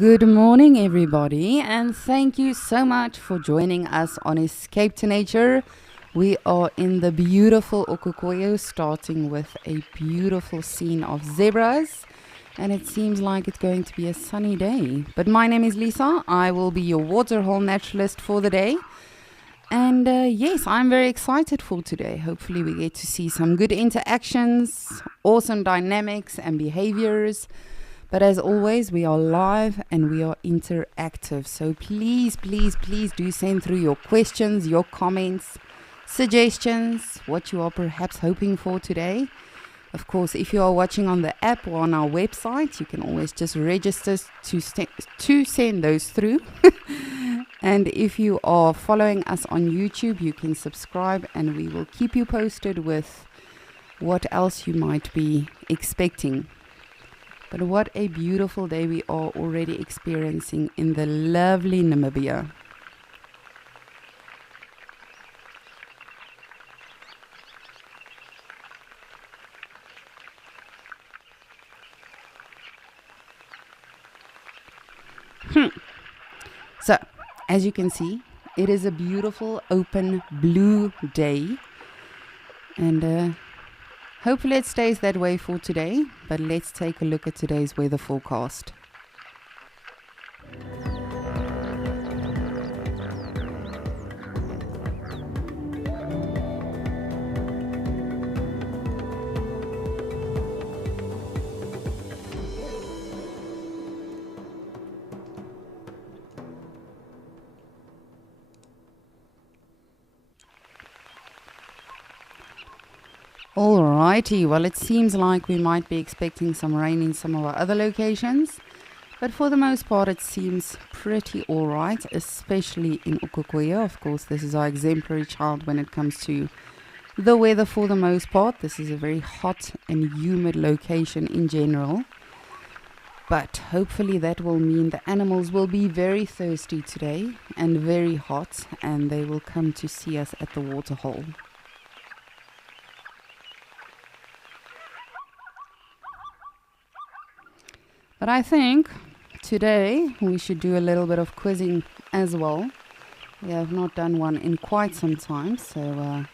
Good morning, everybody, and thank you so much for joining us on Escape to Nature. We are in the beautiful Okokoyo, starting with a beautiful scene of zebras, and it seems like it's going to be a sunny day. But my name is Lisa. I will be your waterhole naturalist for the day. And yes, I'm very excited for today. Hopefully, we get to see some good interactions, awesome dynamics, and behaviors. But as always, we are live and we are interactive. So please do send through your questions, your comments, suggestions, what you are perhaps hoping for today. Of course, if you are watching on the app or on our website, you can always just register to send those through. And if you are following us on YouTube, you can subscribe and we will keep you posted with what else you might be expecting. But what a beautiful day we are already experiencing in the lovely Namibia. So, as you can see, it is a beautiful open blue day. And hopefully it stays that way for today. But let's take a look at today's weather forecast. Alrighty, well, it seems like we might be expecting some rain in some of our other locations, but for the most part it seems pretty alright, especially in Okokoyo. Of course, this is our exemplary child when it comes to the weather for the most part. This is a very hot and humid location in general, but hopefully that will mean the animals will be very thirsty today and very hot, and they will come to see us at the waterhole. But I think today we should do a little bit of quizzing as well. We have not done one in quite some time, so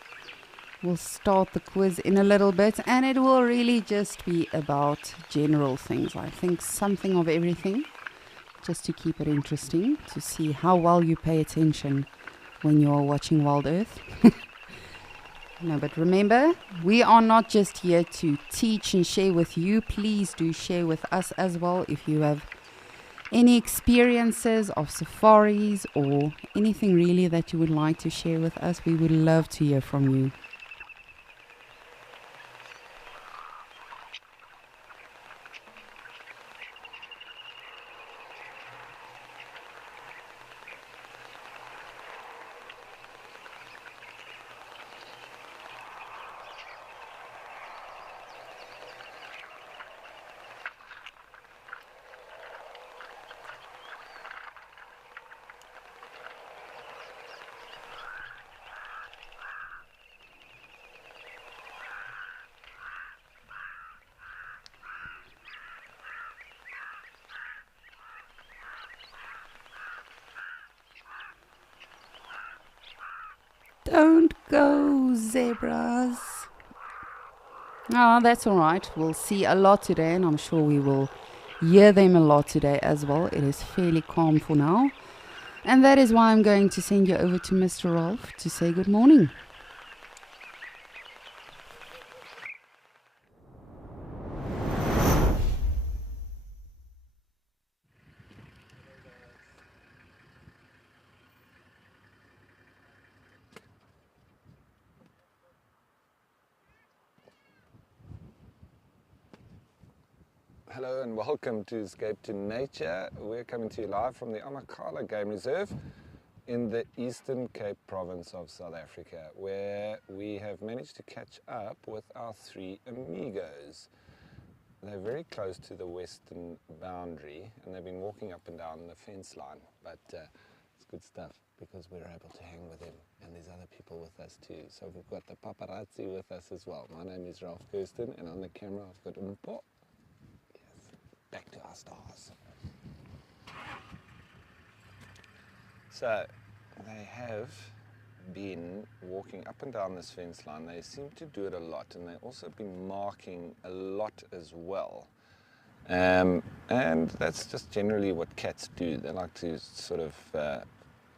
we'll start the quiz in a little bit, and it will really just be about general things. I think something of everything, just to keep it interesting, to see how well you pay attention when you are watching Wild Earth. No, but remember, we are not just here to teach and share with you. Please do share with us as well if you have any experiences of safaris or anything really that you would like to share with us. We would love to hear from you. Don't go, zebras. Oh, that's all right. We'll see a lot today, and I'm sure we will hear them a lot today as well. It is fairly calm for now. And that is why I'm going to send you over to Mr. Rolf to say good morning. Hello and welcome to Escape to Nature. We're coming to you live from the Amakhala Game Reserve in the Eastern Cape province of South Africa, where we have managed to catch up with our three amigos. They're very close to the western boundary and they've been walking up and down the fence line, but it's good stuff because we're able to hang with them and there's other people with us too. So we've got the paparazzi with us as well. My name is Ralph Kirsten and on the camera I've got Umpo. Back to our stars. So they have been walking up and down this fence line. They seem to do it a lot, and they've also been marking a lot as well. And that's just generally what cats do. They like to sort of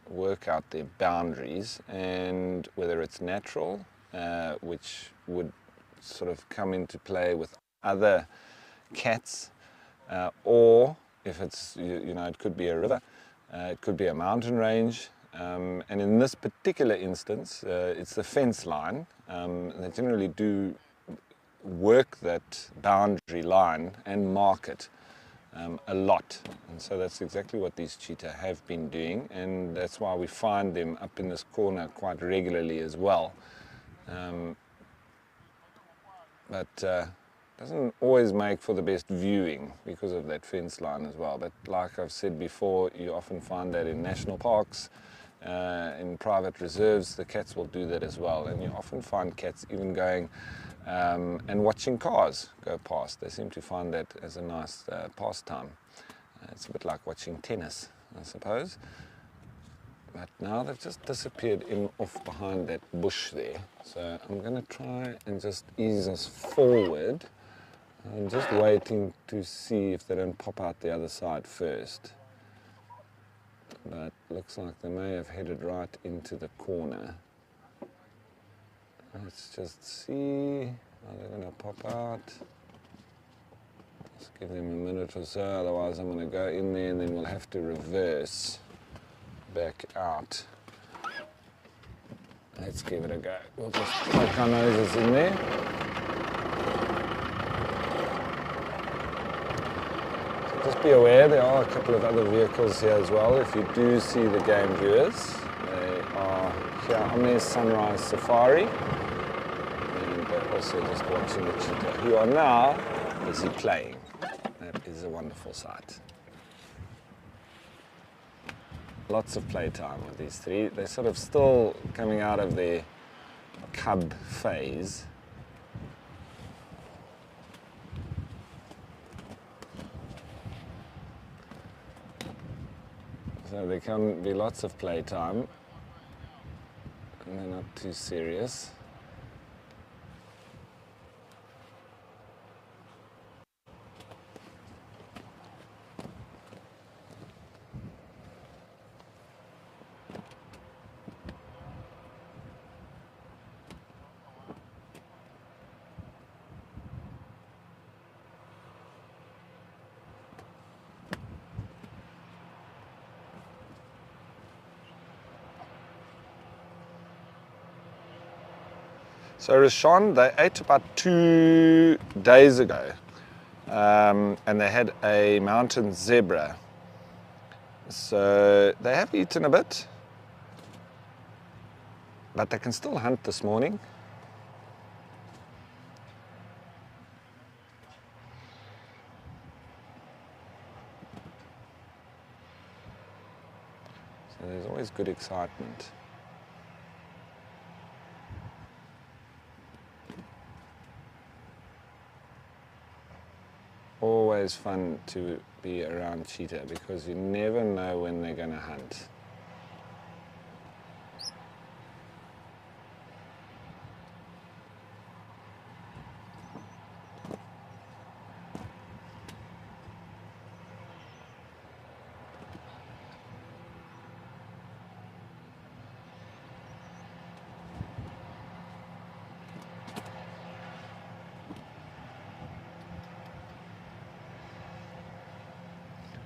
work out their boundaries, and whether it's natural, which would sort of come into play with other cats, or if it's, you know, it could be a river, it could be a mountain range, and in this particular instance, it's the fence line. They generally do work that boundary line and mark it a lot, and so that's exactly what these cheetah have been doing, and that's why we find them up in this corner quite regularly as well. But doesn't always make for the best viewing because of that fence line as well. But like I've said before, you often find that in national parks, in private reserves, the cats will do that as well, and you often find cats even going and watching cars go past. They seem to find that as a nice pastime. It's a bit like watching tennis, I suppose. But now they've just disappeared off behind that bush there. So I'm going to try and just ease us forward. I'm just waiting to see if they don't pop out the other side first. But looks like they may have headed right into the corner. Let's just see. Are they going to pop out? Just give them a minute or so, otherwise I'm going to go in there and then we'll have to reverse back out. Let's give it a go. We'll just poke our noses in there. So just be aware there are a couple of other vehicles here as well. If you do see the game viewers, they are here on their Sunrise Safari. And they're also just watching the cheetah, who are now busy playing. That is a wonderful sight. Lots of playtime with these three. They're sort of still coming out of their cub phase. So there can be lots of playtime, and they're not too serious. So Rashawn, they ate about 2 days ago, and they had a mountain zebra. So they have eaten a bit, but they can still hunt this morning. So there's always good excitement. Always fun to be around cheetah because you never know when they're going to hunt.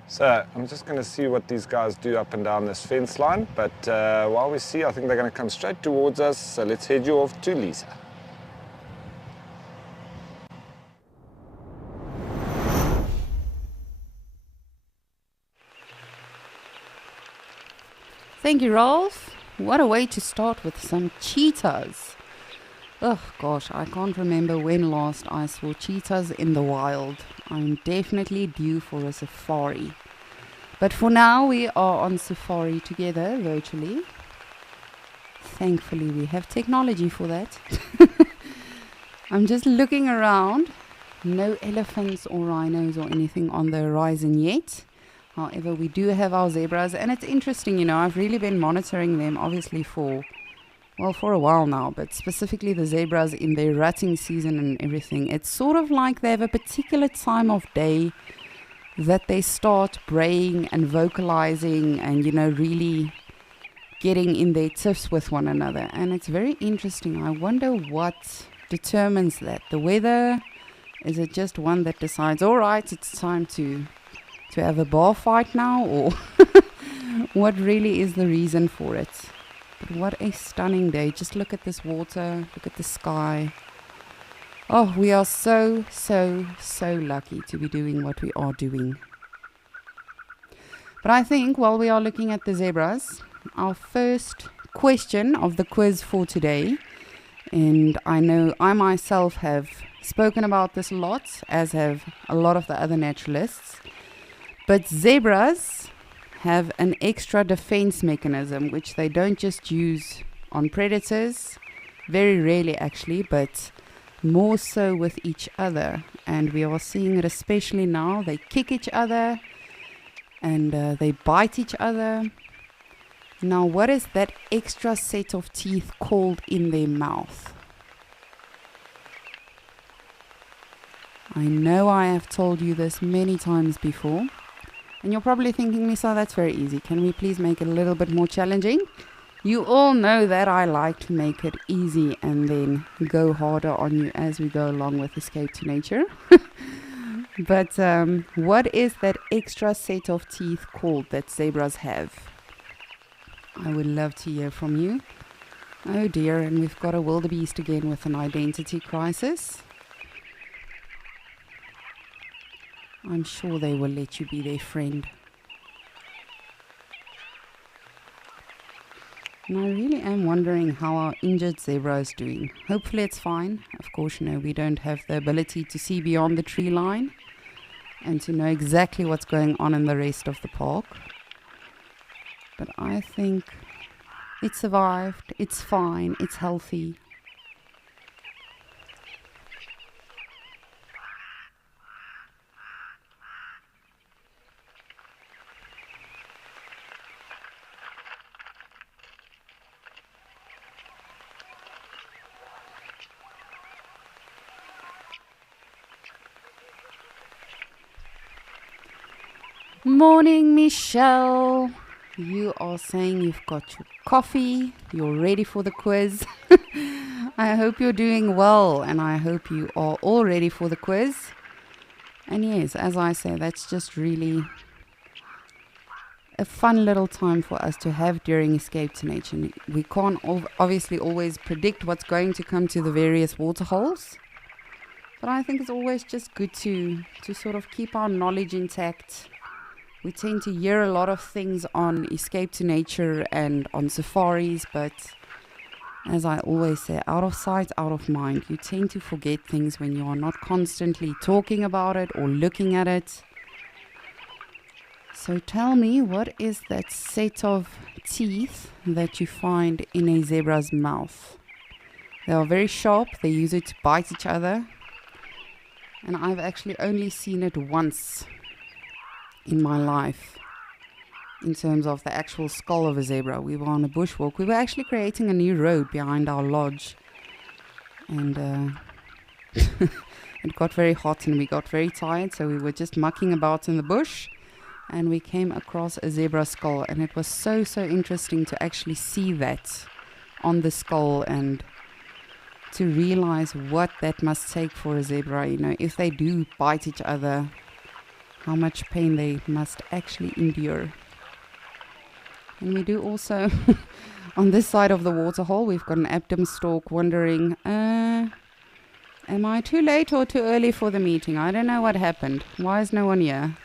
So I'm just going to see what these guys do up and down this fence line, but while we see, I think they're going to come straight towards us, so let's head you off to Lisa. Thank you, Rolf. What a way to start with some cheetahs. Oh gosh, I can't remember when last I saw cheetahs in the wild. I'm definitely due for a safari. But for now, we are on safari together virtually. Thankfully, we have technology for that. I'm just looking around. No elephants or rhinos or anything on the horizon yet. However, we do have our zebras, and it's interesting, I've really been monitoring them, obviously, for a while now, but specifically the zebras in their rutting season and everything. It's sort of like they have a particular time of day that they start braying and vocalizing and, really getting in their tiffs with one another. And it's very interesting. I wonder what determines that. The weather? Is it just one that decides, all right, it's time to have a bar fight now? Or what really is the reason for it? But what a stunning day. Just look at this water. Look at the sky. Oh, we are so, so, so lucky to be doing what we are doing. But I think while we are looking at the zebras, our first question of the quiz for today, and I know I myself have spoken about this a lot, as have a lot of the other naturalists, but zebras have an extra defense mechanism which they don't just use on predators, very rarely actually, but more so with each other. And we are seeing it especially now. They kick each other and they bite each other. Now, what is that extra set of teeth called in their mouth? I know I have told you this many times before, and you're probably thinking, Lisa, that's very easy. Can we please make it a little bit more challenging? You all know that I like to make it easy and then go harder on you as we go along with Escape to Nature. But what is that extra set of teeth called that zebras have? I would love to hear from you. Oh dear, and we've got a wildebeest again with an identity crisis. I'm sure they will let you be their friend. And I really am wondering how our injured zebra is doing. Hopefully it's fine. Of course, we don't have the ability to see beyond the tree line and to know exactly what's going on in the rest of the park. But I think it survived, it's fine, it's healthy. Morning, Michelle. You are saying you've got your coffee, you're ready for the quiz. I hope you're doing well, and I hope you are all ready for the quiz. And yes, as I say, that's just really a fun little time for us to have during Escape to Nature. We can't obviously always predict what's going to come to the various waterholes, but I think it's always just good to sort of keep our knowledge intact. We tend to hear a lot of things on Escape to Nature and on safaris, but as I always say, out of sight, out of mind. You tend to forget things when you are not constantly talking about it or looking at it. So tell me, what is that set of teeth that you find in a zebra's mouth? They are very sharp. They use it to bite each other. And I've actually only seen it once in my life in terms of the actual skull of a zebra. We were on a bushwalk. We were actually creating a new road behind our lodge, and it got very hot and we got very tired, so we were just mucking about in the bush, and we came across a zebra skull, and it was so interesting to actually see that on the skull and to realize what that must take for a zebra, if they do bite each other, how much pain they must actually endure. And we do also, on this side of the waterhole, we've got an Abdom stork wondering, am I too late or too early for the meeting? I don't know what happened. Why is no one here?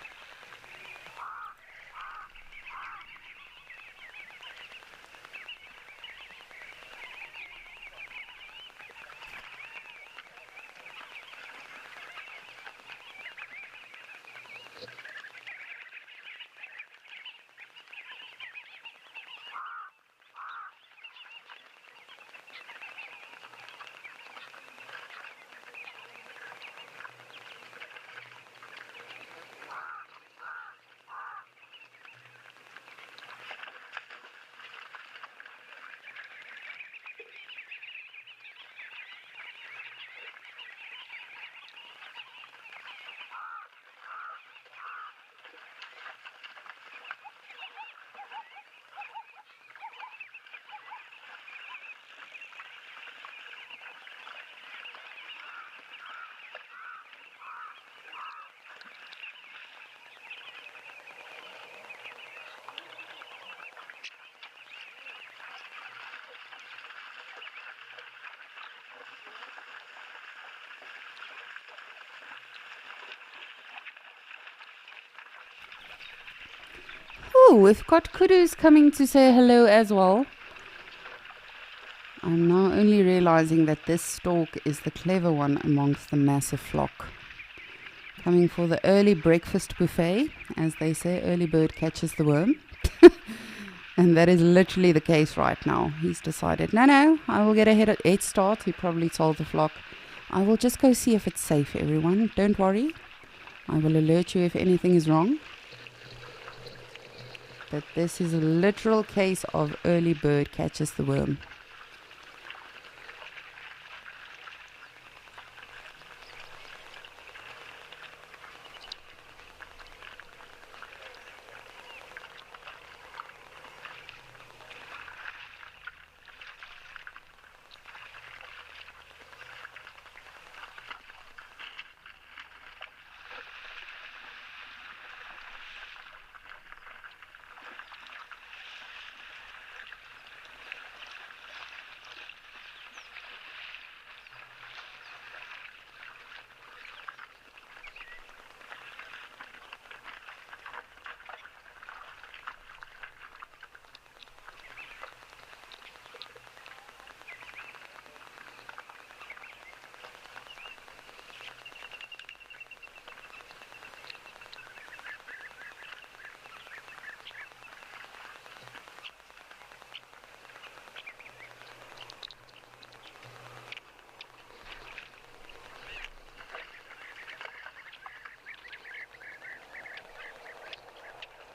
Oh, we've got kudus coming to say hello as well. I'm now only realizing that this stork is the clever one amongst the massive flock. Coming for the early breakfast buffet, as they say, early bird catches the worm. And that is literally the case right now. He's decided, no, I will get a head start. He probably told the flock, I will just go see if it's safe, everyone. Don't worry. I will alert you if anything is wrong. But this is a literal case of early bird catches the worm.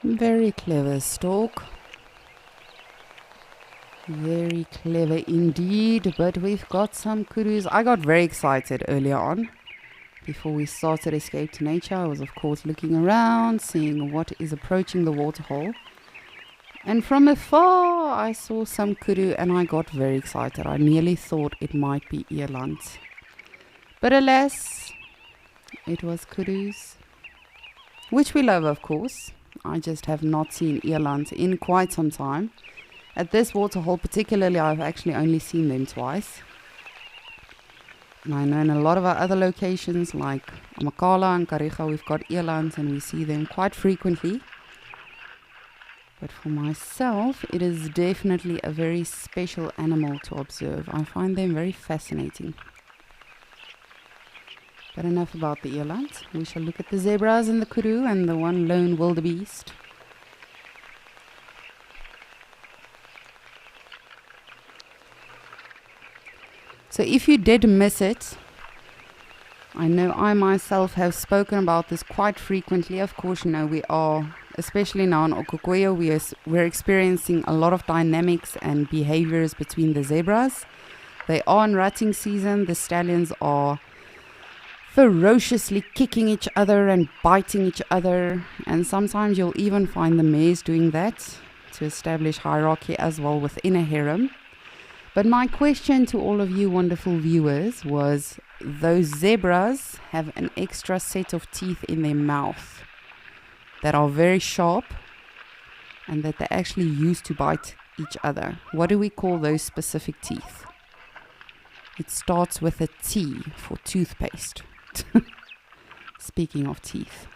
Very clever stork. Very clever indeed, but we've got some kudus. I got very excited earlier on. Before we started Escape to Nature, I was of course looking around, seeing what is approaching the waterhole. And from afar, I saw some kudu and I got very excited. I nearly thought it might be eland. But alas, it was kudus, which we love, of course. I just have not seen eland in quite some time. At this waterhole particularly, I've actually only seen them twice. And I know in a lot of our other locations like Amakhala and Kariga, we've got elands and we see them quite frequently. But for myself, it is definitely a very special animal to observe. I find them very fascinating. But enough about the eland. We shall look at the zebras and the kudu and the one lone wildebeest. So if you did miss it, I know I myself have spoken about this quite frequently. Of course, you know, we are, especially now in Okokweyo, we're experiencing a lot of dynamics and behaviors between the zebras. They are in rutting season. The stallions are ferociously kicking each other and biting each other. And sometimes you'll even find the mares doing that to establish hierarchy as well within a harem. But my question to all of you wonderful viewers was, those zebras have an extra set of teeth in their mouth that are very sharp and that they actually use to bite each other. What do we call those specific teeth? It starts with a T for toothpaste. Speaking of teeth.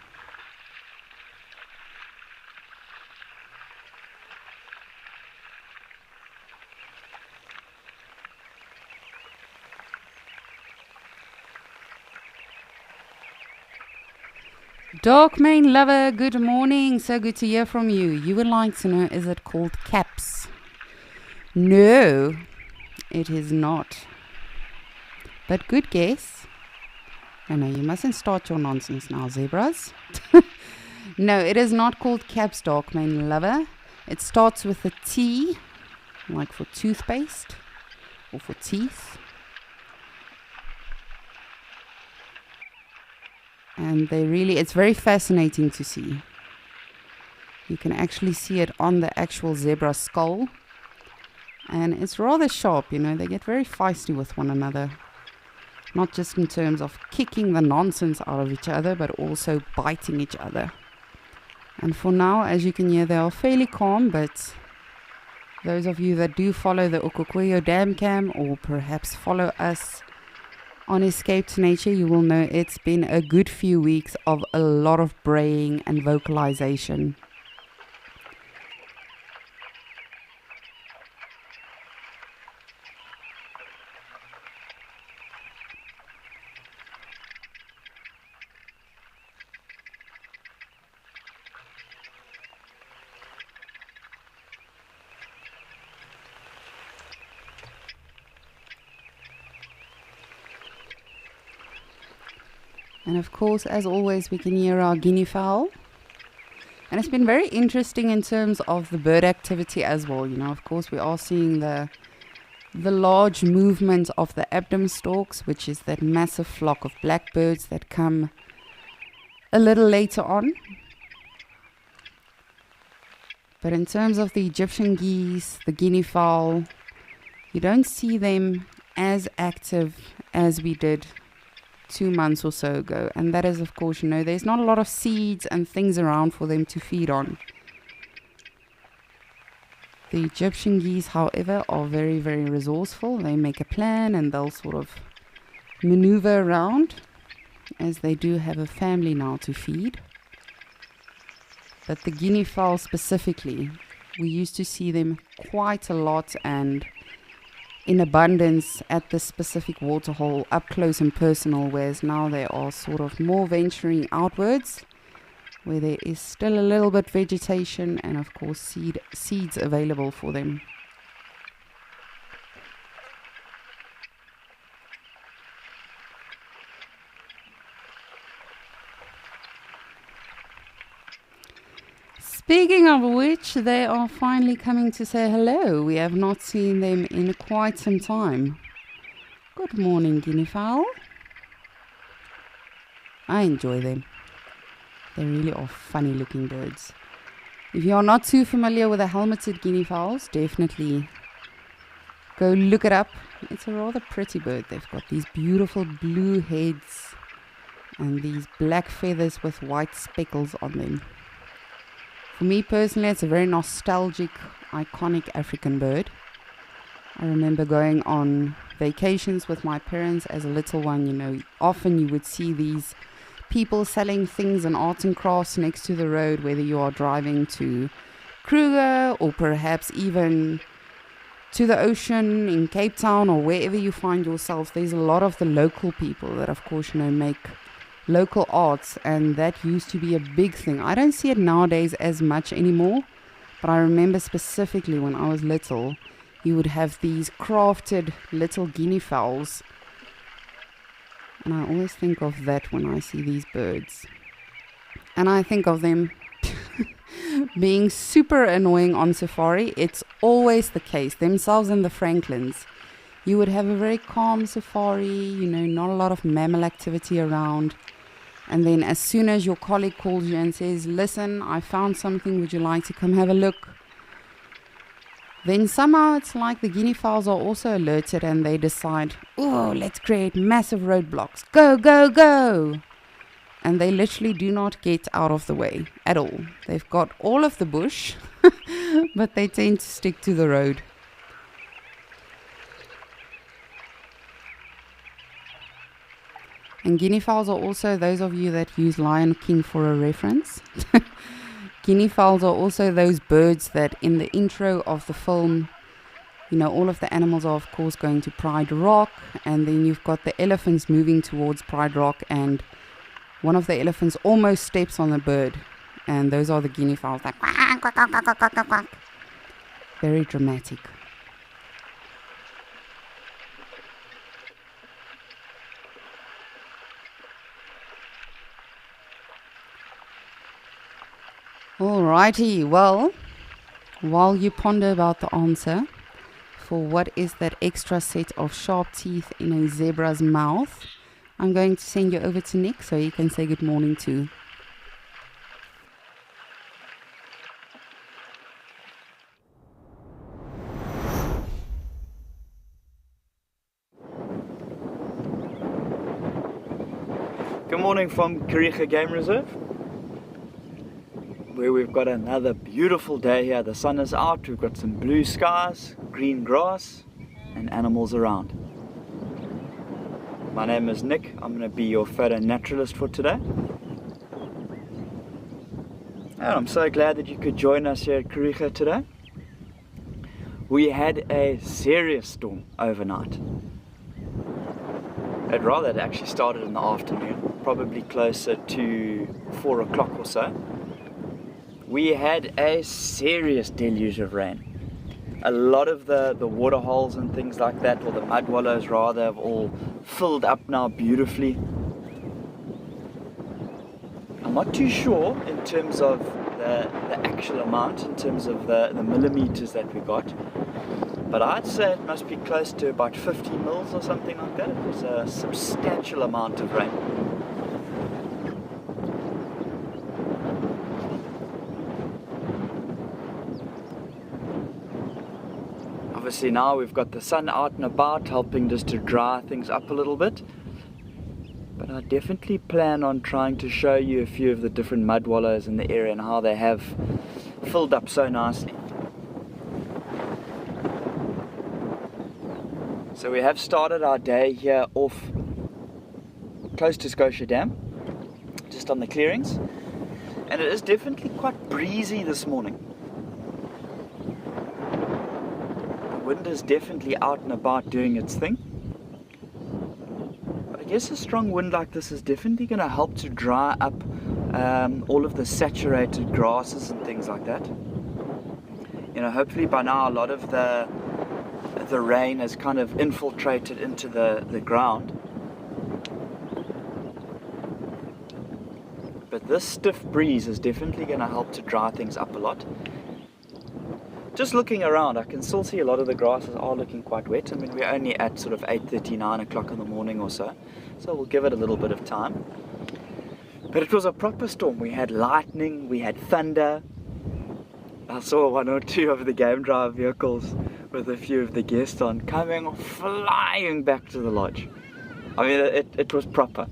Darkmane lover, good morning. So good to hear from you. You would like to know, is it called caps? No, it is not. But good guess. No, you mustn't start your nonsense now, zebras. No, it is not called caps, Darkmane lover. It starts with a T, like for toothpaste or for teeth. And it's very fascinating to see. You can actually see it on the actual zebra skull. And it's rather sharp, you know, they get very feisty with one another. Not just in terms of kicking the nonsense out of each other, but also biting each other. And for now, as you can hear, they are fairly calm, but those of you that do follow the Okokweyo Dam Cam, or perhaps follow us on Escape to Nature, you will know it's been a good few weeks of a lot of braying and vocalization. And of course, as always, we can hear our guinea fowl. And it's been very interesting in terms of the bird activity as well. You know, of course, we are seeing the large movement of the Abdom storks, which is that massive flock of blackbirds that come a little later on. But in terms of the Egyptian geese, the guinea fowl, you don't see them as active as we did 2 months or so ago. And that is, of course, you know, there's not a lot of seeds and things around for them to feed on. The Egyptian geese, however, are very, very resourceful. They make a plan and they'll sort of maneuver around, as they do have a family now to feed. But the guinea fowl specifically, we used to see them quite a lot and in abundance at this specific waterhole, up close and personal, whereas now they are sort of more venturing outwards, where there is still a little bit vegetation and of course seeds available for them. Speaking of which, they are finally coming to say hello. We have not seen them in quite some time. Good morning, guinea fowl. I enjoy them. They really are funny looking birds. If you are not too familiar with the helmeted guinea fowls, definitely go look it up. It's a rather pretty bird. They've got these beautiful blue heads and these black feathers with white speckles on them. For me personally, it's a very nostalgic, iconic African bird. I remember going on vacations with my parents as a little one. You know, often you would see these people selling things and arts and crafts next to the road, whether you are driving to Kruger or perhaps even to the ocean in Cape Town or wherever you find yourself. There's a lot of the local people that, of course, you know, make local arts, and that used to be a big thing. I don't see it nowadays as much anymore, but I remember specifically when I was little, you would have these crafted little guinea fowls, and I always think of that when I see these birds. And I think of them being super annoying on safari. It's always the case, themselves and the Franklins. You would have a very calm safari, you know, not a lot of mammal activity around. And then as soon as your colleague calls you and says, listen, I found something, would you like to come have a look? Then somehow it's like the guinea fowls are also alerted and they decide, oh, let's create massive roadblocks. Go, go, go. And they literally do not get out of the way at all. They've got all of the bush, but they tend to stick to the road. And guinea fowls are also, those of you that use Lion King for a reference, guinea fowls are also those birds that in the intro of the film, you know, all of the animals are of course going to Pride Rock, and then you've got the elephants moving towards Pride Rock, and one of the elephants almost steps on the bird, and those are the guinea fowls, like quack, quack, quack, quack, quack, quack. Very dramatic. Alrighty, well, while you ponder about the answer for what is that extra set of sharp teeth in a zebra's mouth, I'm going to send you over to Nick so he can say good morning too. Good morning from Kariega Game Reserve, where we've got another beautiful day here. The sun is out, we've got some blue skies, green grass and animals around. My name is Nick. I'm going to be your photo naturalist for today. And I'm so glad that you could join us here at Kariega today. We had a serious storm overnight. I'd rather it actually started in the afternoon, probably closer to 4 o'clock or so. We had a serious deluge of rain. A lot of the water holes and things like that, or the mud wallows rather, have all filled up now beautifully. not too sure in terms of the actual amount, in terms of the millimeters that we got, but I'd say it must be close to about 50 mils or something like that. It was a substantial amount of rain. Obviously now we've got the sun out and about, helping just to dry things up a little bit. But I definitely plan on trying to show you a few of the different mud wallows in the area and how they have filled up so nicely. So we have started our day here off close to Scotia Dam, just on the clearings, and it is definitely quite breezy this morning. The wind is definitely out and about doing its thing. But I guess a strong wind like this is definitely going to help to dry up all of the saturated grasses and things like that. You know, hopefully by now a lot of the rain has kind of infiltrated into the ground. But this stiff breeze is definitely going to help to dry things up a lot. Just looking around, I can still see a lot of the grasses are looking quite wet. I mean, we're only at sort of 8:30, 9 o'clock in the morning or so, so we'll give it a little bit of time. But it was a proper storm. We had lightning, we had thunder. I saw one or two of the game drive vehicles with a few of the guests on coming flying back to the lodge. I mean, it was proper.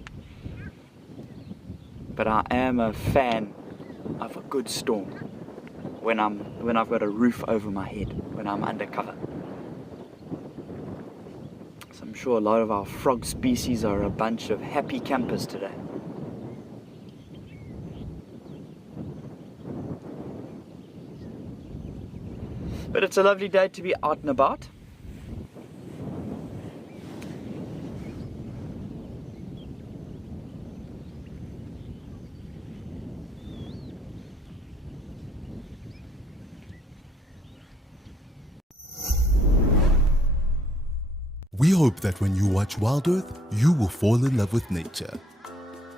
But I am a fan of a good storm when I've got a roof over my head, when I'm undercover. So I'm sure a lot of our frog species are a bunch of happy campers today. But it's a lovely day to be out and about. We hope that when you watch Wild Earth, you will fall in love with nature.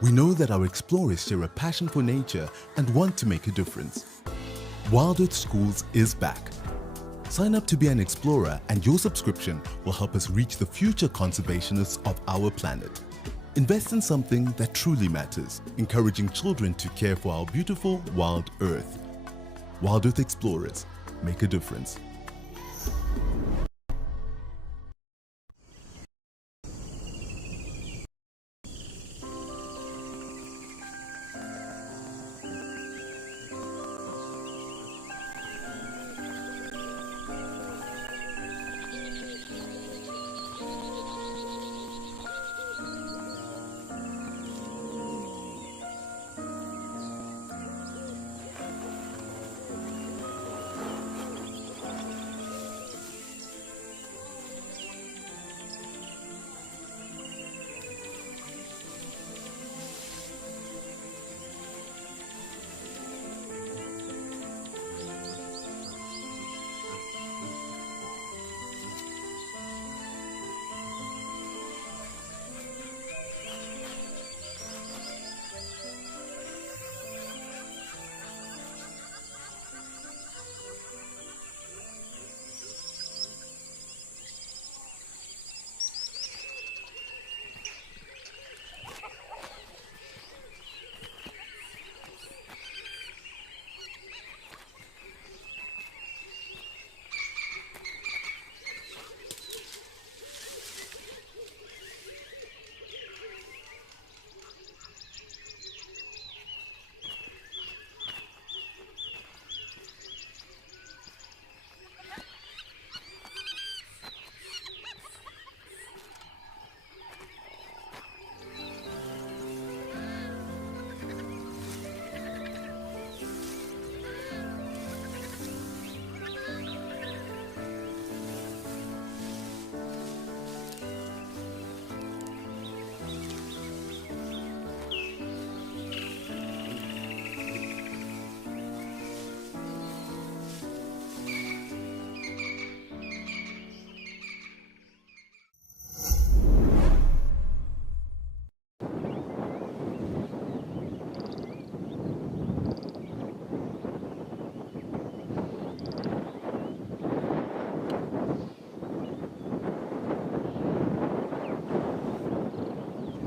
We know that our explorers share a passion for nature and want to make a difference. Wild Earth Schools is back. Sign up to be an explorer and your subscription will help us reach the future conservationists of our planet. Invest in something that truly matters, encouraging children to care for our beautiful wild earth. Wild Earth Explorers, make a difference.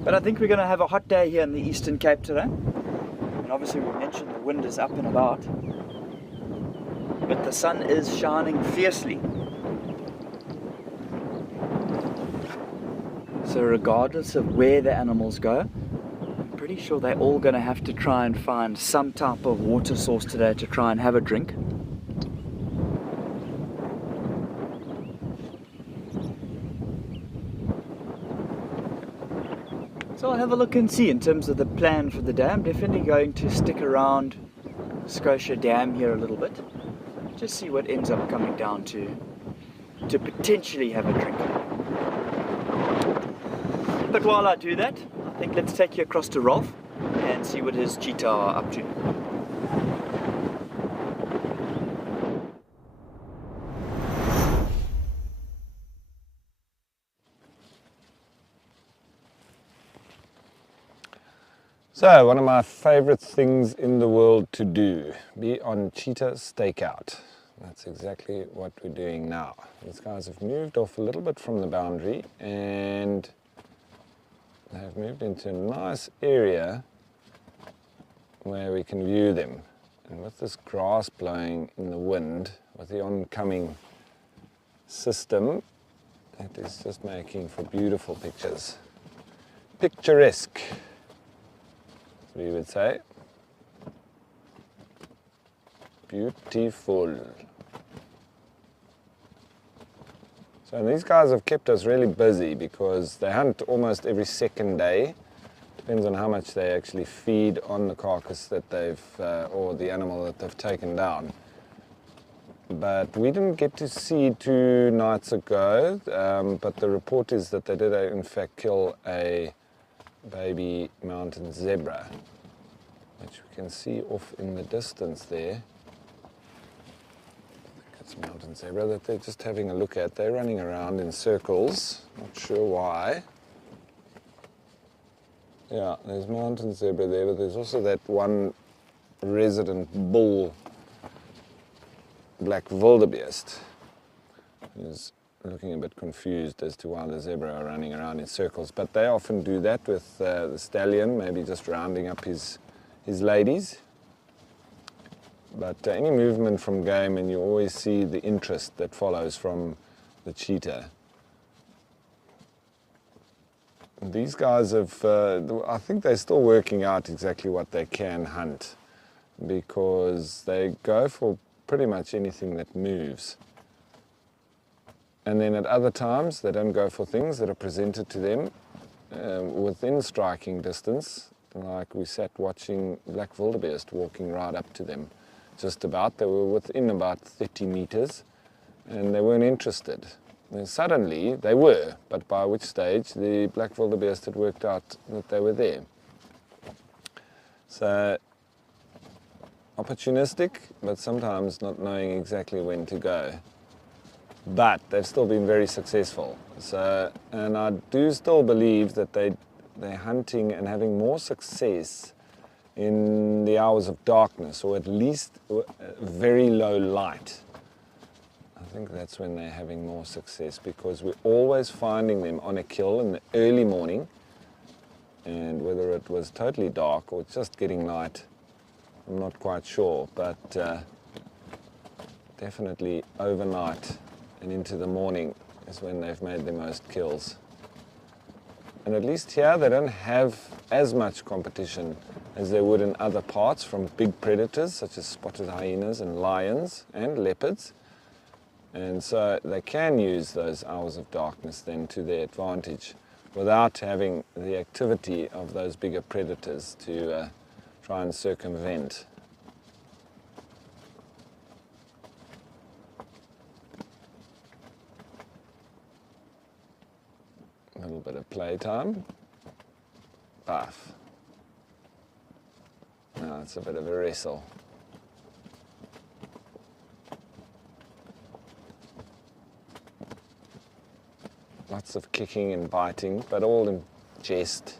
But I think we're going to have a hot day here in the Eastern Cape today. And obviously we mentioned the wind is up and about. But the sun is shining fiercely. So regardless of where the animals go, I'm pretty sure they're all going to have to try and find some type of water source today to try and have a drink. So I'll have a look and see in terms of the plan for the day. I'm definitely going to stick around Scotia Dam here a little bit. Just see what ends up coming down to potentially have a drink. But while I do that, I think let's take you across to Rolf and see what his cheetah are up to. So, one of my favorite things in the world to do, be on cheetah stakeout. That's exactly what we're doing now. These guys have moved off a little bit from the boundary and they've moved into a nice area where we can view them. And with this grass blowing in the wind, with the oncoming system, it is just making for beautiful pictures. Picturesque, we would say. Beautiful. So these guys have kept us really busy because they hunt almost every second day. Depends on how much they actually feed on the carcass that they've, or the animal that they've taken down. But we didn't get to see 2 nights ago, but the report is that they did in fact kill a baby mountain zebra, which we can see off in the distance there. I think it's mountain zebra that they're just having a look at. They're running around in circles, not sure why. Yeah, there's mountain zebra there, but there's also that one resident bull, black wildebeest, who's looking a bit confused as to why the zebra are running around in circles. But they often do that with the stallion, maybe just rounding up his ladies. But any movement from game, and you always see the interest that follows from the cheetah. These guys have, I think they're still working out exactly what they can hunt, because they go for pretty much anything that moves. And then at other times, they don't go for things that are presented to them within striking distance, like we sat watching black wildebeest walking right up to them, just about. They were within about 30 meters, and they weren't interested. And suddenly, they were, but by which stage the black wildebeest had worked out that they were there. So, opportunistic, but sometimes not knowing exactly when to go. But they've still been very successful. So, and I do still believe that they're hunting and having more success in the hours of darkness, or at least very low light. I think that's when they're having more success, because we're always finding them on a kill in the early morning, and whether it was totally dark or just getting light, I'm not quite sure, but definitely overnight and into the morning is when they've made the most kills. And at least here they don't have as much competition as they would in other parts from big predators such as spotted hyenas and lions and leopards. And so they can use those hours of darkness then to their advantage without having the activity of those bigger predators to try and circumvent. A little bit of playtime. Bath. Now it's a bit of a wrestle. Lots of kicking and biting, but all in jest.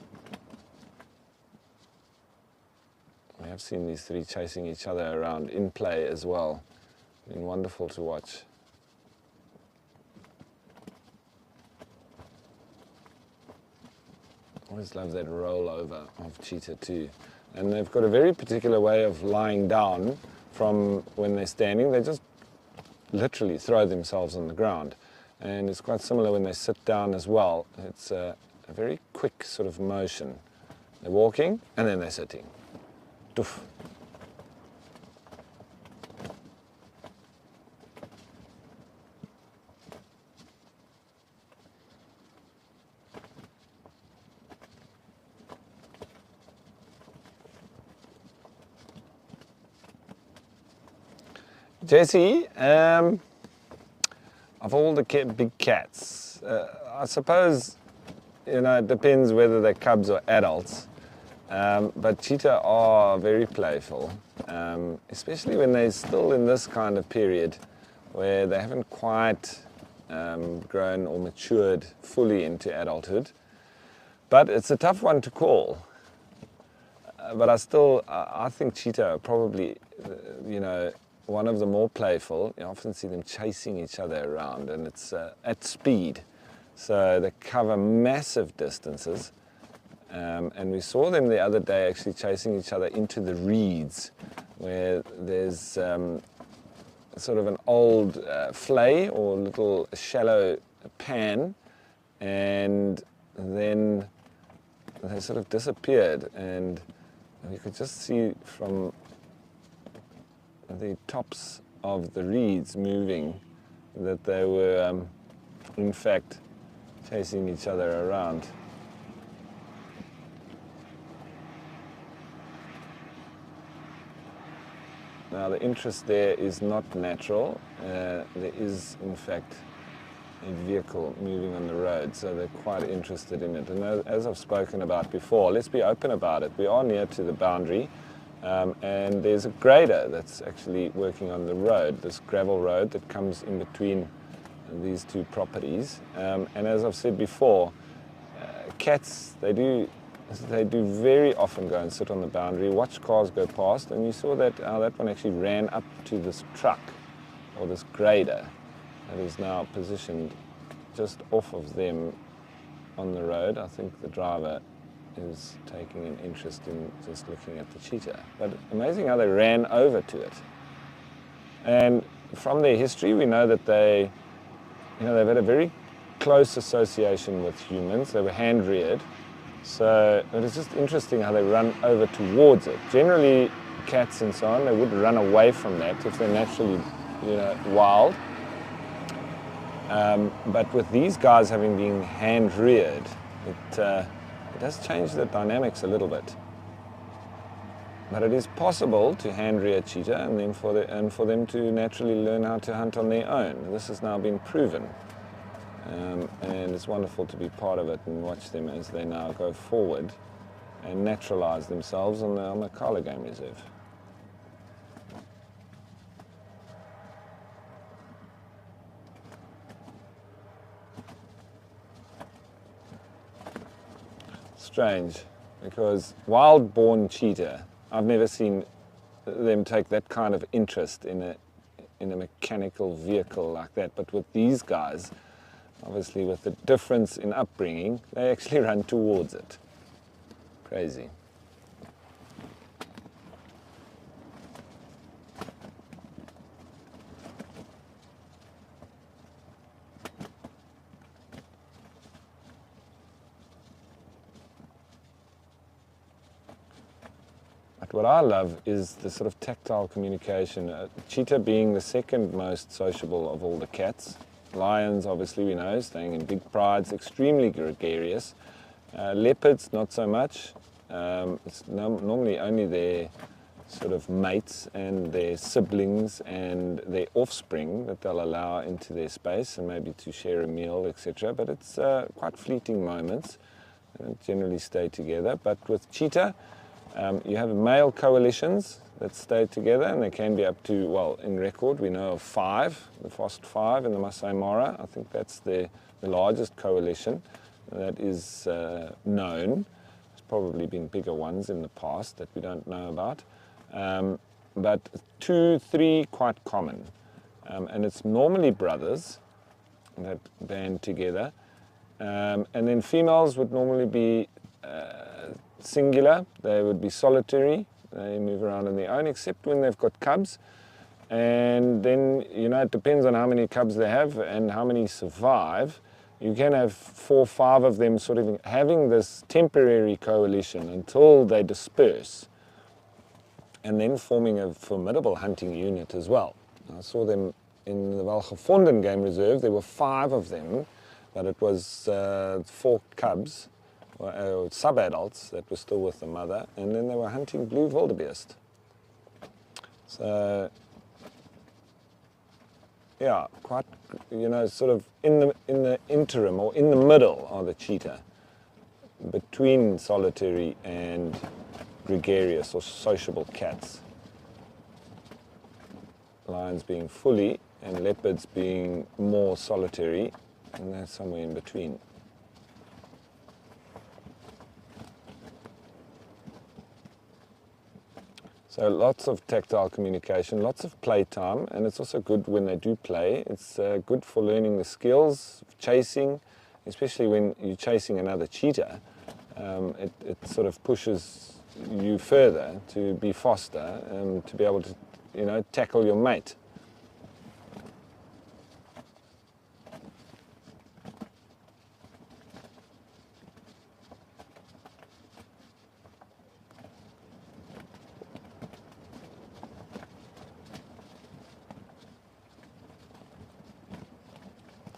We have seen these 3 chasing each other around in play as well. It's been wonderful to watch. always love that rollover of cheetah too. And they've got a very particular way of lying down from when they're standing. They just literally throw themselves on the ground. And it's quite similar when they sit down as well. It's a very quick sort of motion. They're walking and then they're sitting. Doof. Jesse, of all the big cats, I suppose, it depends whether they're cubs or adults, but cheetah are very playful, especially when they're still in this kind of period where they haven't quite grown or matured fully into adulthood. But it's a tough one to call. But I think cheetah are probably, one of the more playful. You often see them chasing each other around, and it's at speed. So they cover massive distances. And we saw them the other day actually chasing each other into the reeds, where there's sort of an old flay or little shallow pan, and then they sort of disappeared. And you could just see from the tops of the reeds moving that they were in fact chasing each other around. Now the interest there is not natural. There is in fact a vehicle moving on the road, so they're quite interested in it. And as I've spoken about before, let's be open about it. We are near to the boundary. And there's a grader that's actually working on the road, this gravel road that comes in between these two properties. And as I've said before, cats, they do very often go and sit on the boundary, watch cars go past, and you saw that that one actually ran up to this truck, or this grader, that is now positioned just off of them on the road. I think the driver is taking an interest in just looking at the cheetah. But amazing how they ran over to it. And from their history, we know that they've had a very close association with humans. They were hand-reared. So it is just interesting how they run over towards it. Generally, cats and so on, they would run away from that if they're naturally, wild. But with these guys having been hand-reared, it does change the dynamics a little bit. But it is possible to hand-rear a cheetah and then for them to naturally learn how to hunt on their own. This has now been proven. And it's wonderful to be part of it and watch them as they now go forward and naturalize themselves on the Amakhala Game Reserve. Strange, because wild-born cheetah, I've never seen them take that kind of interest in a mechanical vehicle like that. But with these guys, obviously with the difference in upbringing, they actually run towards it. Crazy. But what I love is the sort of tactile communication. Cheetah being the second most sociable of all the cats. Lions, obviously, we know, staying in big prides, extremely gregarious. Leopards, not so much. It's normally only their sort of mates and their siblings and their offspring that they'll allow into their space and maybe to share a meal, etc. But it's quite fleeting moments. They don't generally stay together. But with cheetah, you have male coalitions that stay together, and they can be up to, well, in record we know of 5, the Fast 5 in the Masai Mara. I think that's the largest coalition that is known. There's probably been bigger ones in the past that we don't know about. But 2, 3, quite common. And it's normally brothers that band together. And then females would normally be singular, they would be solitary. They move around on their own, except when they've got cubs. And then, you know, it depends on how many cubs they have and how many survive. You can have 4 or 5 of them sort of having this temporary coalition until they disperse, and then forming a formidable hunting unit as well. I saw them in the Walgevonden Game Reserve. There were 5 of them, but it was 4 cubs, or sub-adults that were still with the mother, and then they were hunting blue wildebeest. So, yeah, quite, you know, sort of in the interim, or in the middle are the cheetah, between solitary and gregarious or sociable cats. Lions being fully and leopards being more solitary, and they're somewhere in between. So lots of tactile communication, lots of playtime, and it's also good when they do play. It's good for learning the skills of chasing, especially when you're chasing another cheetah. It sort of pushes you further to be faster and to be able to, you know, tackle your mate.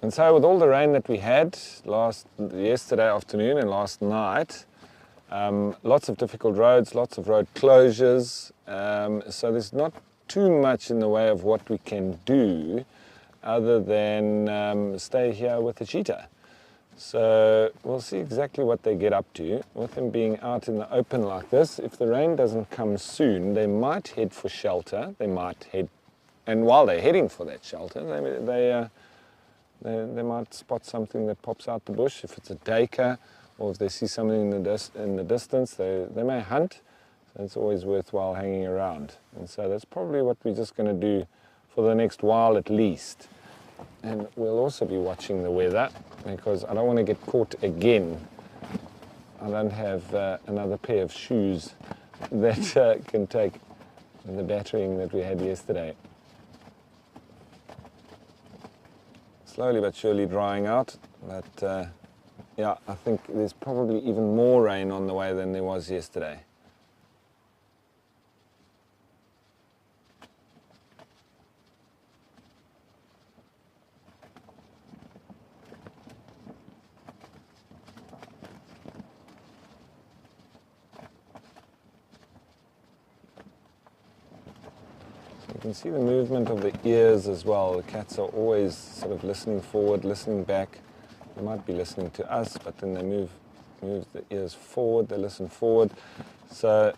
And so with all the rain that we had yesterday afternoon and last night, lots of difficult roads, lots of road closures, so there's not too much in the way of what we can do other than stay here with the cheetah. So we'll see exactly what they get up to. With them being out in the open like this, if the rain doesn't come soon, they might head for shelter. They might head, and while they're heading for that shelter, they might spot something that pops out the bush. If it's a duiker, or if they see something in the distance, they may hunt. So it's always worthwhile hanging around. And so that's probably what we're just going to do for the next while at least. And we'll also be watching the weather, because I don't want to get caught again. I don't have another pair of shoes that can take the battering that we had yesterday. Slowly but surely drying out, but yeah, I think there's probably even more rain on the way than there was yesterday. You can see the movement of the ears as well. The cats are always sort of listening forward, listening back. They might be listening to us, but then they move the ears forward, they listen forward. So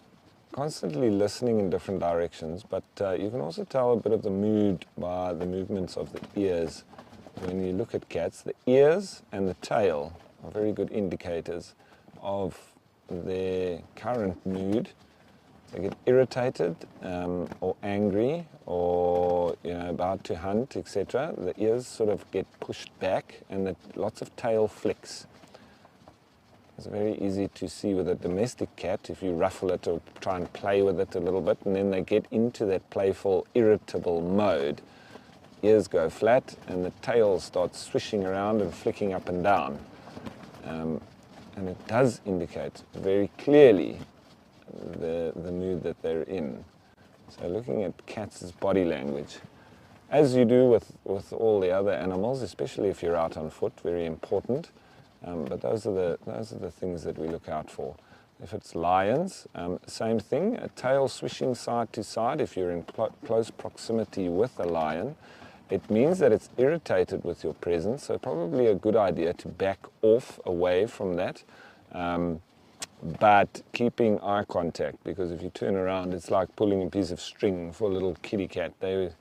constantly listening in different directions, but you can also tell a bit of the mood by the movements of the ears. When you look at cats, the ears and the tail are very good indicators of their current mood. They get irritated or angry or about to hunt, etc. The ears sort of get pushed back, and lots of tail flicks. It's very easy to see with a domestic cat if you ruffle it or try and play with it a little bit, and then they get into that playful, irritable mode. Ears go flat and the tail starts swishing around and flicking up and down. And it does indicate very clearly the mood that they're in. So looking at cats' body language, as you do with all the other animals, especially if you're out on foot, very important. But those are the things that we look out for. If it's lions, same thing, a tail swishing side to side. If you're in close proximity with a lion, it means that it's irritated with your presence, so probably a good idea to back off away from that. But keeping eye contact, because if you turn around, it's like pulling a piece of string for a little kitty cat. They're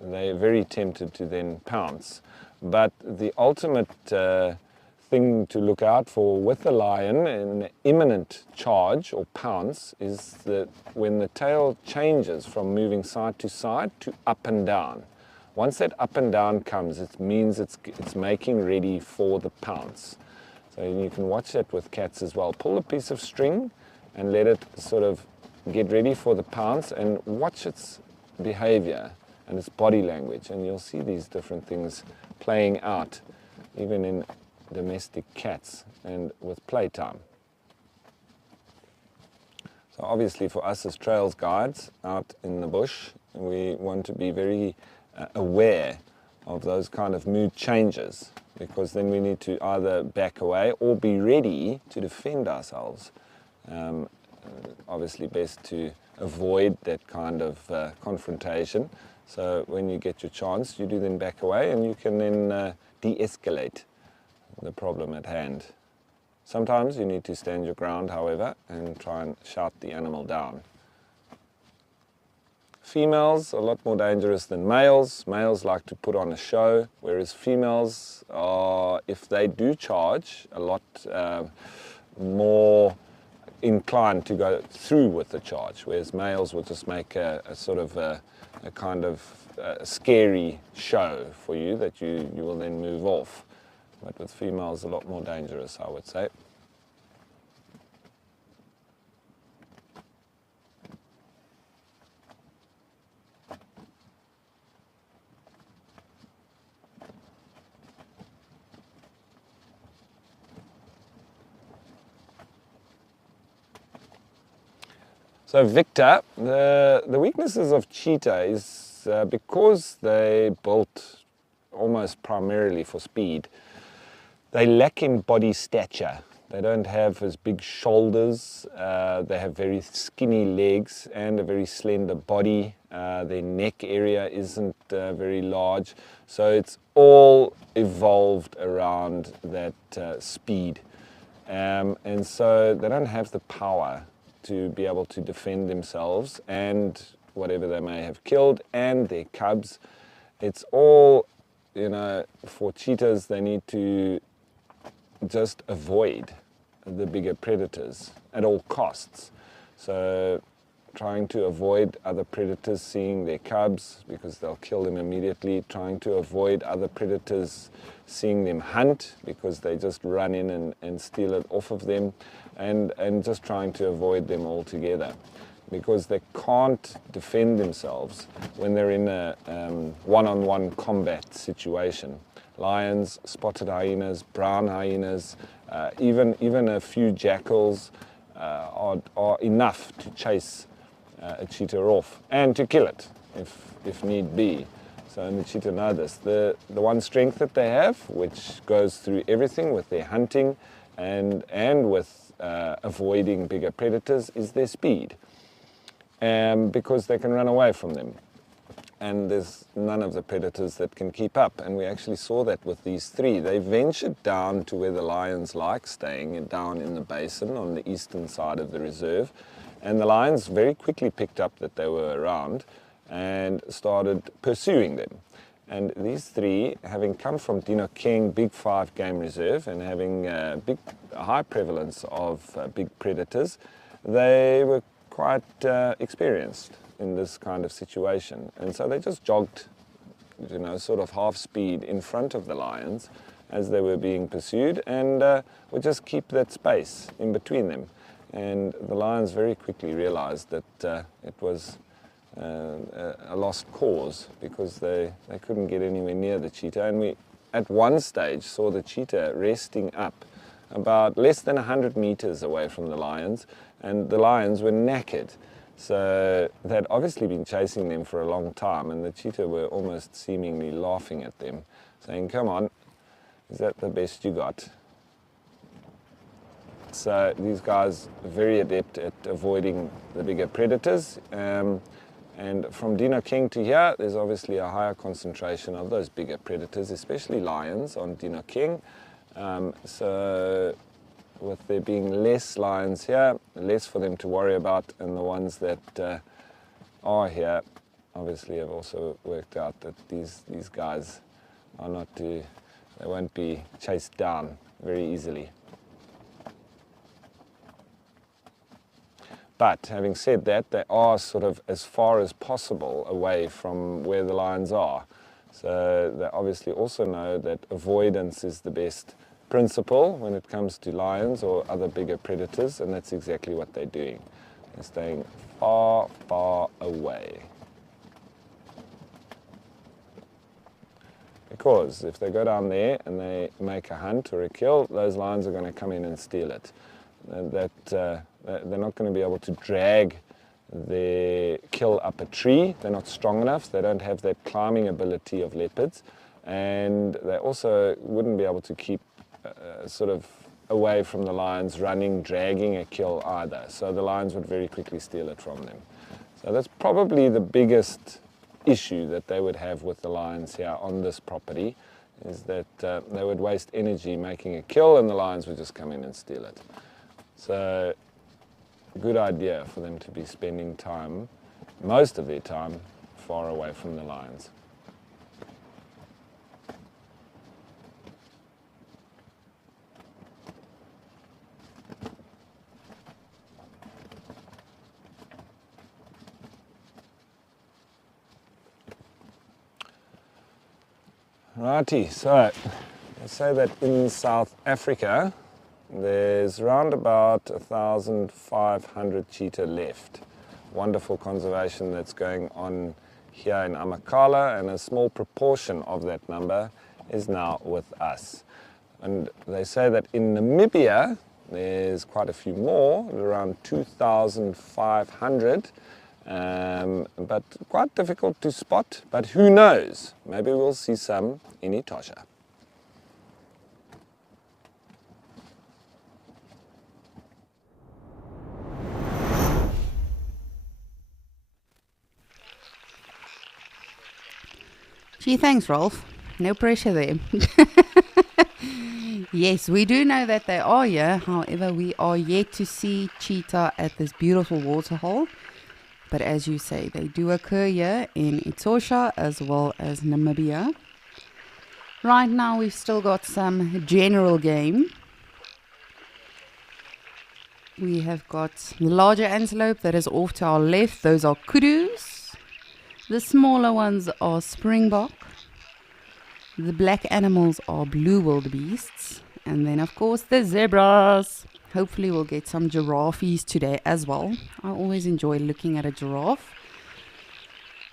very tempted to then pounce. But the ultimate thing to look out for with a lion in an imminent charge or pounce is that when the tail changes from moving side to up and down. Once that up and down comes, it means it's making ready for the pounce. So you can watch that with cats as well. Pull a piece of string and let it sort of get ready for the pounce and watch its behavior and its body language, and you'll see these different things playing out even in domestic cats and with playtime. So obviously for us as trails guides out in the bush, we want to be very aware of those kind of mood changes, because then we need to either back away or be ready to defend ourselves. Obviously best to avoid that kind of confrontation. So when you get your chance, you do then back away, and you can then de-escalate the problem at hand. Sometimes you need to stand your ground, however, and try and shout the animal down. Females are a lot more dangerous than males. Males like to put on a show, whereas females are, if they do charge, a lot more inclined to go through with the charge, whereas males will just make a sort of a kind of scary show for you that you will then move off. But with females, a lot more dangerous, I would say. So Victor, the weaknesses of cheetah is because they built almost primarily for speed, they lack in body stature. They don't have as big shoulders, they have very skinny legs and a very slender body. Their neck area isn't very large, so it's all evolved around that speed. And so they don't have the power to be able to defend themselves and whatever they may have killed and their cubs. It's all, you know, for cheetahs, they need to just avoid the bigger predators at all costs. So trying to avoid other predators seeing their cubs, because they'll kill them immediately. Trying to avoid other predators seeing them hunt, because they just run in and steal it off of them. And just trying to avoid them altogether, because they can't defend themselves when they're in a one-on-one combat situation. Lions, spotted hyenas, brown hyenas, even a few jackals are enough to chase a cheetah off and to kill it if need be. So and the cheetah know this. The one strength that they have, which goes through everything with their hunting and with avoiding bigger predators, is their speed, because they can run away from them. And there's none of the predators that can keep up. And we actually saw that with these three. They ventured down to where the lions like staying, down in the basin on the eastern side of the reserve. And the lions very quickly picked up that they were around and started pursuing them. And these three, having come from Dinokeng Big 5 Game Reserve and having a high prevalence of big predators, they were quite experienced in this kind of situation. And so they just jogged, you know, sort of half speed in front of the lions as they were being pursued, and would just keep that space in between them. And the lions very quickly realized that it was a lost cause, because they couldn't get anywhere near the cheetah. And we at one stage saw the cheetah resting up about less than 100 meters away from the lions, and the lions were knackered. So they'd obviously been chasing them for a long time, and the cheetah were almost seemingly laughing at them, saying, "Come on, is that the best you got?" So these guys are very adept at avoiding the bigger predators. And from Dinokeng to here, there's obviously a higher concentration of those bigger predators, especially lions on Dinokeng. So with there being less lions here, less for them to worry about, and the ones that are here obviously have also worked out that these guys are not they won't be chased down very easily. But having said that, they are sort of as far as possible away from where the lions are. So they obviously also know that avoidance is the best principle when it comes to lions or other bigger predators, and that's exactly what they're doing. They're staying far, far away. Because if they go down there and they make a hunt or a kill, those lions are going to come in and steal it. And they're not going to be able to drag their kill up a tree. They're not strong enough. They don't have that climbing ability of leopards. And they also wouldn't be able to keep sort of away from the lions running, dragging a kill either. So the lions would very quickly steal it from them. So that's probably the biggest issue that they would have with the lions here on this property, is that they would waste energy making a kill and the lions would just come in and steal it. So good idea for them to be spending time, most of their time, far away from the lions. Righty, so they say that in South Africa there's around about 1,500 cheetah left. Wonderful conservation that's going on here in Amakhala, and a small proportion of that number is now with us. And they say that in Namibia there's quite a few more, around 2,500. But quite difficult to spot, but who knows, maybe we'll see some in Etosha. Gee, thanks, Rolf. No pressure there. Yes, we do know that they are here. However, we are yet to see cheetah at this beautiful waterhole. But as you say, they do occur here in Etosha as well as Namibia. Right now we've still got some general game. We have got the larger antelope that is off to our left. Those are kudus. The smaller ones are springbok. The black animals are blue wildebeests. And then of course the zebras. Hopefully we'll get some giraffes today as well. I always enjoy looking at a giraffe.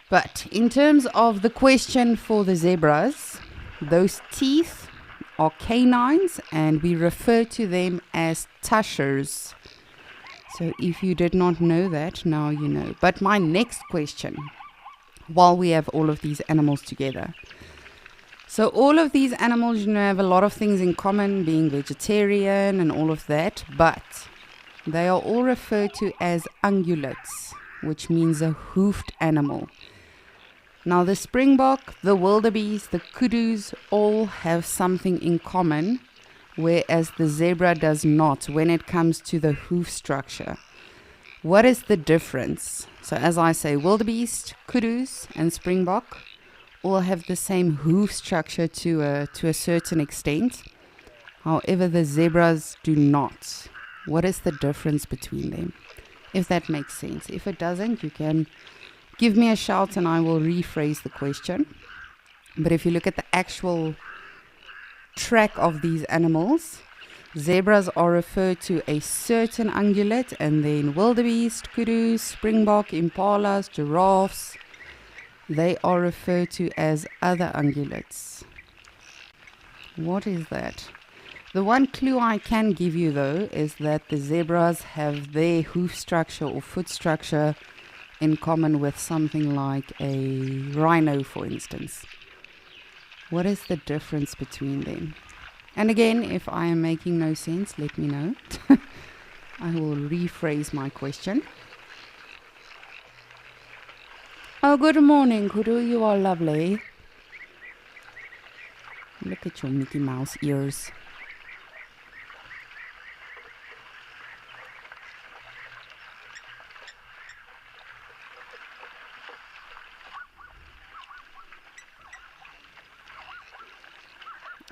But in terms of the question for the zebras, those teeth are canines and we refer to them as tushers. So if you did not know that, now you know. But my next question, while we have all of these animals together. So all of these animals, have a lot of things in common, being vegetarian and all of that, but they are all referred to as ungulates, which means a hoofed animal. Now the springbok, the wildebeest, the kudus all have something in common, whereas the zebra does not when it comes to the hoof structure. What is the difference? So as I say, wildebeest, kudus and springbok all have the same hoof structure to a certain extent. However, the zebras do not. What is the difference between them? If that makes sense. If it doesn't, you can give me a shout and I will rephrase the question. But if you look at the actual track of these animals, zebras are referred to a certain ungulate, and then wildebeest, kudus, springbok, impalas, giraffes, they are referred to as other ungulates. What is that? The one clue I can give you though is that the zebras have their hoof structure or foot structure in common with something like a rhino, for instance. What is the difference between them? And again, if I am making no sense, let me know. I will rephrase my question. Oh, good morning, Kudu. You are lovely. Look at your Mickey Mouse ears.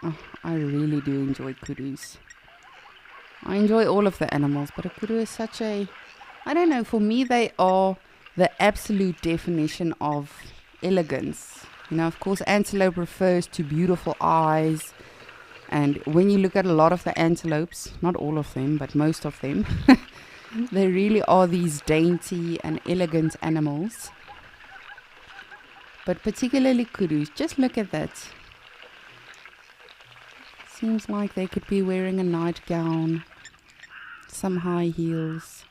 Oh, I really do enjoy kudus. I enjoy all of the animals, but a kudu is such a... I don't know, for me they are the absolute definition of elegance. Of course, antelope refers to beautiful eyes, And when you look at a lot of the antelopes, not all of them, but most of them, they really are these dainty and elegant animals. But particularly kudus, just look at that. Seems like they could be wearing a nightgown, some high heels.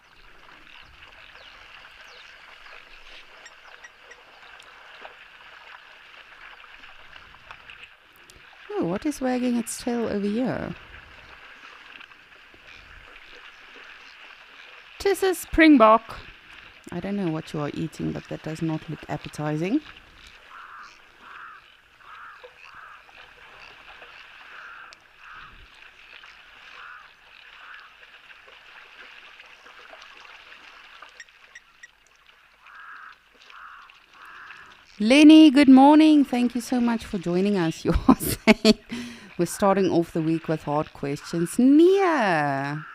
Oh, what is wagging its tail over here? Tis a springbok. I don't know what you are eating, but that does not look appetizing. Lenny, good morning. Thank you so much for joining us. You are saying we're starting off the week with hard questions. Nia.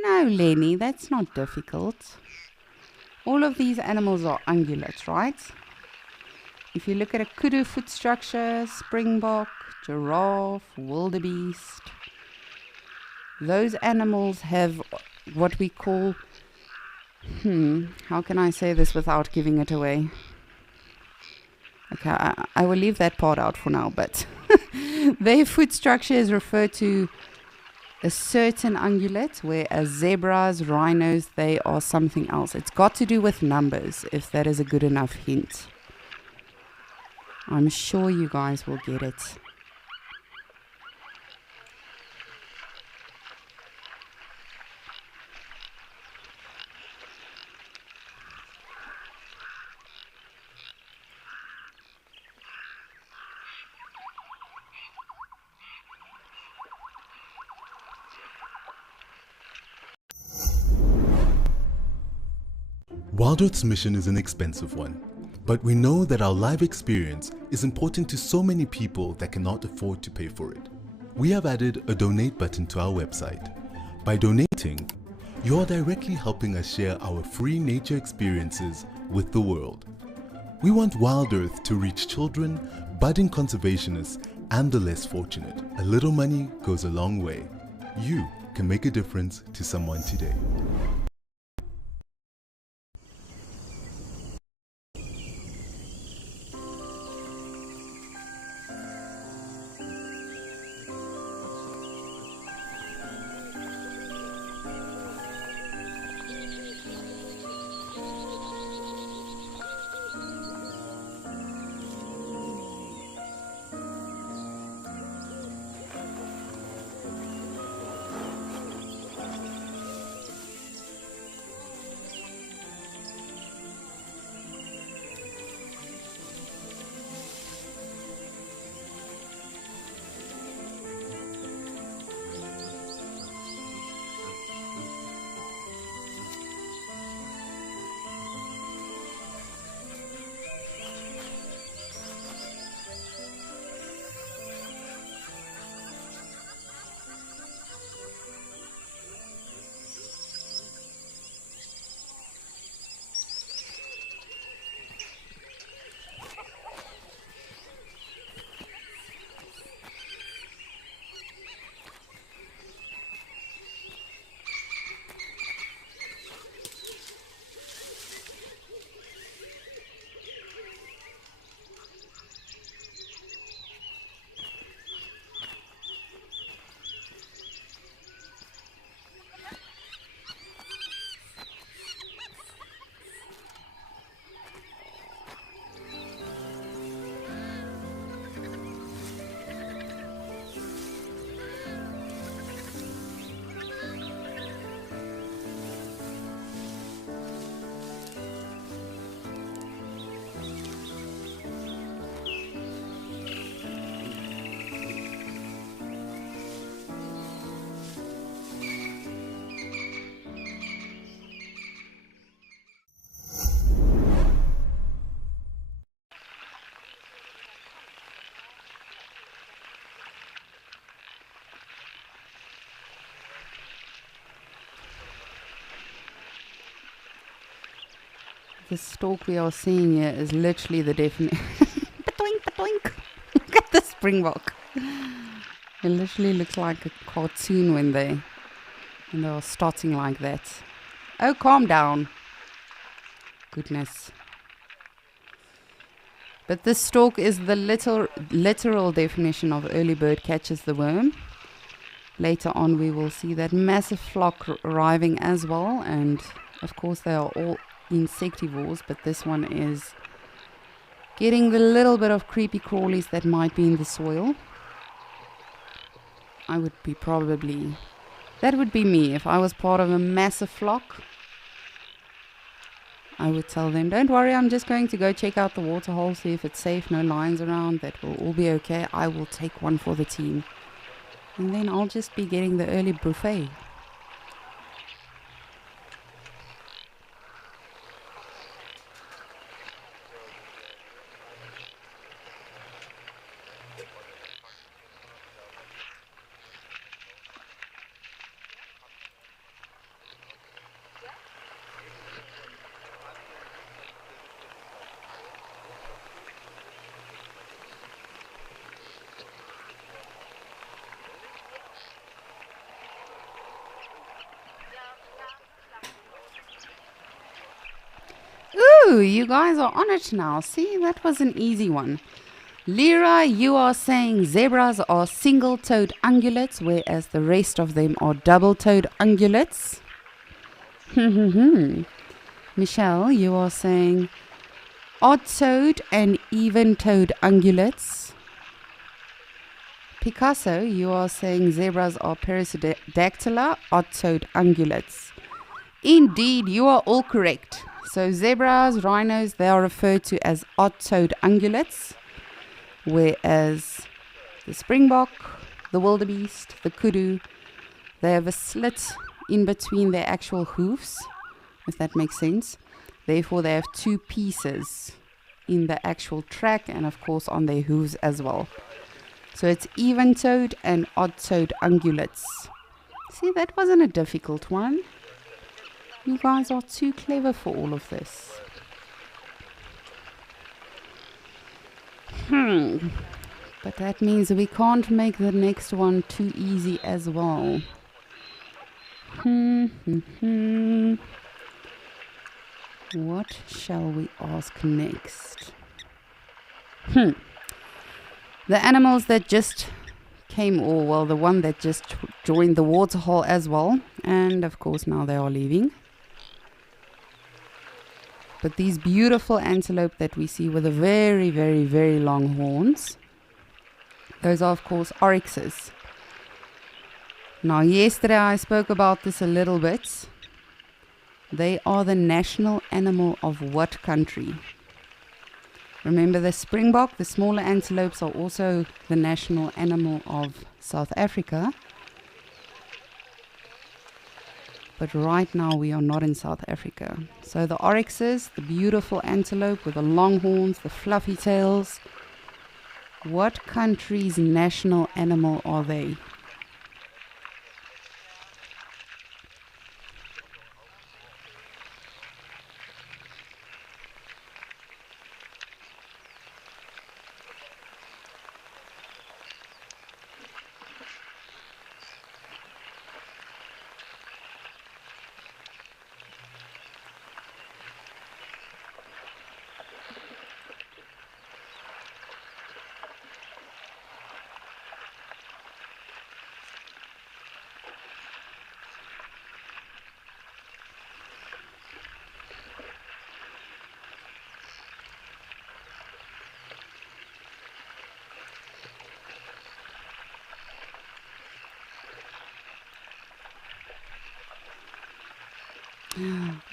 No, Lenny, that's not difficult. All of these animals are ungulates, right? If you look at a kudu foot structure, springbok, giraffe, wildebeest, those animals have what we call, how can I say this without giving it away? Okay, I will leave that part out for now, but their foot structure is referred to a certain ungulate, whereas zebras, rhinos, they are something else. It's got to do with numbers, if that is a good enough hint. I'm sure you guys will get it. Wild Earth's mission is an expensive one, but we know that our live experience is important to so many people that cannot afford to pay for it. We have added a donate button to our website. By donating, you are directly helping us share our free nature experiences with the world. We want Wild Earth to reach children, budding conservationists, and the less fortunate. A little money goes a long way. You can make a difference to someone today. The stalk we are seeing here is literally the definition. Patoink, patoink. Look at the springbok. It literally looks like a cartoon when they are starting like that. Oh, calm down. Goodness. But this stork is the literal definition of early bird catches the worm. Later on we will see that massive flock arriving as well, and of course they are all insectivores, but this one is getting the little bit of creepy crawlies that might be in the soil. That would be me if I was part of a massive flock. I would tell them, don't worry, I'm just going to go check out the waterhole, see if it's safe, no lions around, that will all be okay. I will take one for the team. And then I'll just be getting the early buffet. Ooh, you guys are on it now. See, that was an easy one. Lyra, you are saying zebras are single-toed ungulates, whereas the rest of them are double-toed ungulates. Michelle, you are saying odd-toed and even-toed ungulates. Picasso, you are saying zebras are perissodactyla, odd-toed ungulates. Indeed, you are all correct. So zebras, rhinos, they are referred to as odd-toed ungulates, whereas the springbok, the wildebeest, the kudu, they have a slit in between their actual hoofs, if that makes sense. Therefore, they have two pieces in the actual track and, of course, on their hooves as well. So it's even-toed and odd-toed ungulates. See, that wasn't a difficult one. You guys are too clever for all of this. But that means we can't make the next one too easy as well. What shall we ask next? The animals that just came, or well, the one that just joined the waterhole as well, and of course now they are leaving. But these beautiful antelope that we see with the very, very, very long horns, those are of course oryxes. Now yesterday I spoke about this a little bit. They are the national animal of what country? Remember, the springbok, the smaller antelopes, are also the national animal of South Africa. But right now we are not in South Africa. So the oryxes, the beautiful antelope with the long horns, the fluffy tails, what country's national animal are they?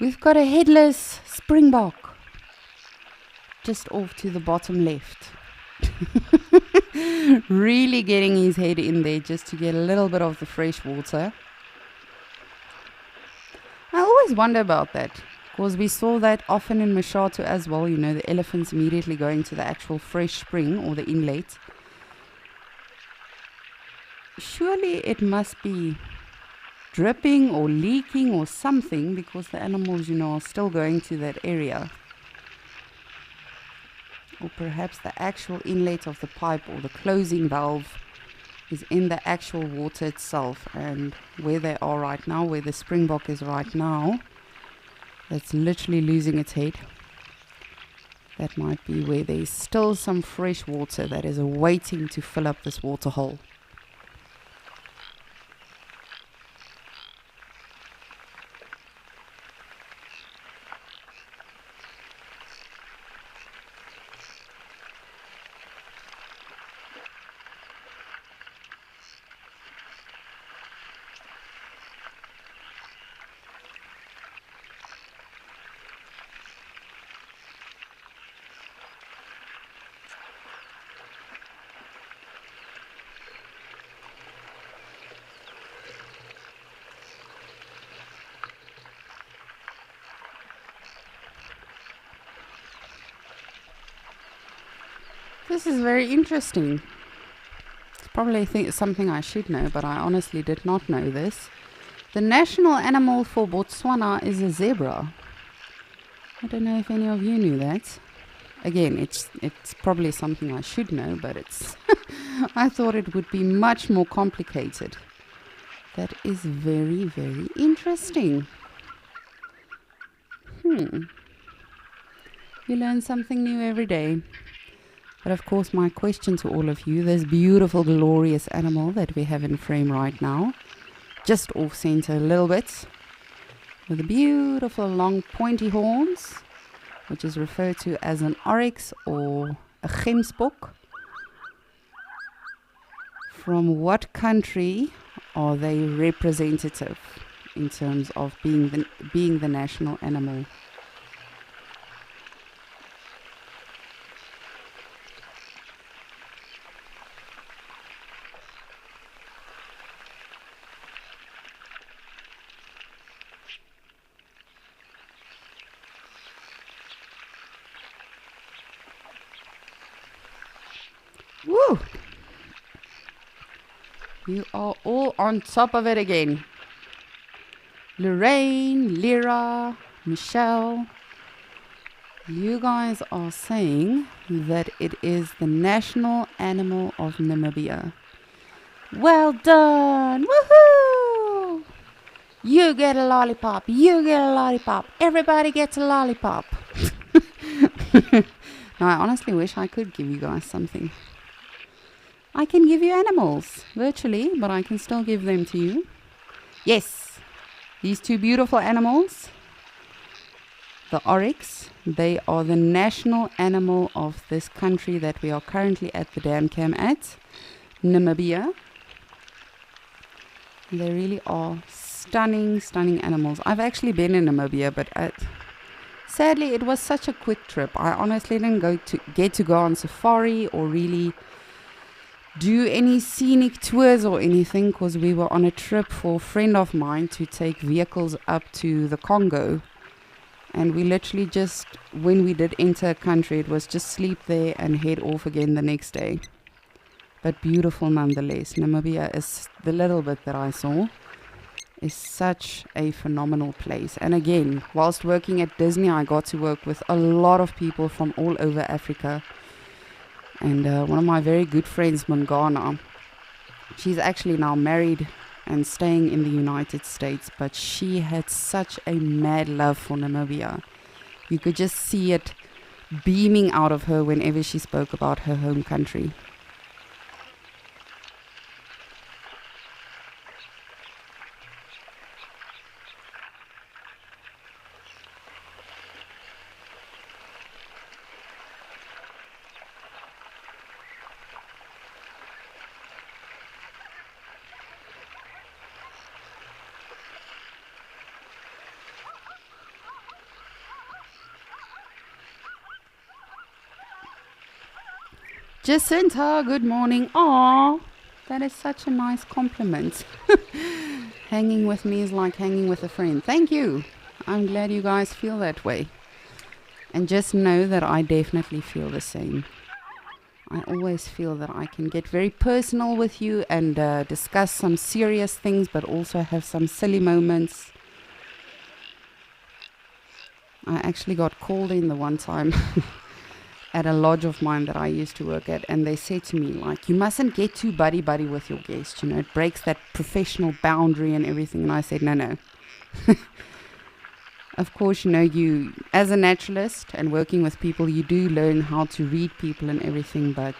We've got a headless springbok just off to the bottom left. Really getting his head in there just to get a little bit of the fresh water. I always wonder about that, because we saw that often in Moshato as well, you know, the elephants immediately going to the actual fresh spring or the inlet. Surely it must be dripping or leaking or something, because the animals, you know, are still going to that area. Or perhaps the actual inlet of the pipe or the closing valve is in the actual water itself. And where they are right now, where the springbok is right now, that's literally losing its head. That might be where there's still some fresh water that is waiting to fill up this water hole. This is very interesting. It's probably something I should know, but I honestly did not know this. The national animal for Botswana is a zebra. I don't know if any of you knew that. Again, it's probably something I should know, but it's I thought it would be much more complicated. That is very, very interesting. You learn something new every day. But of course, my question to all of you, this beautiful, glorious animal that we have in frame right now, just off center a little bit, with the beautiful long pointy horns, which is referred to as an oryx or a gemsbok. From what country are they representative in terms of being the national animal? Woo! You are all on top of it again. Lorraine, Lyra, Michelle, you guys are saying that it is the national animal of Namibia. Well done! Woohoo! You get a lollipop. You get a lollipop. Everybody gets a lollipop. Now, I honestly wish I could give you guys something. I can give you animals virtually, but I can still give them to you. Yes, these two beautiful animals, the oryx, they are the national animal of this country that we are currently at the dam cam at, Namibia. They really are stunning, stunning animals. I've actually been in Namibia, but sadly it was such a quick trip. I honestly didn't get to go on safari or really do any scenic tours or anything, because we were on a trip for a friend of mine to take vehicles up to the Congo. And we literally just, when we did enter a country, it was just sleep there and head off again the next day. But beautiful nonetheless. Namibia is, the little bit that I saw, is such a phenomenal place. And again, whilst working at Disney, I got to work with a lot of people from all over Africa. And one of my very good friends, Mongana, she's actually now married and staying in the United States, but she had such a mad love for Namibia. You could just see it beaming out of her whenever she spoke about her home country. Jacinta, good morning. Aww, that is such a nice compliment. Hanging with me is like hanging with a friend. Thank you. I'm glad you guys feel that way. And just know that I definitely feel the same. I always feel that I can get very personal with you and discuss some serious things, but also have some silly moments. I actually got called in the one time at a lodge of mine that I used to work at, and they said to me, like, you mustn't get too buddy with your guests, you know, it breaks that professional boundary and everything. And I said, no. Of course, you know, you, as a naturalist and working with people, you do learn how to read people and everything, but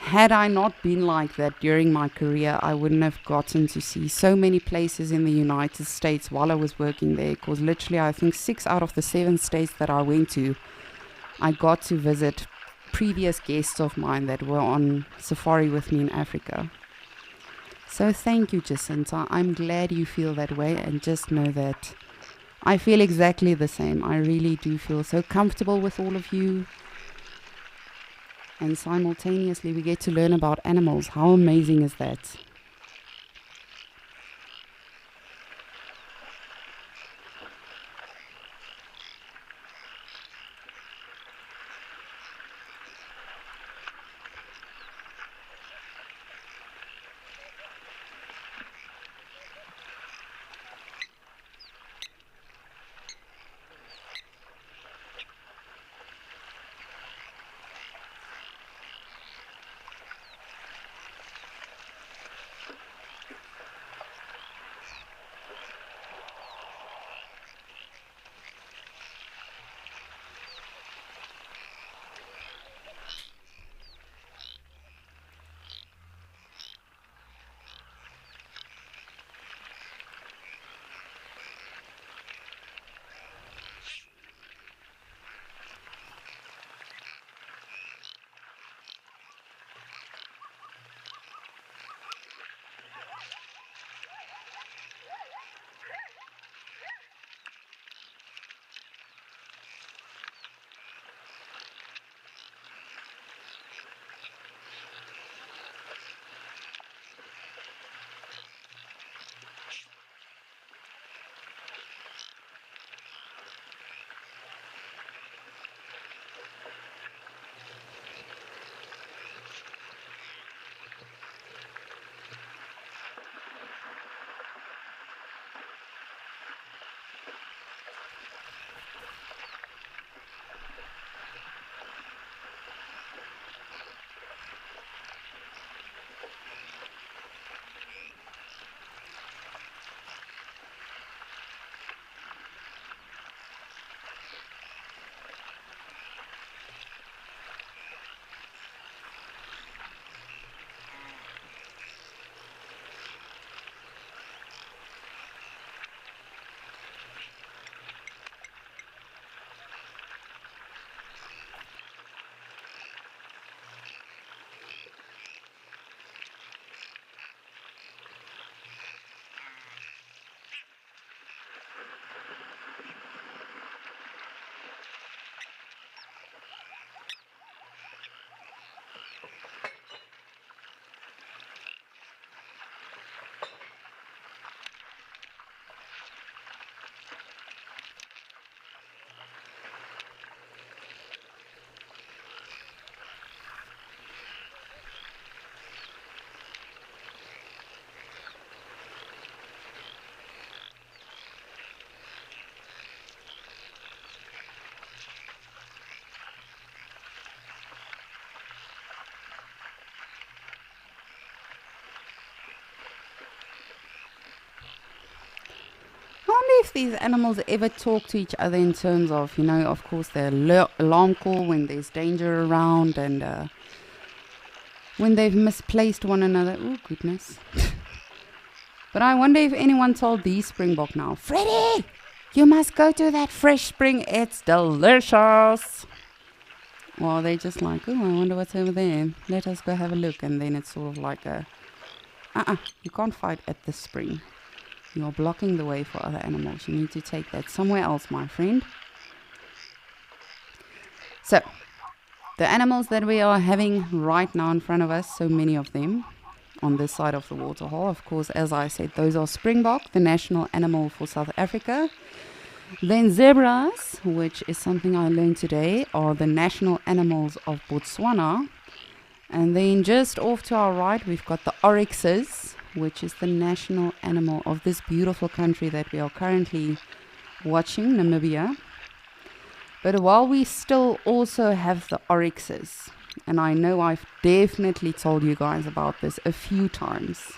had I not been like that during my career, I wouldn't have gotten to see so many places in the United States while I was working there, because literally I think 6 out of the 7 states that I went to, I got to visit previous guests of mine that were on safari with me in Africa. So thank you, Jacinta. I'm glad you feel that way, and just know that I feel exactly the same. I really do feel so comfortable with all of you. And simultaneously we get to learn about animals. How amazing is that? I wonder if these animals ever talk to each other in terms of, you know, of course, their alarm call when there's danger around, and when they've misplaced one another. Oh, goodness. But I wonder if anyone told these springbok now, Freddie, you must go to that fresh spring. It's delicious. Well, they're just like, oh, I wonder what's over there. Let us go have a look. And then it's sort of like you can't fight at the spring. You're blocking the way for other animals. You need to take that somewhere else, my friend. So, the animals that we are having right now in front of us, so many of them on this side of the waterhole. Of course, as I said, those are springbok, the national animal for South Africa. Then zebras, which is something I learned today, are the national animals of Botswana. And then just off to our right, we've got the oryxes, which is the national animal of this beautiful country that we are currently watching, Namibia. But while we still also have the oryxes, and I know I've definitely told you guys about this a few times.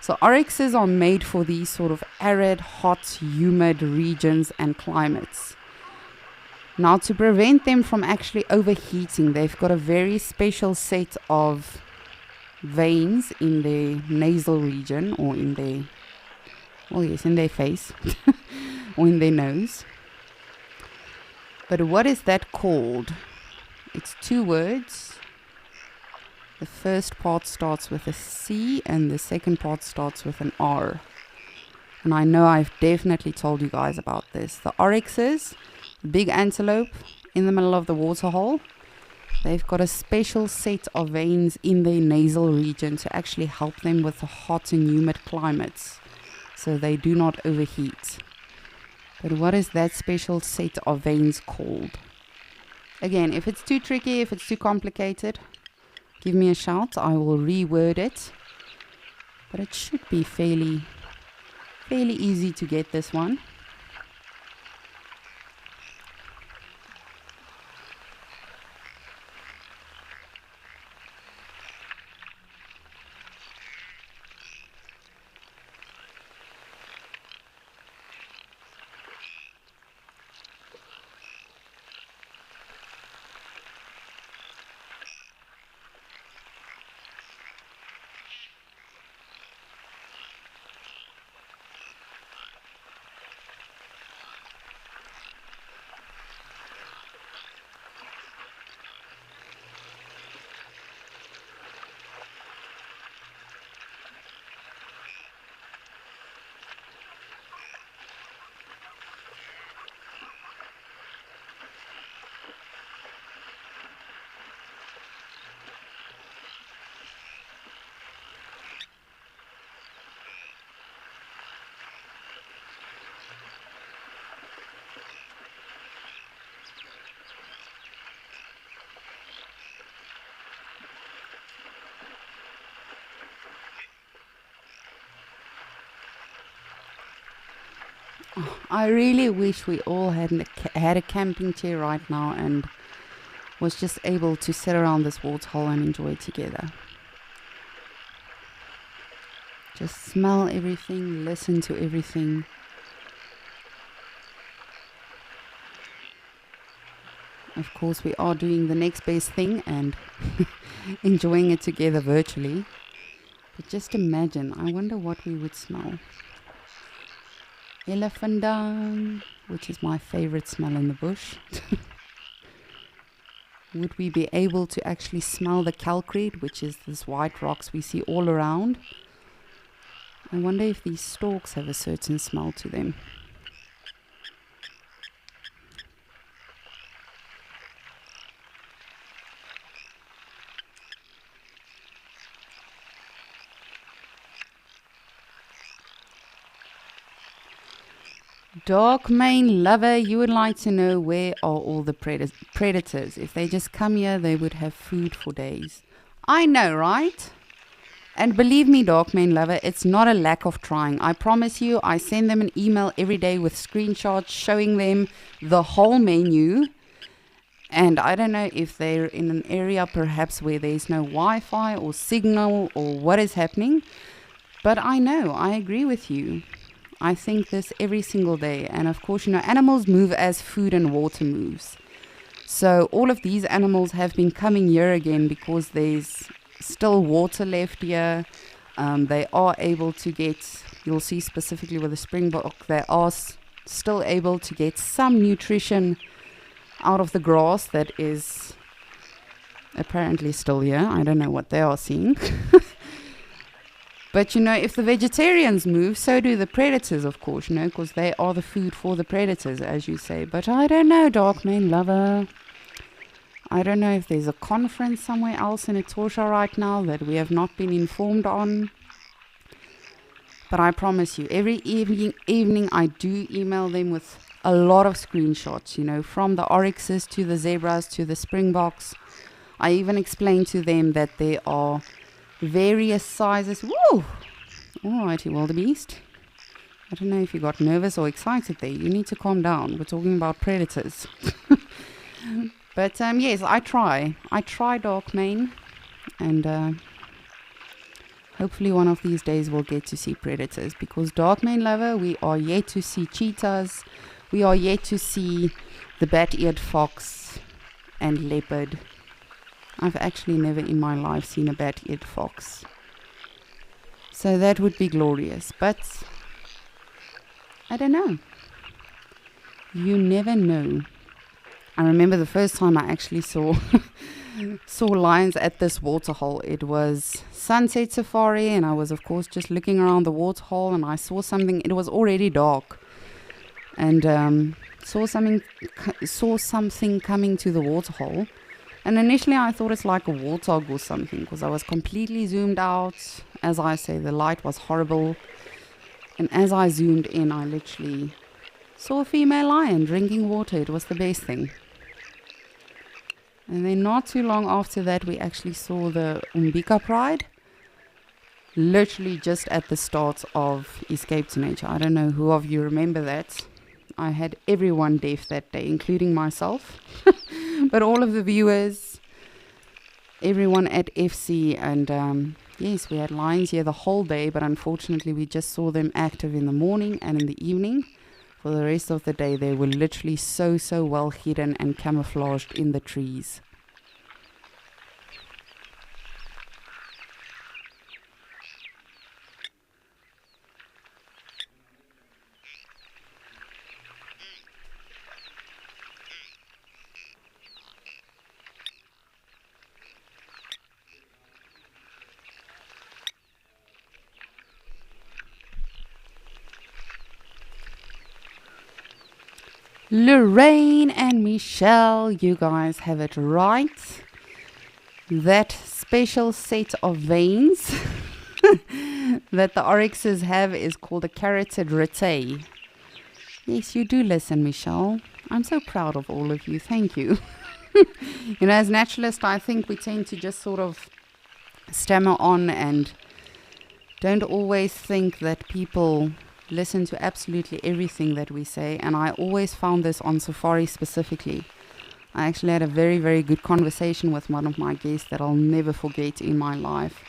So oryxes are made for these sort of arid, hot, humid regions and climates. Now, to prevent them from actually overheating, they've got a very special set of veins in their nasal region, or in their, well, yes, in their face, or in their nose. But what is that called? It's two words. The first part starts with a C and the second part starts with an R. And I know I've definitely told you guys about this. The oryxes, the big antelope in the middle of the waterhole, they've got a special set of veins in their nasal region to actually help them with the hot and humid climates, so they do not overheat. But what is that special set of veins called? Again, if it's too tricky, if it's too complicated, give me a shout. I will reword it. But it should be fairly easy to get this one. I really wish we all had a camping chair right now and was just able to sit around this waterhole and enjoy it together. Just smell everything, listen to everything. Of course, we are doing the next best thing and enjoying it together virtually. But just imagine, I wonder what we would smell. Elephant dung, which is my favorite smell in the bush. Would we be able to actually smell the calcrete, which is this white rocks we see all around? I wonder if these stalks have a certain smell to them. Dark Mane Lover, you would like to know where are all the predators. If they just come here, they would have food for days. I know, right? And believe me, Dark Mane Lover, it's not a lack of trying. I promise you, I send them an email every day with screenshots showing them the whole menu. And I don't know if they're in an area perhaps where there's no Wi-Fi or signal or what is happening. But I know, I agree with you. I think this every single day. And of course, you know, animals move as food and water moves. So all of these animals have been coming here again because there's still water left here. They are able to get, you'll see specifically with the springbok, they are still able to get some nutrition out of the grass that is apparently still here. I don't know what they are seeing. But, you know, if the vegetarians move, so do the predators, of course, you know, because they are the food for the predators, as you say. But I don't know, Dark Mane Lover. I don't know if there's a conference somewhere else in Etosha right now that we have not been informed on. But I promise you, every evening I do email them with a lot of screenshots, you know, from the oryxes to the zebras to the springboks. I even explain to them that there are various sizes. Woo! Alrighty, wildebeest. I don't know if you got nervous or excited there. You need to calm down. We're talking about predators. But yes, I try dark mane, and hopefully one of these days we'll get to see predators, because dark mane lover, we are yet to see cheetahs, we are yet to see the bat-eared fox and leopard. I've actually never in my life seen a bat-eared fox, so that would be glorious. But I don't know, you never know. I remember the first time I actually saw lions at this waterhole. It was sunset safari, and I was of course just looking around the waterhole, and I saw something. It was already dark, and saw something coming to the waterhole. And initially I thought it's like a warthog or something, because I was completely zoomed out. As I say, the light was horrible, and as I zoomed in, I literally saw a female lion drinking water. It was the best thing. And then not too long after that, we actually saw the Umbika Pride, literally just at the start of Escape to Nature. I don't know who of you remember that. I had everyone deaf that day, including myself. But all of the viewers, everyone at FC, and yes, we had lions here the whole day, but unfortunately we just saw them active in the morning and in the evening. For the rest of the day, they were literally so well hidden and camouflaged in the trees. Lorraine and Michelle, you guys have it right. That special set of veins that the oryxes have is called a carotid rete. Yes, you do listen, Michelle. I'm so proud of all of you. Thank you. You know, as naturalists, I think we tend to just sort of stammer on and don't always think that people listen to absolutely everything that we say. And I always found this on safari specifically. I actually had a very good conversation with one of my guests that I'll never forget in my life.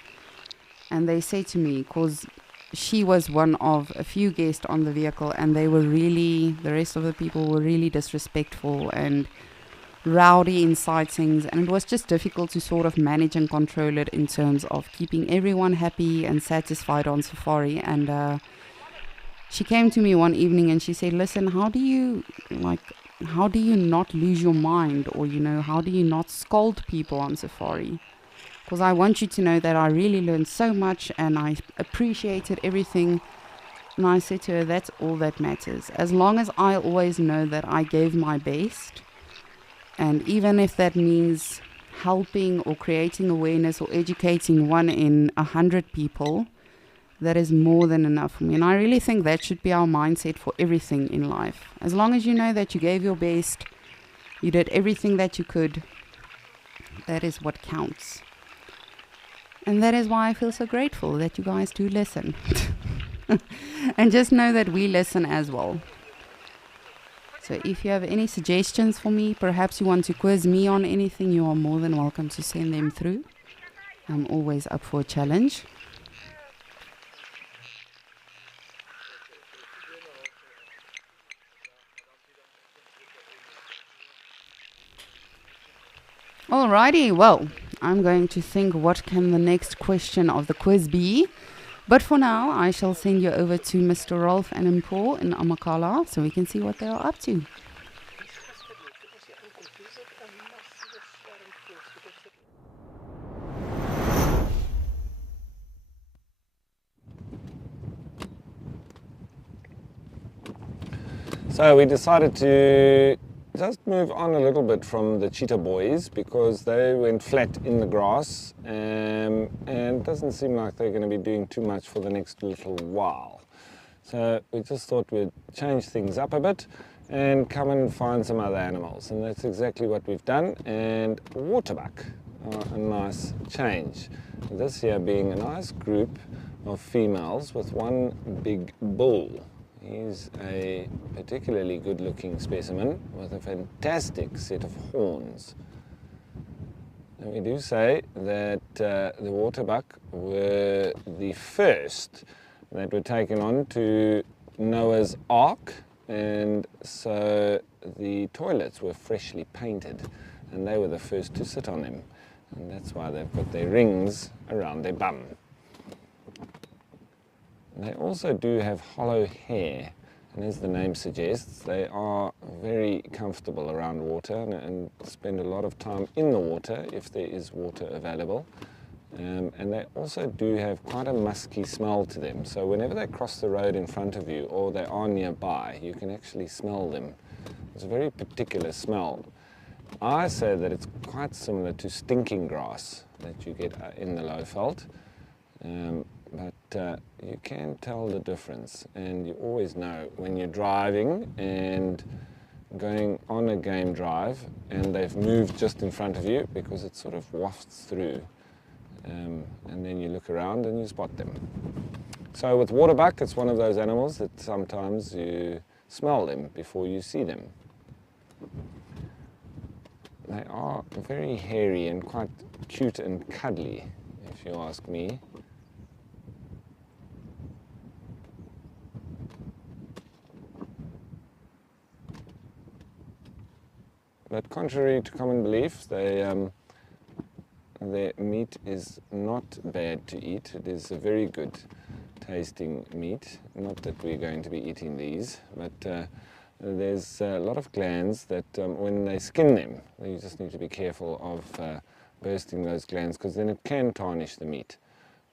And they say to me, because she was one of a few guests on the vehicle, and they were really, the rest of the people were really disrespectful and rowdy in sightings, and it was just difficult to sort of manage and control it in terms of keeping everyone happy and satisfied on safari. And she came to me one evening and she said, listen, how do you not lose your mind, or, you know, how do you not scold people on safari? Because I want you to know that I really learned so much and I appreciated everything. And I said to her, that's all that matters. As long as I always know that I gave my best, and even if that means helping or creating awareness or educating 1 in 100 people, that is more than enough for me. And I really think that should be our mindset for everything in life. As long as you know that you gave your best, you did everything that you could, that is what counts. And that is why I feel so grateful that you guys do listen. And just know that we listen as well. So if you have any suggestions for me, perhaps you want to quiz me on anything, you are more than welcome to send them through. I'm always up for a challenge. Alrighty, well, I'm going to think what can the next question of the quiz be. But for now, I shall send you over to Mr. Rolf and Mpho in Amakhala so we can see what they are up to. So we decided to just move on a little bit from the cheetah boys because they went flat in the grass, and it doesn't seem like they're going to be doing too much for the next little while. So we just thought we'd change things up a bit and come and find some other animals, and that's exactly what we've done. And waterbuck are a nice change. This here being a nice group of females with one big bull. He's a particularly good-looking specimen with a fantastic set of horns. And we do say that the waterbuck were the first that were taken on to Noah's Ark, and so the toilets were freshly painted, and they were the first to sit on them. And that's why they've got their rings around their bum. They also do have hollow hair, and as the name suggests, they are very comfortable around water and spend a lot of time in the water if there is water available. And they also do have quite a musky smell to them, so whenever they cross the road in front of you or they are nearby, you can actually smell them. It's a very particular smell. I say that it's quite similar to stinking grass that you get in the Lowveld. But you can tell the difference, and you always know when you're driving and going on a game drive and they've moved just in front of you, because it sort of wafts through, and then you look around and you spot them. So with waterbuck, it's one of those animals that sometimes you smell them before you see them. They are very hairy and quite cute and cuddly, if you ask me. But contrary to common belief, their meat is not bad to eat. It is a very good tasting meat. Not that we're going to be eating these, but there's a lot of glands that when they skin them, you just need to be careful of bursting those glands, because then it can tarnish the meat.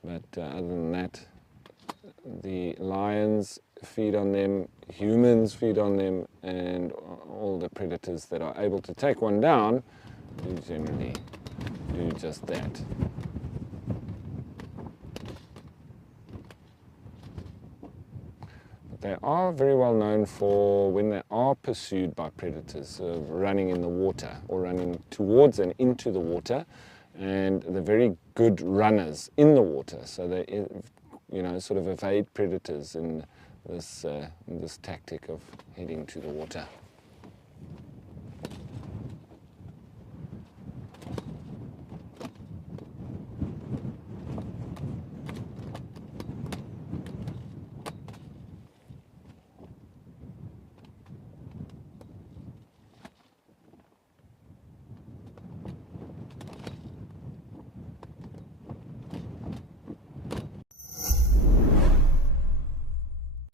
But other than that, the lions feed on them, humans feed on them, and all the predators that are able to take one down do generally do just that. But they are very well known for when they are pursued by predators, running in the water or running towards and into the water, and they're very good runners in the water, so they sort of evade predators in this tactic of heading to the water.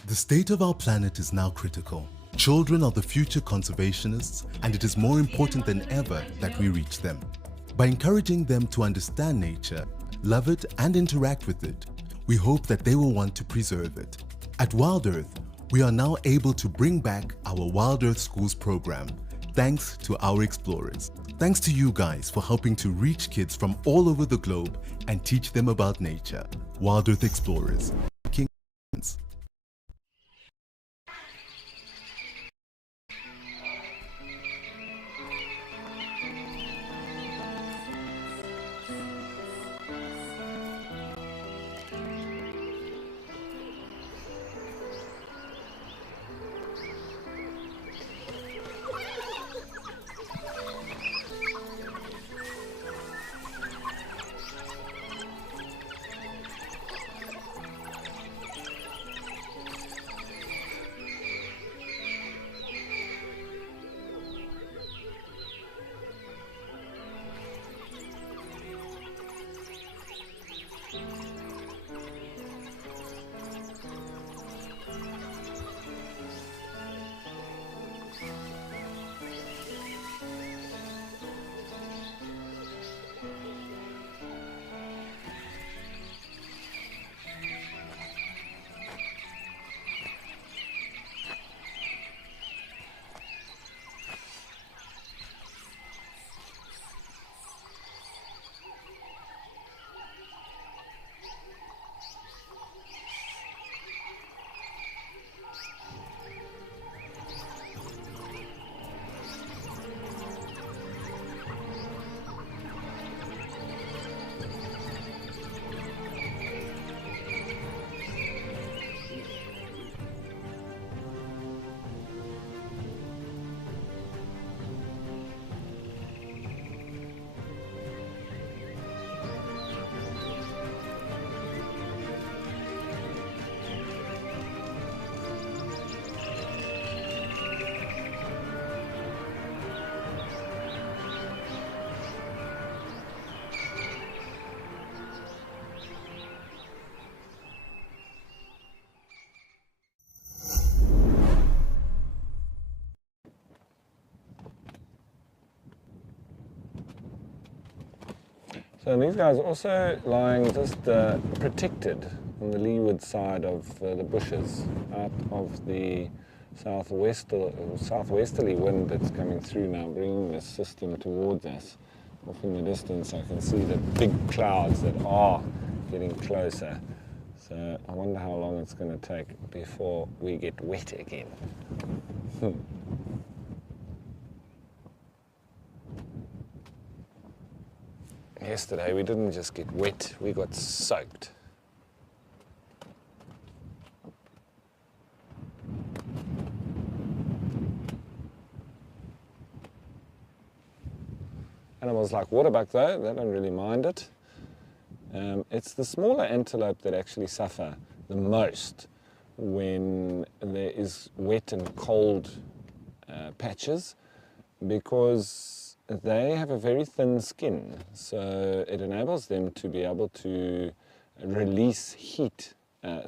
The state of our planet is now critical. Children are the future conservationists, and it is more important than ever that we reach them. By encouraging them to understand nature, love it, and interact with it, we hope that they will want to preserve it. At Wild Earth, we are now able to bring back our Wild Earth Schools program, thanks to our explorers. Thanks to you guys for helping to reach kids from all over the globe and teach them about nature. Wild Earth Explorers. So these guys are also lying just protected on the leeward side of the bushes, out of the southwesterly wind that's coming through now, bringing this system towards us. Off in the distance I can see the big clouds that are getting closer. So I wonder how long it's going to take before we get wet again. Yesterday we didn't just get wet, we got soaked. Animals like waterbuck though, they don't really mind it. It's the smaller antelope that actually suffer the most when there is wet and cold patches, because they have a very thin skin, so it enables them to be able to release heat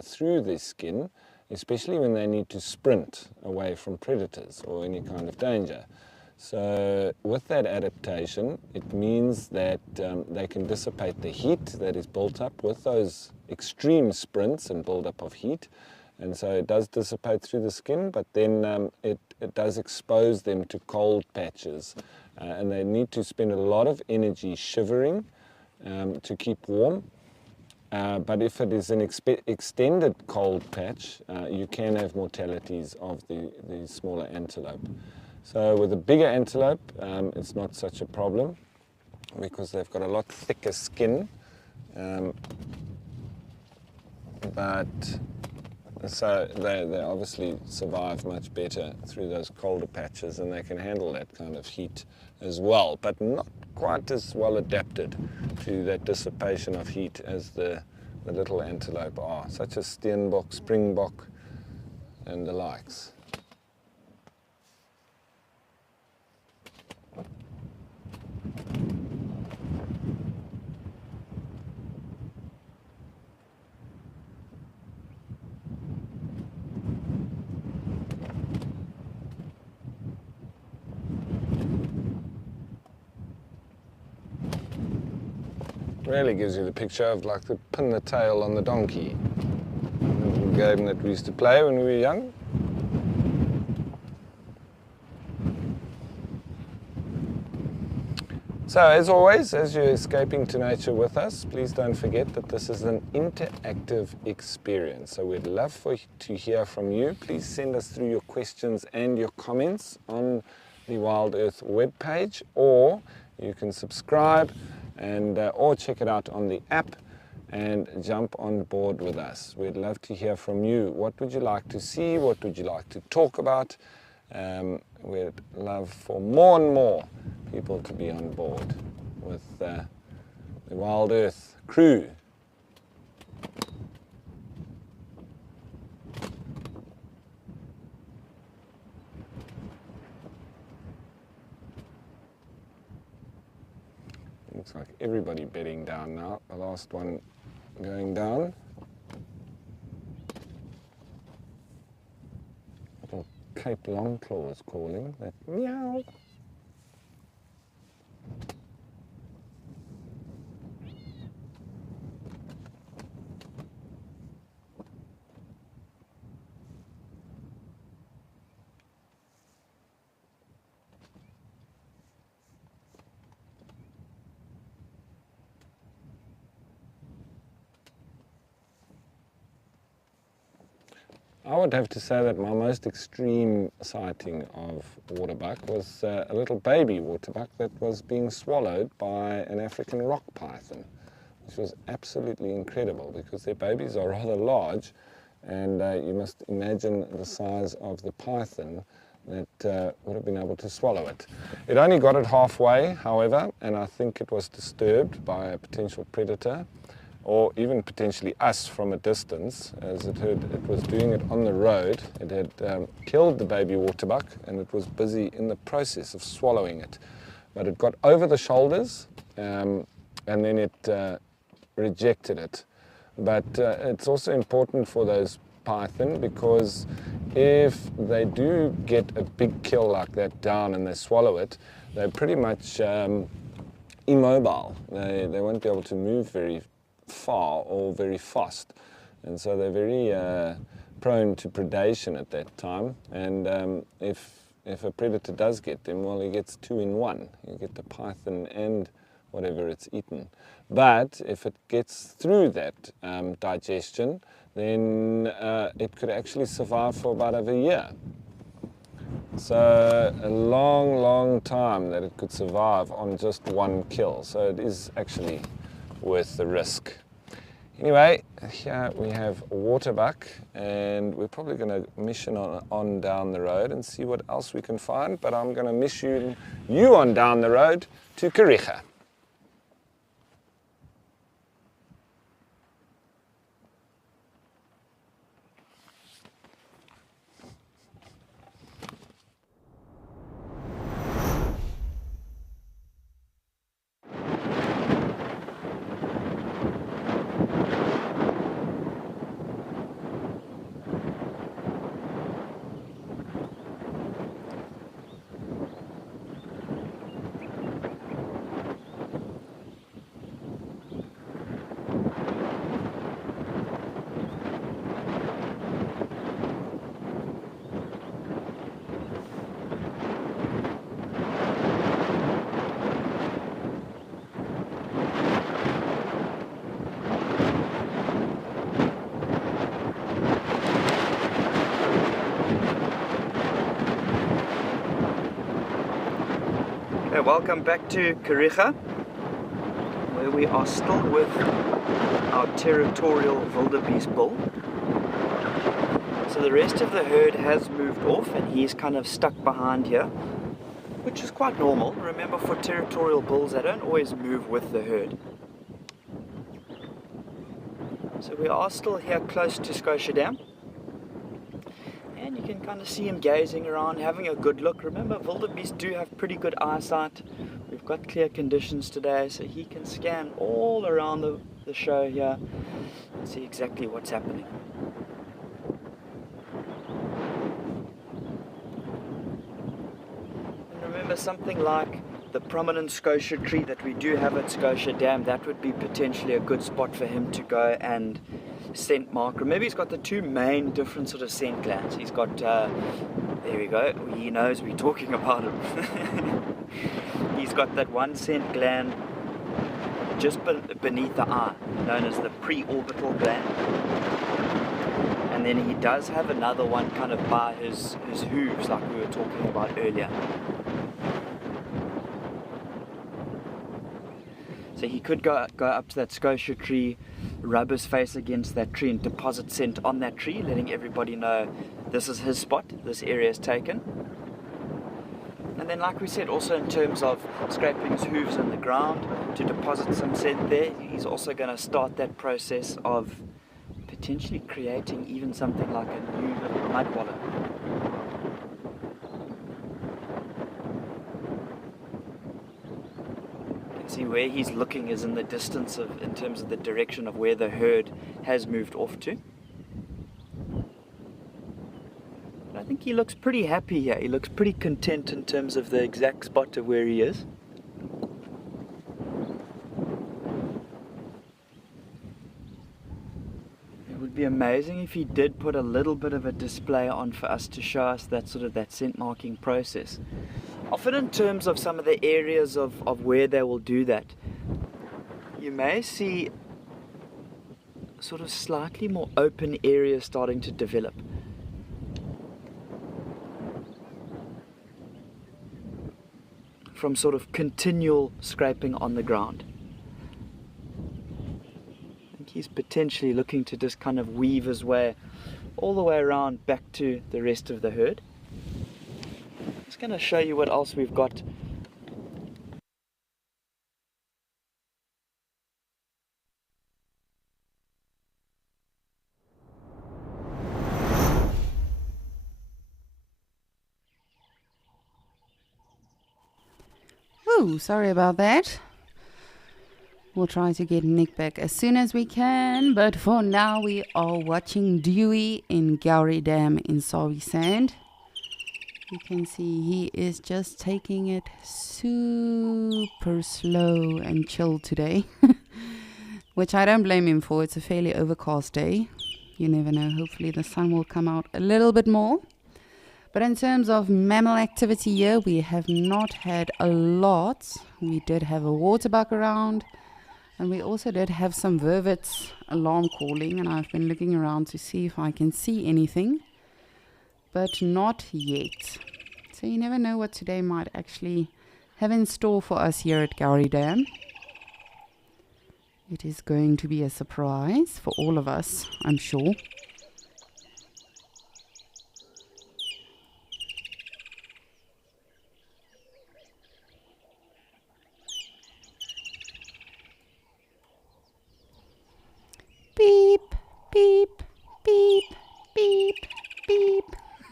through their skin, especially when they need to sprint away from predators or any kind of danger. So with that adaptation, it means that they can dissipate the heat that is built up with those extreme sprints and build-up of heat. And so it does dissipate through the skin, but then it does expose them to cold patches. And they need to spend a lot of energy shivering to keep warm. But if it is an extended cold patch, you can have mortalities of the smaller antelope. So with a bigger antelope, it's not such a problem because they've got a lot thicker skin. But so they obviously survive much better through those colder patches, and they can handle that kind of heat as well, but not quite as well adapted to that dissipation of heat as the little antelope are, such as steenbok, springbok, and the likes. Really gives you the picture of like the pin the tail on the donkey. A game that we used to play when we were young. So as always, as you're escaping to nature with us, please don't forget that this is an interactive experience. So we'd love to hear from you. Please send us through your questions and your comments on the Wild Earth webpage, or you can subscribe and or check it out on the app and jump on board with us. We'd love to hear from you. What would you like to see? What would you like to talk about? We'd love for more and more people to be on board with the Wild Earth crew. Looks like everybody bedding down now. The last one going down. Little Cape Longclaw is calling. That meow. I would have to say that my most extreme sighting of waterbuck was a little baby waterbuck that was being swallowed by an African rock python, which was absolutely incredible because their babies are rather large, and you must imagine the size of the python that would have been able to swallow it. It only got it halfway, however, and I think it was disturbed by a potential predator, or even potentially us from a distance, as it was doing it on the road. It had killed the baby waterbuck, and it was busy in the process of swallowing it. But it got over the shoulders, and then it rejected it. But it's also important for those python, because if they do get a big kill like that down and they swallow it, they pretty much immobile. They won't be able to move very far or very fast, and so they're very prone to predation at that time. And if a predator does get them, well, he gets two in one. You get the python and whatever it's eaten. But if it gets through that digestion, then it could actually survive for about a year. So a long, long time that it could survive on just one kill. So it is actually worth the risk. Anyway, here we have waterbuck, and we're probably going to mission on down the road and see what else we can find. But I'm going to mission you on down the road to Kariega. Welcome back to Kariega, where we are still with our territorial wildebeest bull. So the rest of the herd has moved off and he's kind of stuck behind here, which is quite normal. Remember, for territorial bulls, they don't always move with the herd. So we are still here close to Scotia Dam. And you can kind of see him gazing around, having a good look. Remember, wildebeest do have pretty good eyesight. We've got clear conditions today, so he can scan all around the show here and see exactly what's happening. And remember, something like the prominent Scotia tree that we do have at Scotia Dam, that would be potentially a good spot for him to go and scent mark. Remember, he's got the two main different sort of scent glands. He's got, there we go, he knows we're talking about him. He's got that one scent gland just beneath the eye, known as the preorbital gland. And then he does have another one kind of by his hooves, like we were talking about earlier. So he could go up to that Scotia tree, rub his face against that tree and deposit scent on that tree, letting everybody know this is his spot, this area is taken. And then, like we said, also in terms of scraping his hooves in the ground to deposit some scent there, he's also going to start that process of potentially creating even something like a new little mud wallow. See where he's looking is in the distance in terms of the direction of where the herd has moved off to. But I think he looks pretty happy here. He looks pretty content in terms of the exact spot of where he is. It would be amazing if he did put a little bit of a display on for us to show us that sort of that scent marking process. Often in terms of some of the areas of where they will do that, you may see sort of slightly more open areas starting to develop. From sort of continual scraping on the ground. I think he's potentially looking to just kind of weave his way all the way around back to the rest of the herd. I'm going to show you what else we've got. Ooh, sorry about that. We'll try to get Nick back as soon as we can, but for now we are watching Dewey in Gowrie Dam in Sabi Sand. You can see he is just taking it super slow and chill today, which I don't blame him for. It's a fairly overcast day. You never know. Hopefully the sun will come out a little bit more. But in terms of mammal activity here, we have not had a lot. We did have a waterbuck around, and we also did have some vervets alarm calling, and I've been looking around to see if I can see anything, but not yet. So you never know what today might actually have in store for us here at Gowrie Dam. It is going to be a surprise for all of us, I'm sure. Beep, beep, beep, beep, beep.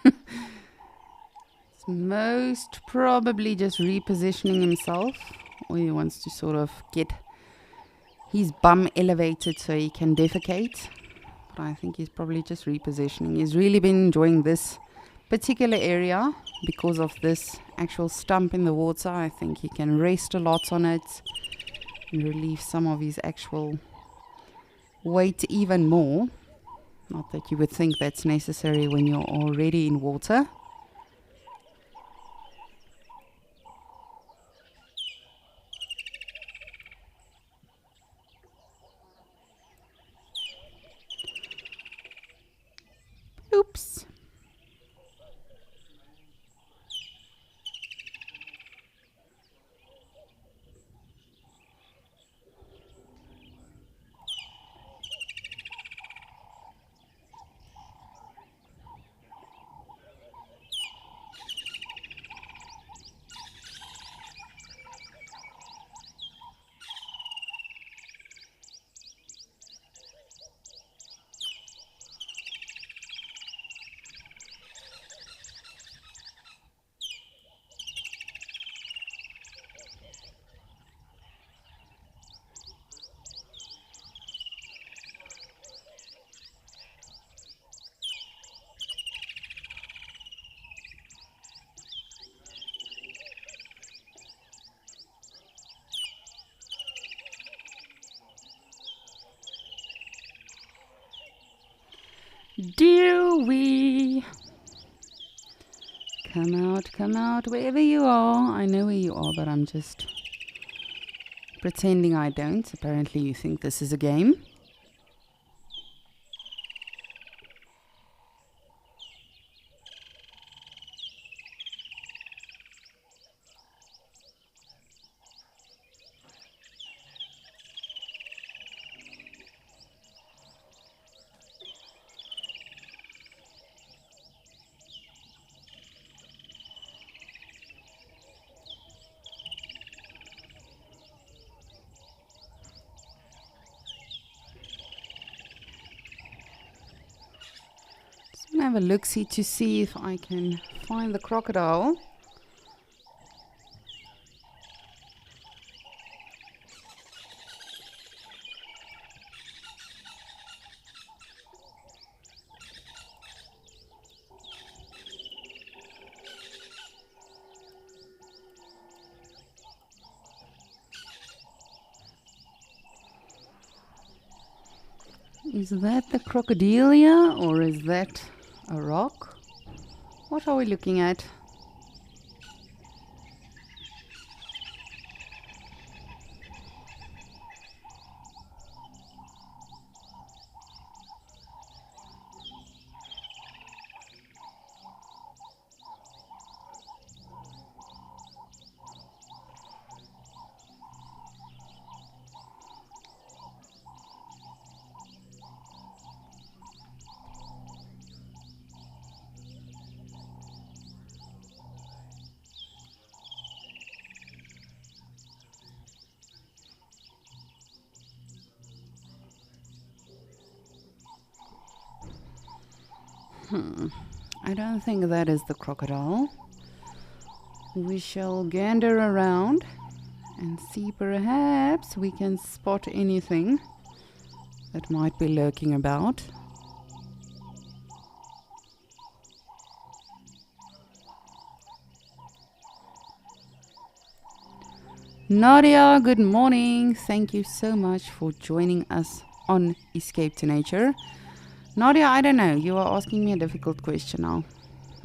It's most probably just repositioning himself, or he wants to sort of get his bum elevated so he can defecate. But I think he's probably just repositioning. He's really been enjoying this particular area because of this actual stump in the water. I think he can rest a lot on it and relieve some of his actual weight even more. Not that you would think that's necessary when you're already in water. Oops. Dewey, come out, wherever you are. I know where you are, but I'm just pretending I don't. Apparently you think this is a game. Have a look-see to see if I can find the crocodile. Is that the crocodilia or is that a rock? What are we looking at? I don't think that is the crocodile. We shall gander around and see perhaps we can spot anything that might be lurking about. Nadia, good morning. Thank you so much for joining us on Escape to Nature. Nadia, I don't know. You are asking me a difficult question now.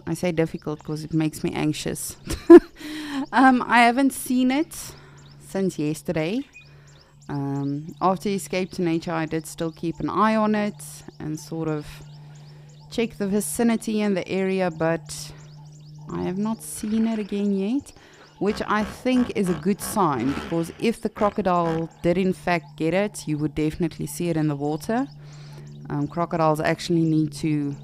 I say difficult because it makes me anxious. I haven't seen it since yesterday. After Escape to Nature, I did still keep an eye on it and sort of check the vicinity and the area, but I have not seen it again yet, which I think is a good sign, because if the crocodile did in fact get it, you would definitely see it in the water. Crocodiles actually need to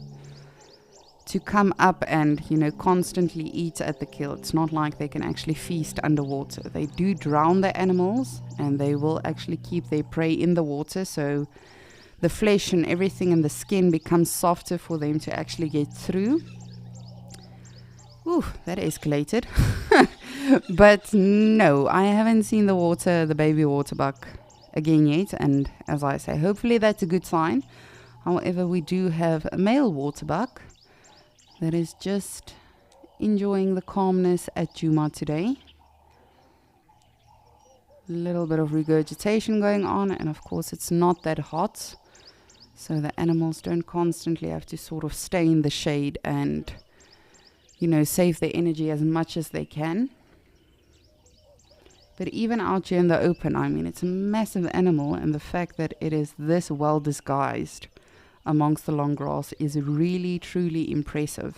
come up and, constantly eat at the kill. It's not like they can actually feast underwater. They do drown the animals, and they will actually keep their prey in the water, so the flesh and everything and the skin becomes softer for them to actually get through. Ooh, that escalated. But no, I haven't seen the baby waterbuck again yet, and as I say, hopefully that's a good sign. However, we do have a male waterbuck that is just enjoying the calmness at Djuma today. A little bit of regurgitation going on, and of course it's not that hot, so the animals don't constantly have to sort of stay in the shade and, save their energy as much as they can. But even out here in the open, it's a massive animal, and the fact that it is this well disguised amongst the long grass is really, truly impressive.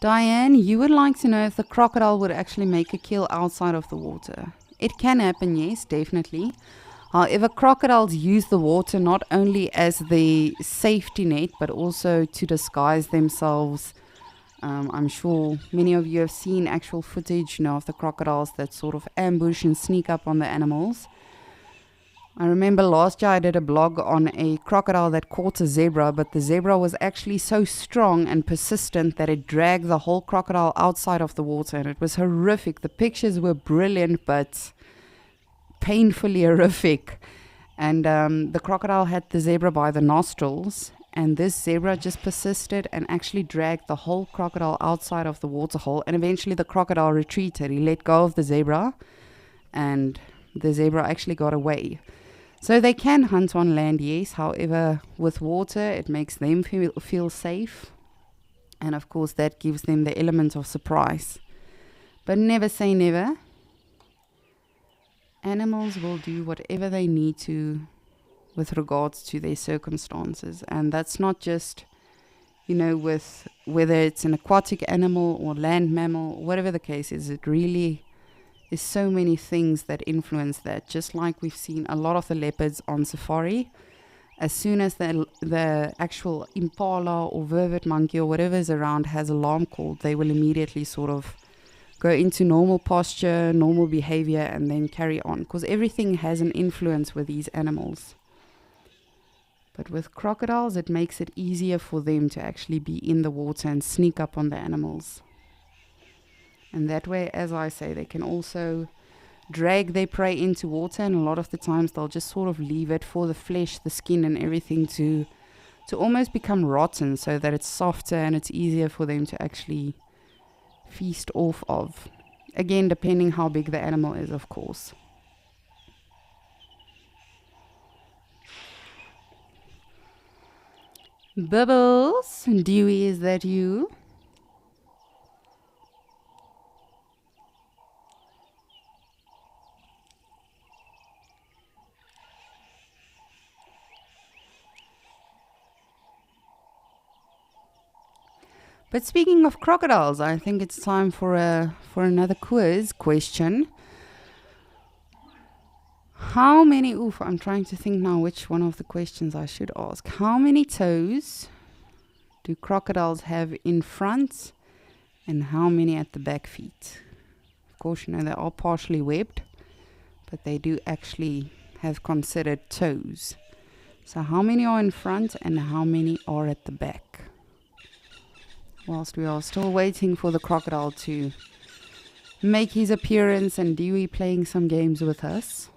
Diane, you would like to know if the crocodile would actually make a kill outside of the water. It can happen, yes, definitely. However, crocodiles use the water not only as the safety net, but also to disguise themselves. I'm sure many of you have seen actual footage, of the crocodiles that sort of ambush and sneak up on the animals. I remember last year I did a blog on a crocodile that caught a zebra, but the zebra was actually so strong and persistent that it dragged the whole crocodile outside of the water, and it was horrific. The pictures were brilliant, but painfully horrific. And the crocodile had the zebra by the nostrils, and this zebra just persisted and actually dragged the whole crocodile outside of the waterhole, and eventually the crocodile retreated. He let go of the zebra, and the zebra actually got away. So they can hunt on land, yes. However, with water, it makes them feel safe. And of course, that gives them the element of surprise. But never say never. Animals will do whatever they need to with regards to their circumstances. And that's not just, with whether it's an aquatic animal or land mammal, whatever the case is, it really is so many things that influence that. Just like we've seen a lot of the leopards on safari, as soon as the actual impala or vervet monkey or whatever is around has alarm called, they will immediately sort of go into normal posture, normal behavior, and then carry on, because everything has an influence with these animals. But with crocodiles, it makes it easier for them to actually be in the water and sneak up on the animals. And that way, as I say, they can also drag their prey into water, and a lot of the times they'll just sort of leave it for the flesh, the skin and everything to almost become rotten, so that it's softer and it's easier for them to actually feast off of. Again, depending how big the animal is, of course. Bubbles, Dewey, is that you? But speaking of crocodiles, I think it's time for another quiz question. How many, I'm trying to think now which one of the questions I should ask. How many toes do crocodiles have in front, and how many at the back feet? Of course, they are partially webbed, but they do actually have considered toes. So how many are in front and how many are at the back? Whilst we are still waiting for the crocodile to make his appearance and Dewey playing some games with us.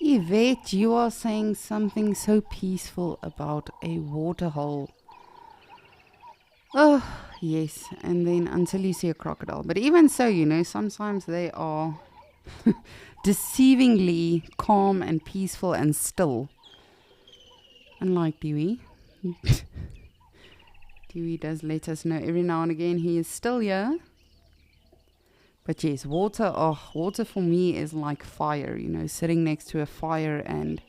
Yvette, you are saying something so peaceful about a waterhole. Oh, yes. And then until you see a crocodile. But even so, you know, sometimes they are deceivingly calm and peaceful and still. Unlike Dewey. Dewey does let us know every now and again he is still here. But yes, water for me is like fire, you know, sitting next to a fire, and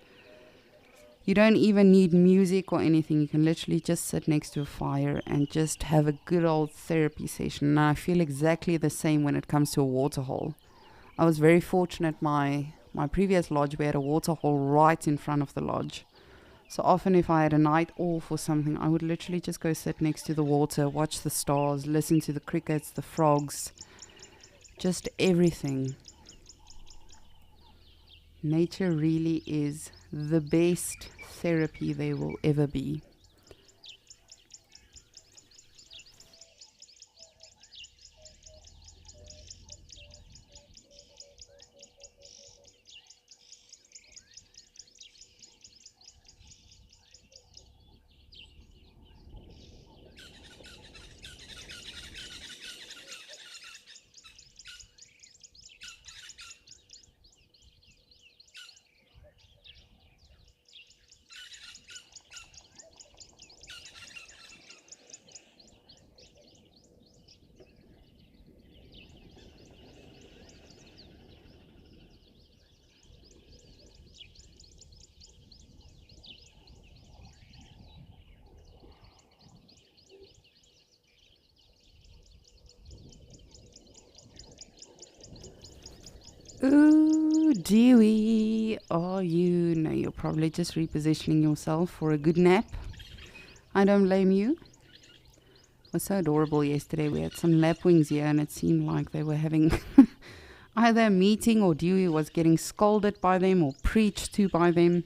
you don't even need music or anything. You can literally just sit next to a fire and just have a good old therapy session. And I feel exactly the same when it comes to a waterhole. I was very fortunate, my previous lodge, we had a waterhole right in front of the lodge. So often if I had a night off or something, I would literally just go sit next to the water, watch the stars, listen to the crickets, the frogs, just everything. Nature really is the best therapy there will ever be. Ooh, Dewey, are you? No, you're probably just repositioning yourself for a good nap. I don't blame you. It was so adorable yesterday. We had some lapwings here and it seemed like they were having either a meeting or Dewey was getting scolded by them or preached to by them.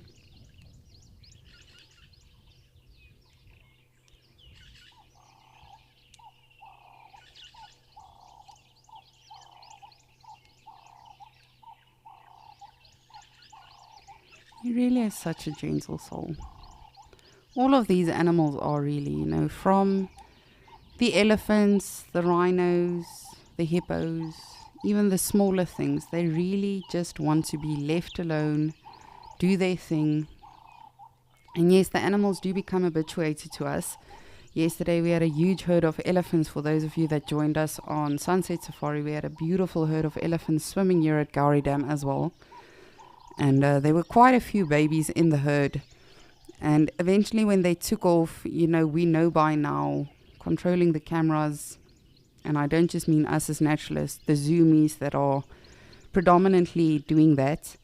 He really is such a gentle soul. All of these animals are really, you know, from the elephants, the rhinos, the hippos, even the smaller things. They really just want to be left alone, do their thing. And yes, the animals do become habituated to us. Yesterday we had a huge herd of elephants. For those of you that joined us on Sunset Safari, we had a beautiful herd of elephants swimming here at Gowrie Dam as well. And there were quite a few babies in the herd. And eventually when they took off, you know, we know by now, controlling the cameras, and I don't just mean us as naturalists, the zoomies that are predominantly doing that,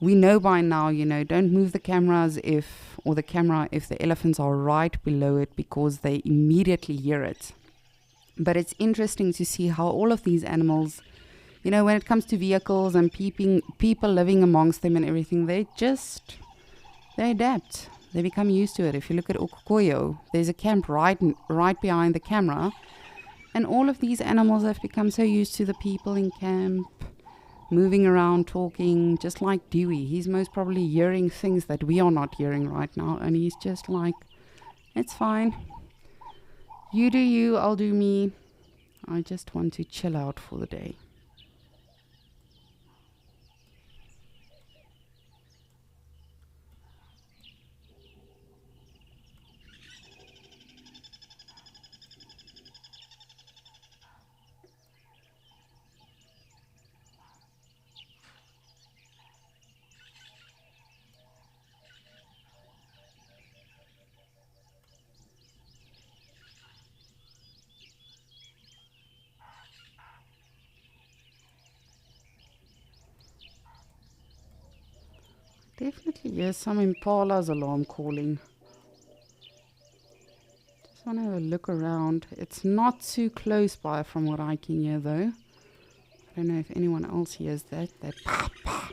we know by now, you know, don't move the cameras if the elephants are right below it, because they immediately hear it. But it's interesting to see how all of these animals, you know, when it comes to vehicles and people living amongst them and everything, they adapt. They become used to it. If you look at Okukoyo, there's a camp right behind the camera, and all of these animals have become so used to the people in camp, moving around, talking, just like Dewey. He's most probably hearing things that we are not hearing right now, and he's just like, it's fine. You do you, I'll do me. I just want to chill out for the day. Definitely hear some impala's alarm calling. Just want to have a look around. It's not too close by from what I can hear though. I don't know if anyone else hears that. That pa pa.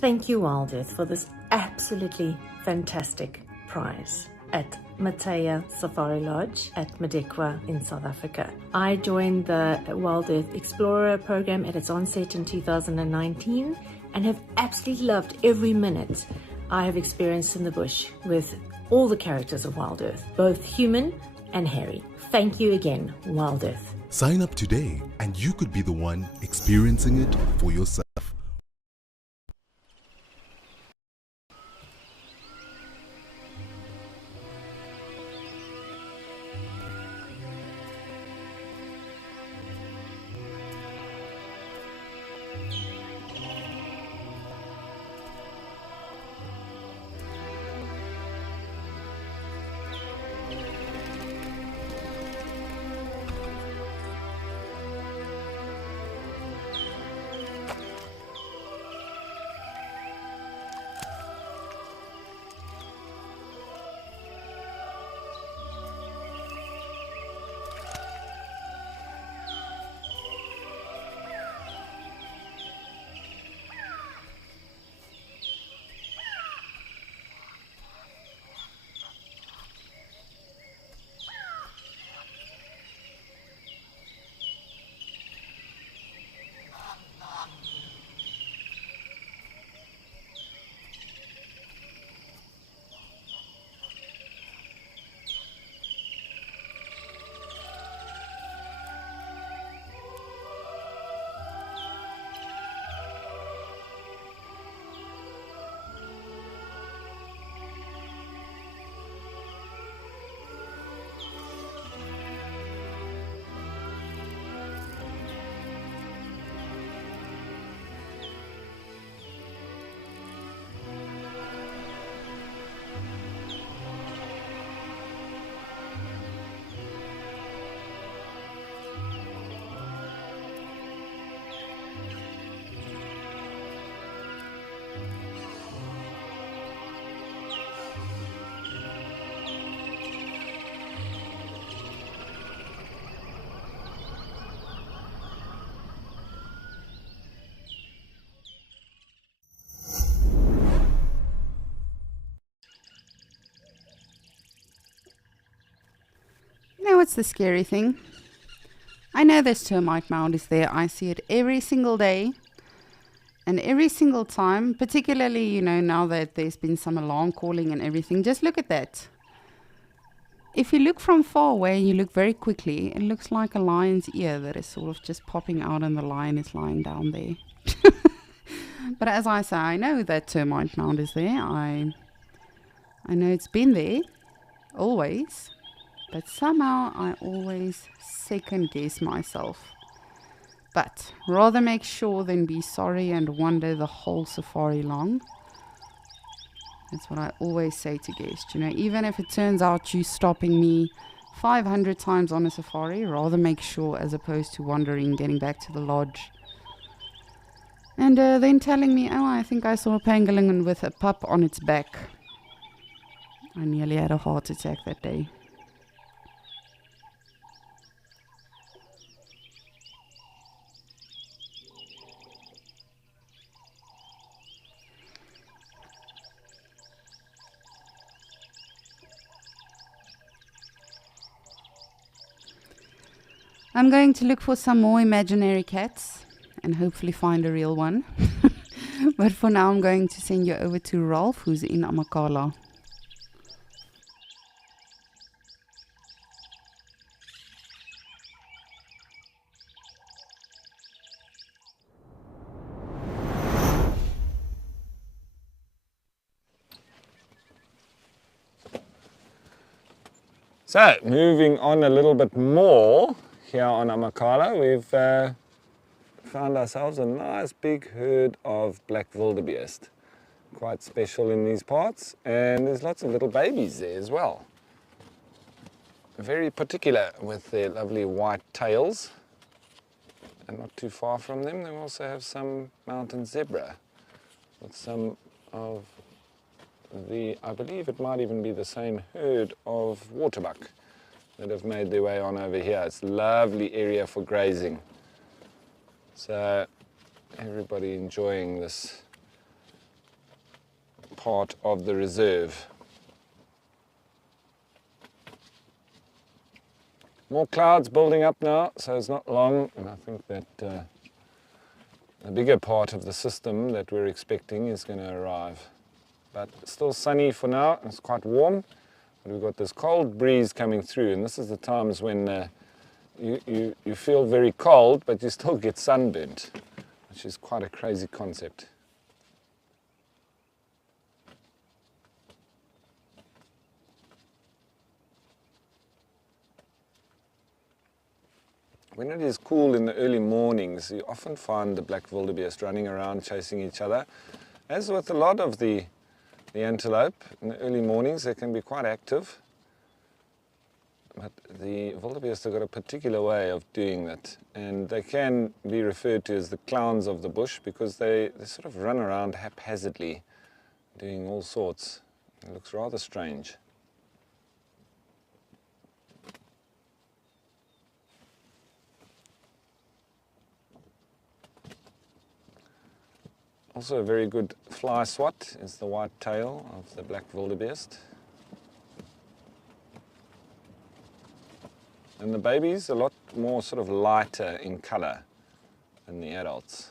Thank you, Wild Earth, for this absolutely fantastic prize at Mataya Safari Lodge at Madekwa in South Africa. I joined the Wild Earth Explorer program at its onset in 2019 and have absolutely loved every minute I have experienced in the bush with all the characters of Wild Earth, both human and hairy. Thank you again, Wild Earth. Sign up today and you could be the one experiencing it for yourself. What's the scary thing? I know this termite mound is there. I see it every single day. And every single time, particularly, you know, now that there's been some alarm calling and everything, just look at that. if you look from far away and you look very quickly, it looks like a lion's ear that is sort of just popping out and the lion is lying down there. But as I say, I know that termite mound is there. I know it's been there always, but somehow I always second guess myself. But rather make sure than be sorry and wonder the whole safari long. That's what I always say to guests. You know, even if it turns out you stopping me 500 times on a safari, rather make sure as opposed to wandering, getting back to the lodge. And then telling me, oh, I think I saw a pangolin with a pup on its back. I nearly had a heart attack that day. I'm going to look for some more imaginary cats and hopefully find a real one. But for now, I'm going to send you over to Ralph, who's in Amakhala. So, moving on a little bit more here on Amakhala, we've found ourselves a nice big herd of black wildebeest. Quite special in these parts, and there's lots of little babies there as well. Very particular with their lovely white tails, and not too far from them they also have some mountain zebra with some of I believe it might even be the same herd of waterbuck that have made their way on over here. It's a lovely area for grazing. So everybody enjoying this part of the reserve. More clouds building up now, so it's not long, and I think that the bigger part of the system that we're expecting is going to arrive. But still sunny for now, it's quite warm. But we've got this cold breeze coming through, and this is the times when you feel very cold, but you still get sunburnt, which is quite a crazy concept. When it is cool in the early mornings, you often find the black wildebeest running around chasing each other. As with a lot of the antelope, in the early mornings they can be quite active, but the wildebeest have got a particular way of doing that, and they can be referred to as the clowns of the bush because they sort of run around haphazardly doing all sorts. It looks rather strange. Also a very good fly swat is the white tail of the black wildebeest. And the babies a lot more sort of lighter in colour than the adults.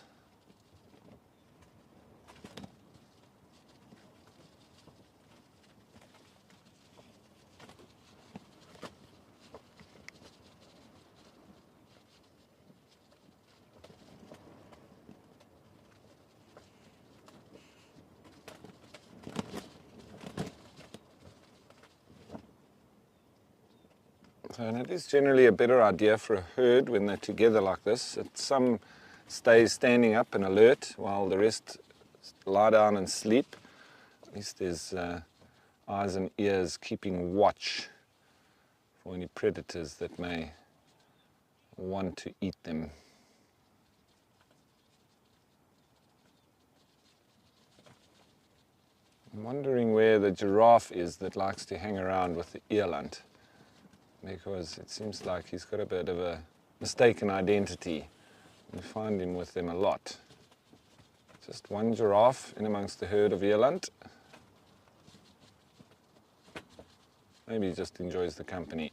And it is generally a better idea for a herd when they're together like this. Some stays standing up and alert while the rest lie down and sleep. At least there's eyes and ears keeping watch for any predators that may want to eat them. I'm wondering where the giraffe is that likes to hang around with the eland, because it seems like he's got a bit of a mistaken identity. We find him with them a lot. Just one giraffe in amongst the herd of eland. Maybe he just enjoys the company.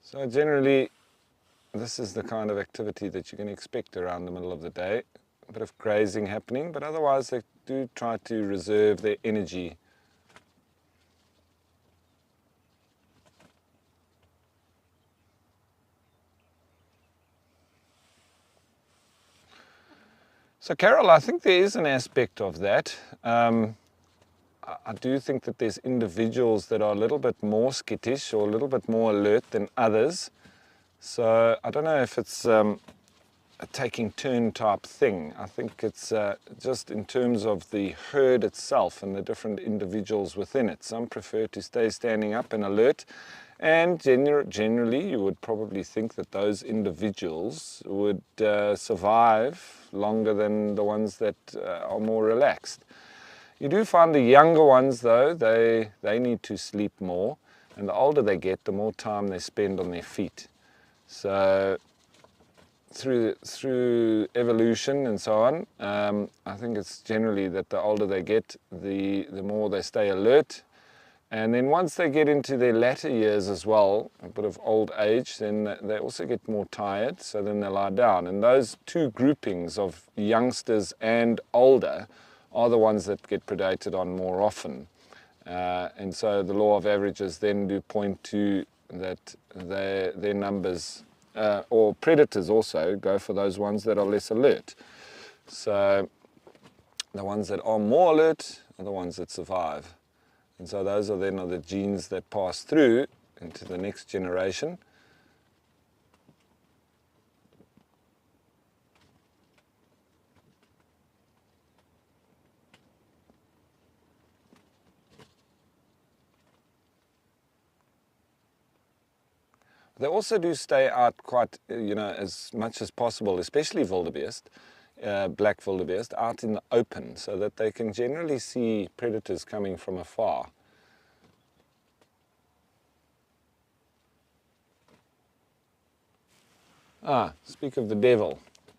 So generally this is the kind of activity that you can expect around the middle of the day. A bit of grazing happening, but otherwise they do try to reserve their energy. So Carol, I think there is an aspect of that. I do think that there's individuals that are a little bit more skittish or a little bit more alert than others. So I don't know if it's a taking turn type thing. I think it's just in terms of the herd itself and the different individuals within it. Some prefer to stay standing up and alert, and generally you would probably think that those individuals would survive longer than the ones that are more relaxed. You do find the younger ones though, they need to sleep more, and the older they get, the more time they spend on their feet. So through evolution and so on, I think it's generally that the older they get, the more they stay alert. And then once they get into their latter years as well, a bit of old age, then they also get more tired, so then they lie down. And those two groupings of youngsters and older are the ones that get predated on more often. And so the law of averages then do point to that their numbers, or predators also, go for those ones that are less alert. So the ones that are more alert are the ones that survive. And so those are then the genes that pass through into the next generation. They also do stay out quite, as much as possible, especially wildebeest, black wildebeest, out in the open, so that they can generally see predators coming from afar. Speak of the devil,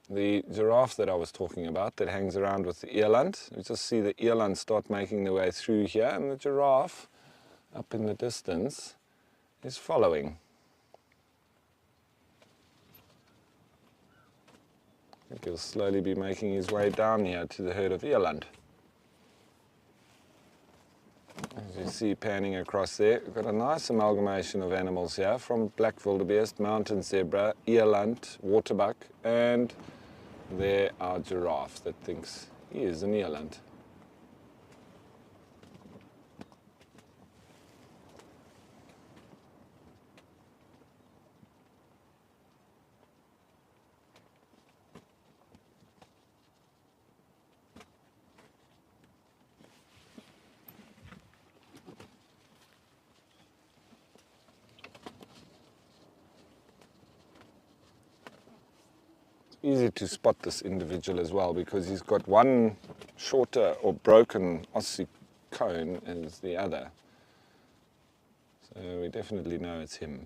the giraffe that I was talking about that hangs around with the eland. We just see the eland start making their way through here, and the giraffe up in the distance is following. I think he'll slowly be making his way down here to the herd of eland. As you see panning across there, we've got a nice amalgamation of animals here, from black wildebeest, mountain zebra, eland, waterbuck, and there our giraffe that thinks he is an eland. Easy to spot this individual as well, because he's got one shorter or broken ossicone as the other. So we definitely know it's him.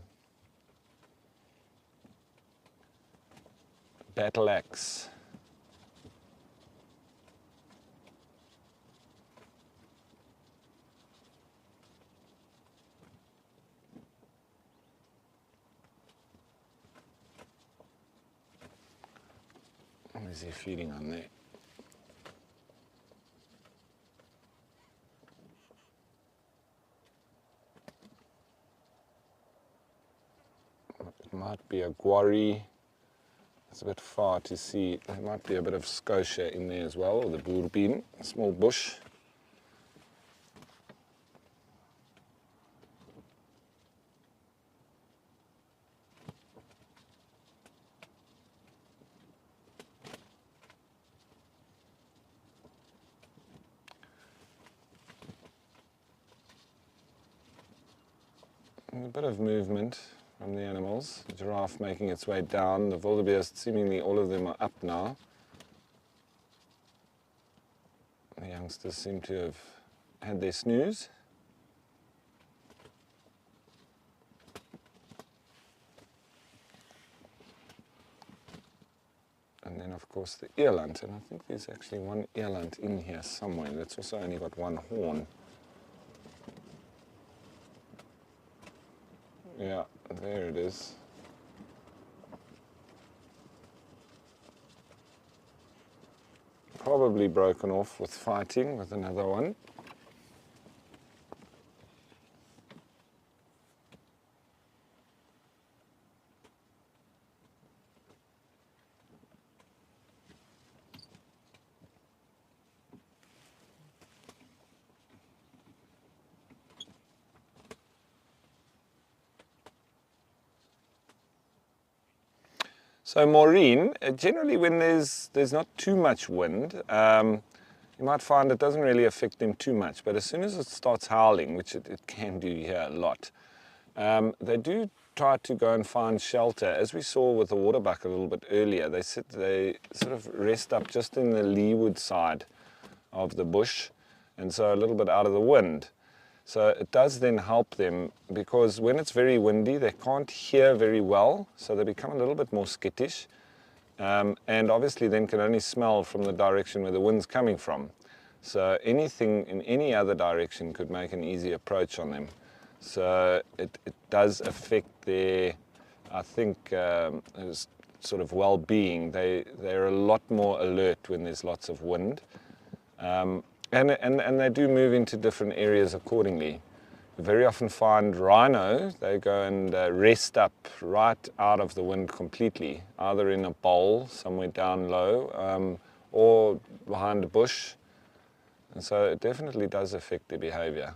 Battle axe. What is he feeding on there? It might be a guarri. It's a bit far to see. There might be a bit of scotia in there as well, or the boerbien, a small bush. A bit of movement from the animals. The giraffe making its way down. The wildebeest, seemingly all of them are up now. The youngsters seem to have had their snooze. And then of course the eland, and I think there's actually one eland in here somewhere that's also only got one horn. Yeah, there it is. probably broken off with fighting with another one. So Maureen, generally when there's not too much wind, you might find it doesn't really affect them too much, but as soon as it starts howling, which it can do here a lot, they do try to go and find shelter. As we saw with the waterbuck a little bit earlier, they sort of rest up just in the leeward side of the bush, and so a little bit out of the wind. So it does then help them, because when it's very windy, they can't hear very well, so they become a little bit more skittish, and obviously then can only smell from the direction where the wind's coming from. So anything in any other direction could make an easy approach on them. So it does affect their, I think, sort of well-being. They're a lot more alert when there's lots of wind. And they do move into different areas accordingly. You very often find rhino, they go and rest up right out of the wind completely, either in a bowl somewhere down low or behind a bush. And so it definitely does affect their behavior.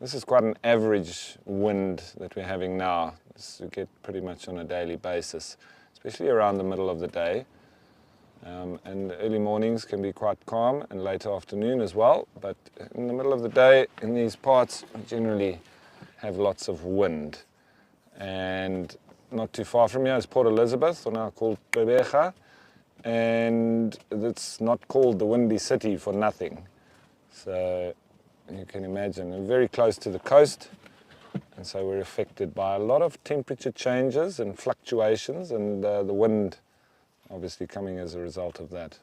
This is quite an average wind that we're having now. This we get pretty much on a daily basis, especially around the middle of the day. And early mornings can be quite calm, and late afternoon as well. But in the middle of the day, in these parts, we generally have lots of wind. And not too far from here is Port Elizabeth, or now called Gqeberha. And it's not called the Windy City for nothing. So you can imagine, we're very close to the coast. And so we're affected by a lot of temperature changes and fluctuations, and the wind obviously coming as a result of that.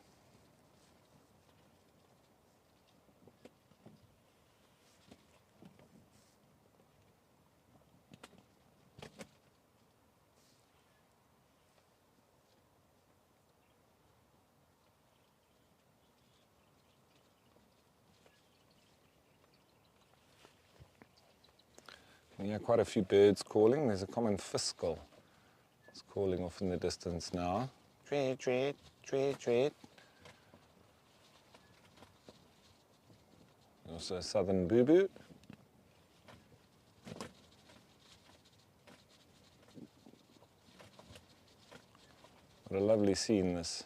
Yeah, quite a few birds calling. There's a common fiscal. It's calling off in the distance now. Tweet, tweet, tweet, tweet. Also a southern boo-boo. What a lovely scene this.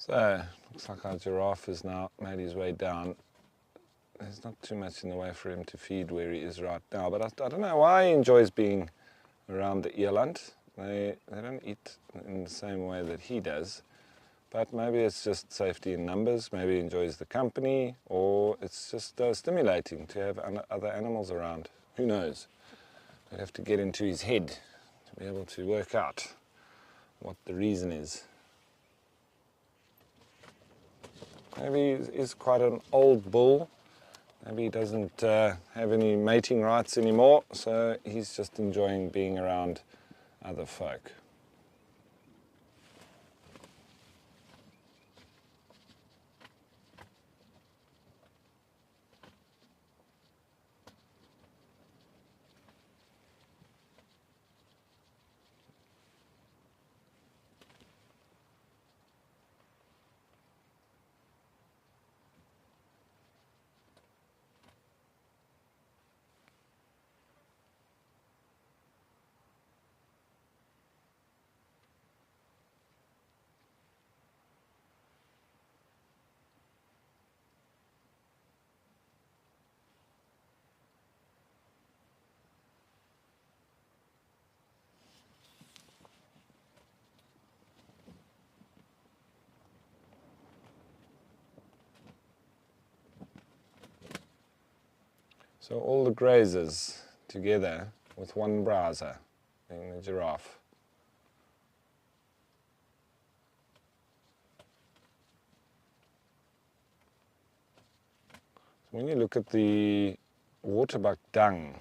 So, looks like our giraffe has now made his way down. There's not too much in the way for him to feed where he is right now, but I don't know why he enjoys being around the eland. They don't eat in the same way that he does, but maybe it's just safety in numbers, maybe he enjoys the company, or it's just stimulating to have other animals around. Who knows? We'd have to get into his head to be able to work out what the reason is. Maybe he's quite an old bull. Maybe he doesn't have any mating rights anymore, so he's just enjoying being around other folk. So all the grazers together with one browser, being the giraffe. When you look at the waterbuck dung,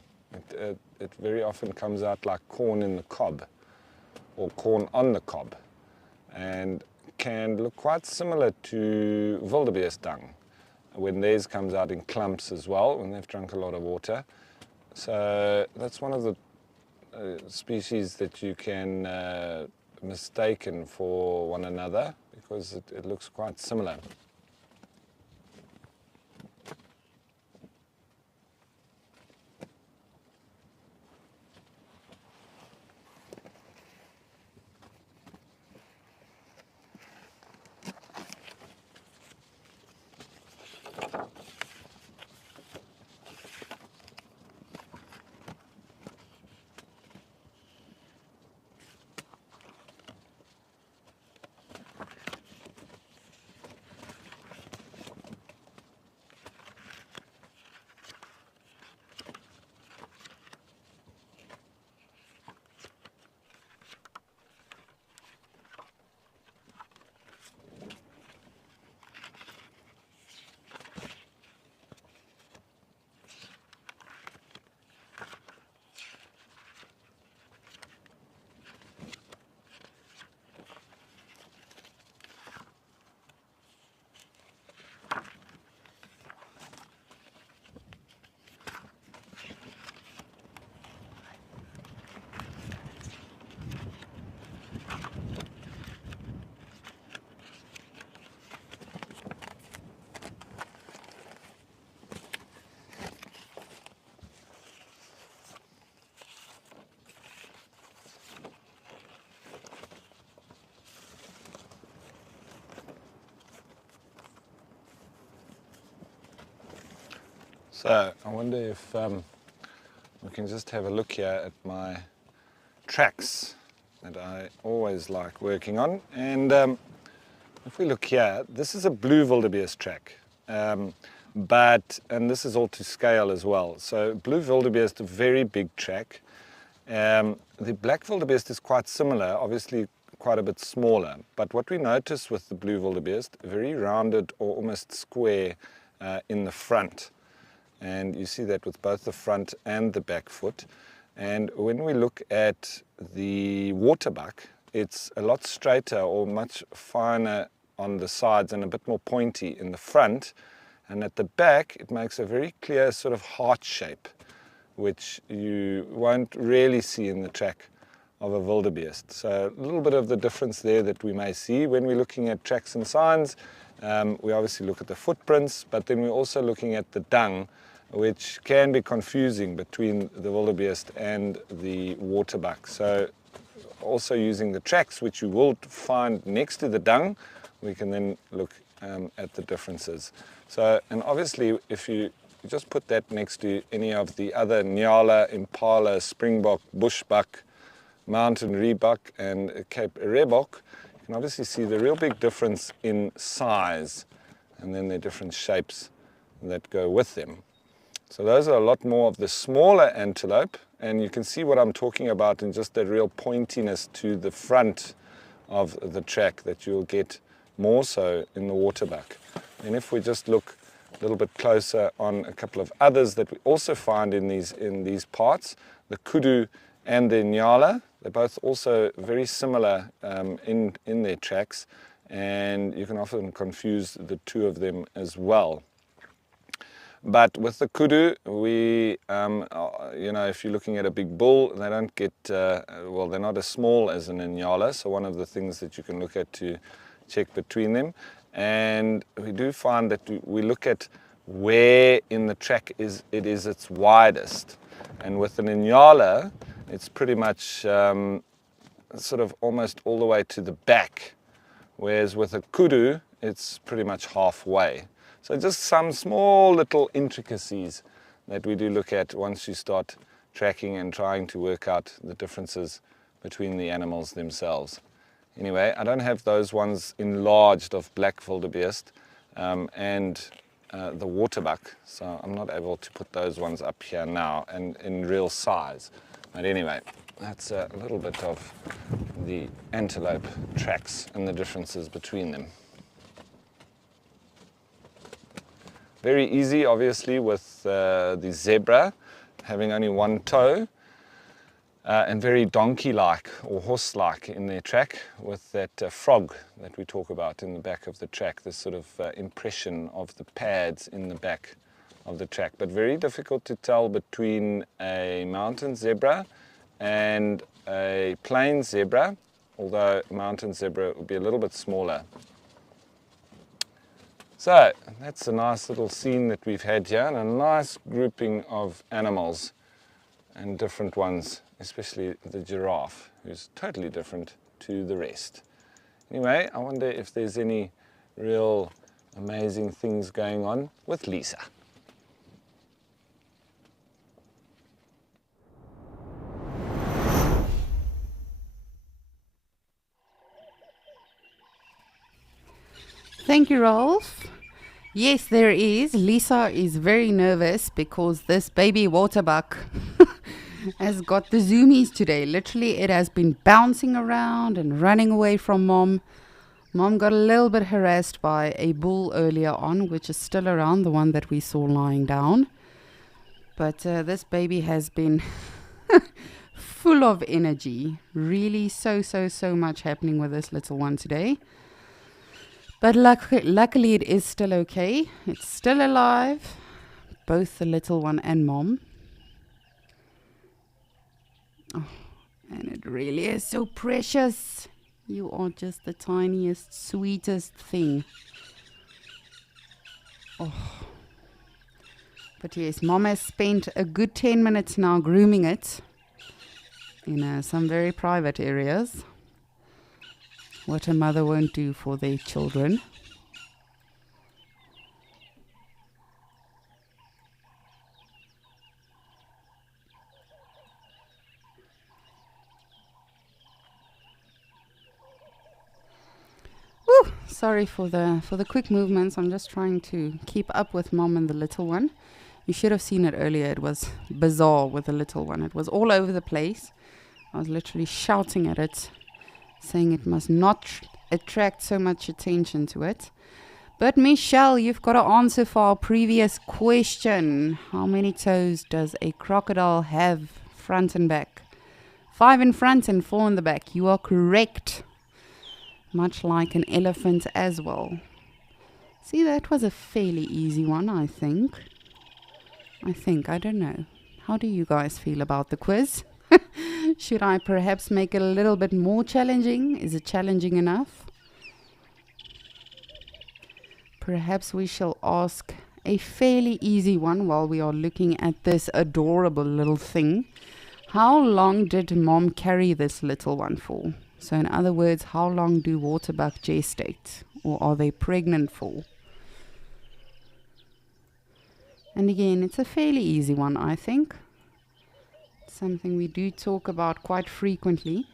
it very often comes out like corn in the cob or corn on the cob, and can look quite similar to wildebeest dung when theirs comes out in clumps as well when they've drunk a lot of water. So that's one of the species that you can mistaken for one another because it looks quite similar. So I wonder if we can just have a look here at my tracks that I always like working on. And if we look here, this is a blue wildebeest track, and this is all to scale as well. So blue wildebeest, a very big track. The black wildebeest is quite similar, obviously quite a bit smaller. But what we notice with the blue wildebeest, very rounded or almost square in the front. And you see that with both the front and the back foot. And when we look at the waterbuck, it's a lot straighter or much finer on the sides and a bit more pointy in the front. And at the back, it makes a very clear sort of heart shape, which you won't really see in the track of a wildebeest. So a little bit of the difference there that we may see when we're looking at tracks and signs. We obviously look at the footprints, but then we're also looking at the dung, which can be confusing between the wildebeest and the waterbuck. So also using the tracks, which you will find next to the dung, we can then look at the differences. So, and obviously if you just put that next to any of the other Nyala, Impala, Springbok, Bushbuck, Mountain Rebuck and Cape Erebok, you can obviously see the real big difference in size and then the different shapes that go with them. So those are a lot more of the smaller antelope, and you can see what I'm talking about in just the real pointiness to the front of the track that you'll get more so in the waterbuck. And if we just look a little bit closer on a couple of others that we also find in these parts, the kudu and the nyala, they're both also very similar in their tracks, and you can often confuse the two of them as well. But with the kudu, we, if you're looking at a big bull, they don't get, well, they're not as small as an Inyala, so one of the things that you can look at to check between them. And we do find that we look at where in the track it is its widest. And with an Inyala, it's pretty much sort of almost all the way to the back, whereas with a kudu, it's pretty much halfway. So just some small little intricacies that we do look at once you start tracking and trying to work out the differences between the animals themselves. Anyway, I don't have those ones enlarged of black wildebeest, and the waterbuck, so I'm not able to put those ones up here now and in real size. But anyway, that's a little bit of the antelope tracks and the differences between them. Very easy, obviously, with the zebra having only one toe, and very donkey-like or horse-like in their track, with that frog that we talk about in the back of the track, this sort of impression of the pads in the back of the track. But very difficult to tell between a mountain zebra and a plain zebra, although mountain zebra would be a little bit smaller. So that's a nice little scene that we've had here, and a nice grouping of animals and different ones, especially the giraffe, who's totally different to the rest. Anyway, I wonder if there's any real amazing things going on with Lisa. Thank you, Rolf. Yes, there is. Lisa is very nervous because this baby waterbuck has got the zoomies today. Literally, it has been bouncing around and running away from Mom. Mom got a little bit harassed by a bull earlier on, which is still around, the one that we saw lying down. But this baby has been full of energy. Really so much happening with this little one today. But luckily it is still okay. It's still alive, both the little one and Mom. Oh, and it really is so precious. You are just the tiniest, sweetest thing. Oh. But yes, Mom has spent a good 10 minutes now grooming it in some very private areas. What a mother won't do for their children. Woo! Sorry for the quick movements. I'm just trying to keep up with Mom and the little one. You should have seen it earlier. It was bizarre with the little one. It was all over the place. I was literally shouting at it, saying it must not attract so much attention to it. But Michelle, you've got to answer for our previous question. How many toes does a crocodile have front and back? 5 in front and 4 in the back. You are correct. Much like an elephant as well. See, that was a fairly easy one, I think. I don't know. How do you guys feel about the quiz? Should I perhaps make it a little bit more challenging? Is it challenging enough? Perhaps we shall ask a fairly easy one while we are looking at this adorable little thing. How long did Mom carry this little one for? So in other words, how long do waterbuck gestate? Or are they pregnant for? And again, it's a fairly easy one, I think. Something we do talk about quite frequently.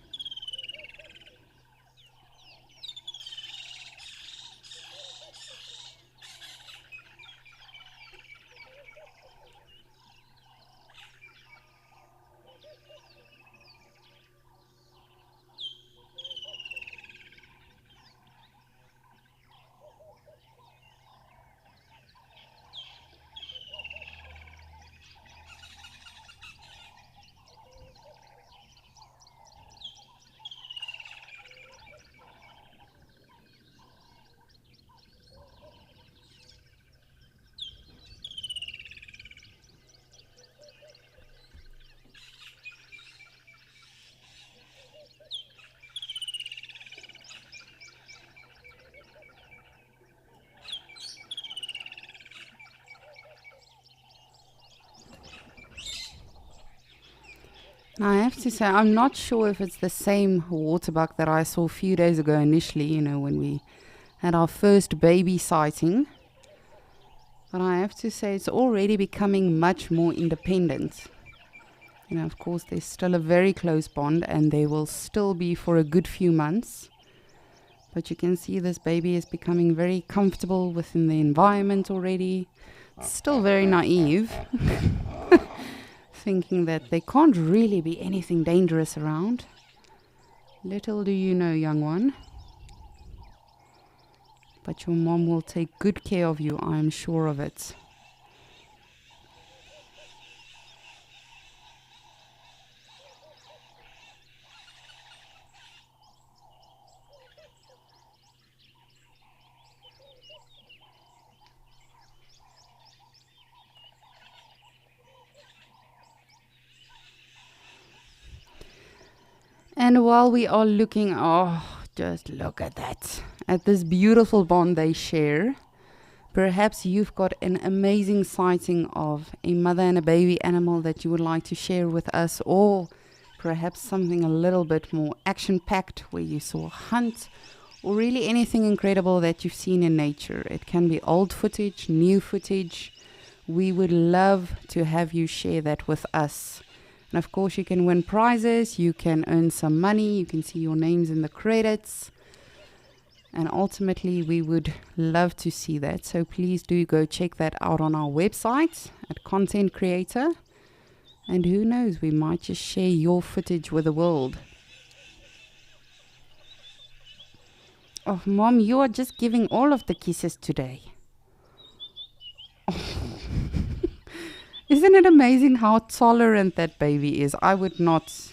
I have to say, I'm not sure if it's the same waterbuck that I saw a few days ago initially, when we had our first baby sighting. But I have to say, it's already becoming much more independent. Of course, there's still a very close bond, and they will still be for a good few months. But you can see this baby is becoming very comfortable within the environment already. Still very naive, thinking that there can't really be anything dangerous around. Little do you know, young one. But your mom will take good care of you, I am sure of it. And while we are looking, just look at that, at this beautiful bond they share. Perhaps you've got an amazing sighting of a mother and a baby animal that you would like to share with us, or perhaps something a little bit more action-packed where you saw a hunt, or really anything incredible that you've seen in nature. It can be old footage, new footage. We would love to have you share that with us. And of course, you can win prizes, you can earn some money, you can see your names in the credits. And ultimately, we would love to see that. So please do go check that out on our website at Content Creator. And who knows, we might just share your footage with the world. Oh, Mom, you are just giving all of the kisses today. Isn't it amazing how tolerant that baby is? I would not.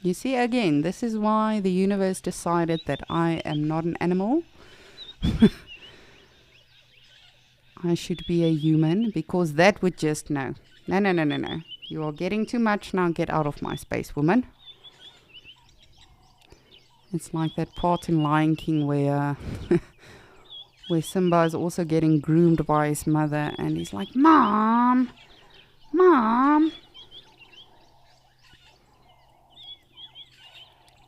You see, again, this is why the universe decided that I am not an animal. I should be a human, because that would just no. No. You are getting too much now. Get out of my space, woman. It's like that part in Lion King where Simba is also getting groomed by his mother, and he's like, Mom.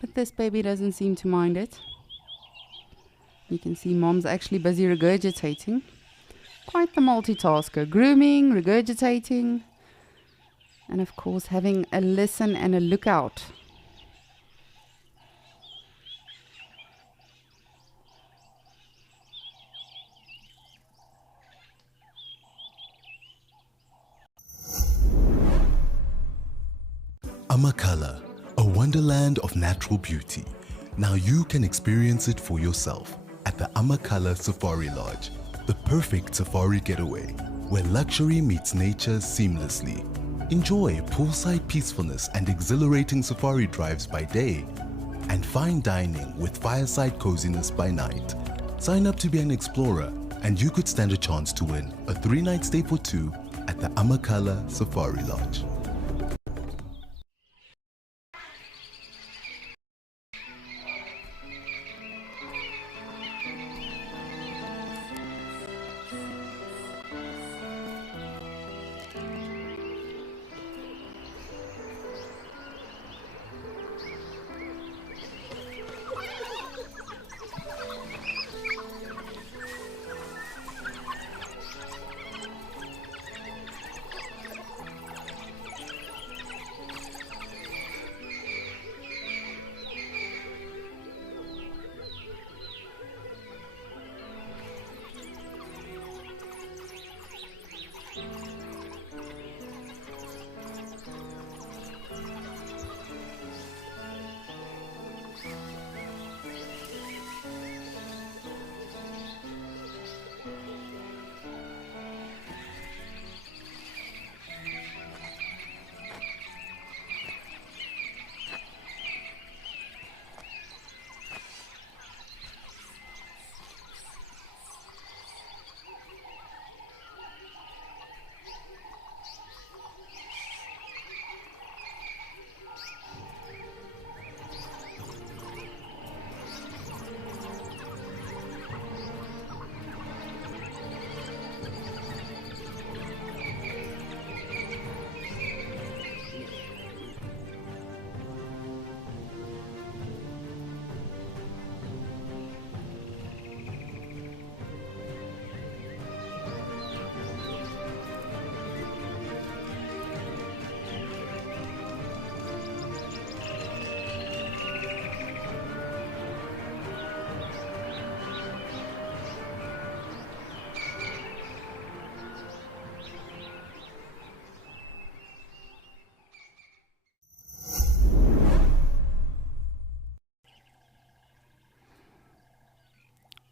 But this baby doesn't seem to mind it. You can see Mom's actually busy regurgitating. Quite the multitasker. Grooming, regurgitating, and of course having a listen and a lookout. Amakhala, a wonderland of natural beauty. Now you can experience it for yourself at the Amakhala Safari Lodge, the perfect safari getaway where luxury meets nature seamlessly. Enjoy poolside peacefulness and exhilarating safari drives by day, and fine dining with fireside coziness by night. Sign up to be an explorer and you could stand a chance to win a 3-night stay for 2 at the Amakhala Safari Lodge.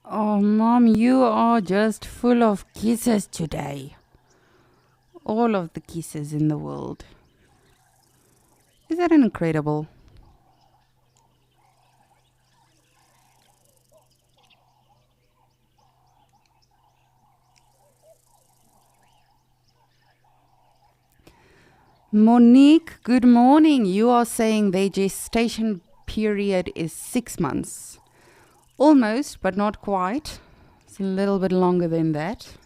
Oh, Mom, you are just full of kisses today. All of the kisses in the world. Is that incredible? Monique, good morning. You are saying their gestation period is 6 months. Almost, but not quite. It's a little bit longer than that.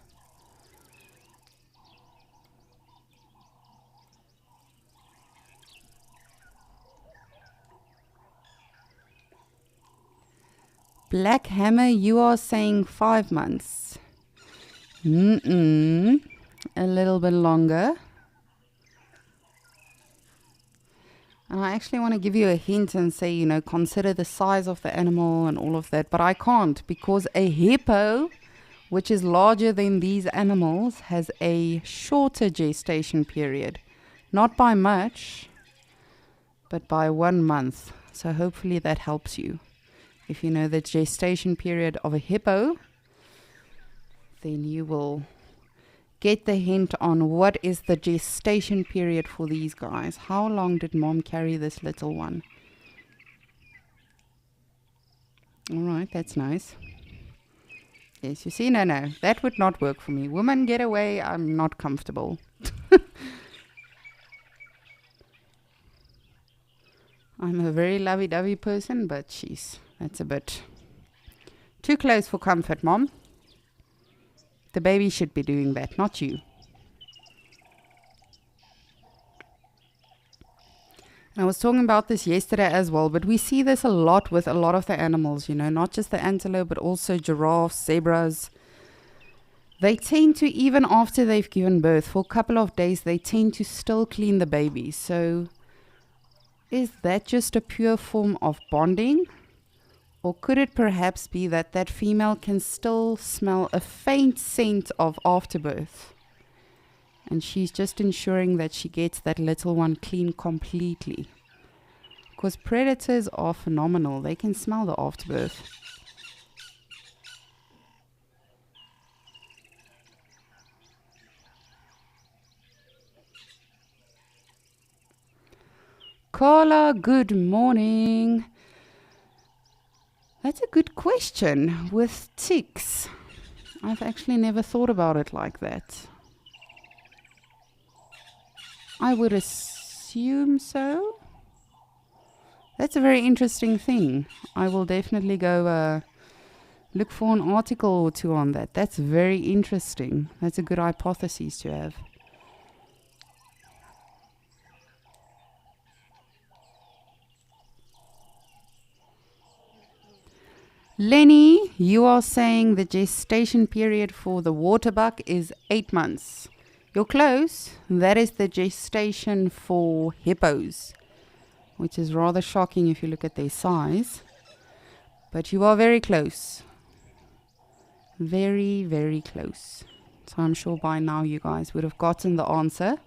Black Hammer, you are saying 5 months. A little bit longer. And I actually want to give you a hint and say, you know, consider the size of the animal and all of that. But I can't, because a hippo, which is larger than these animals, has a shorter gestation period. Not by much, but by 1 month. So hopefully that helps you. If you know the gestation period of a hippo, then you will get the hint on what is the gestation period for these guys. How long did Mom carry this little one? All right, that's nice. Yes, you see, no, that would not work for me. Woman, get away. I'm not comfortable. I'm a very lovey-dovey person, but jeez, that's a bit too close for comfort, Mom. The baby should be doing that, not you. And I was talking about this yesterday as well, but we see this a lot with a lot of the animals, you know, not just the antelope, but also giraffes, zebras. They tend to, even after they've given birth, for a couple of days, they tend to still clean the baby. So is that just a pure form of bonding? Or could it perhaps be that that female can still smell a faint scent of afterbirth? And she's just ensuring that she gets that little one clean completely. Because predators are phenomenal. They can smell the afterbirth. Carla, good morning. That's a good question. With ticks, I've actually never thought about it like that. I would assume so. That's a very interesting thing. I will definitely go look for an article or two on that. That's very interesting. That's a good hypothesis to have. Lenny, you are saying the gestation period for the waterbuck is 8 months. You're close. That is the gestation for hippos, which is rather shocking if you look at their size. But you are very close. Very, very close. So I'm sure by now you guys would have gotten the answer.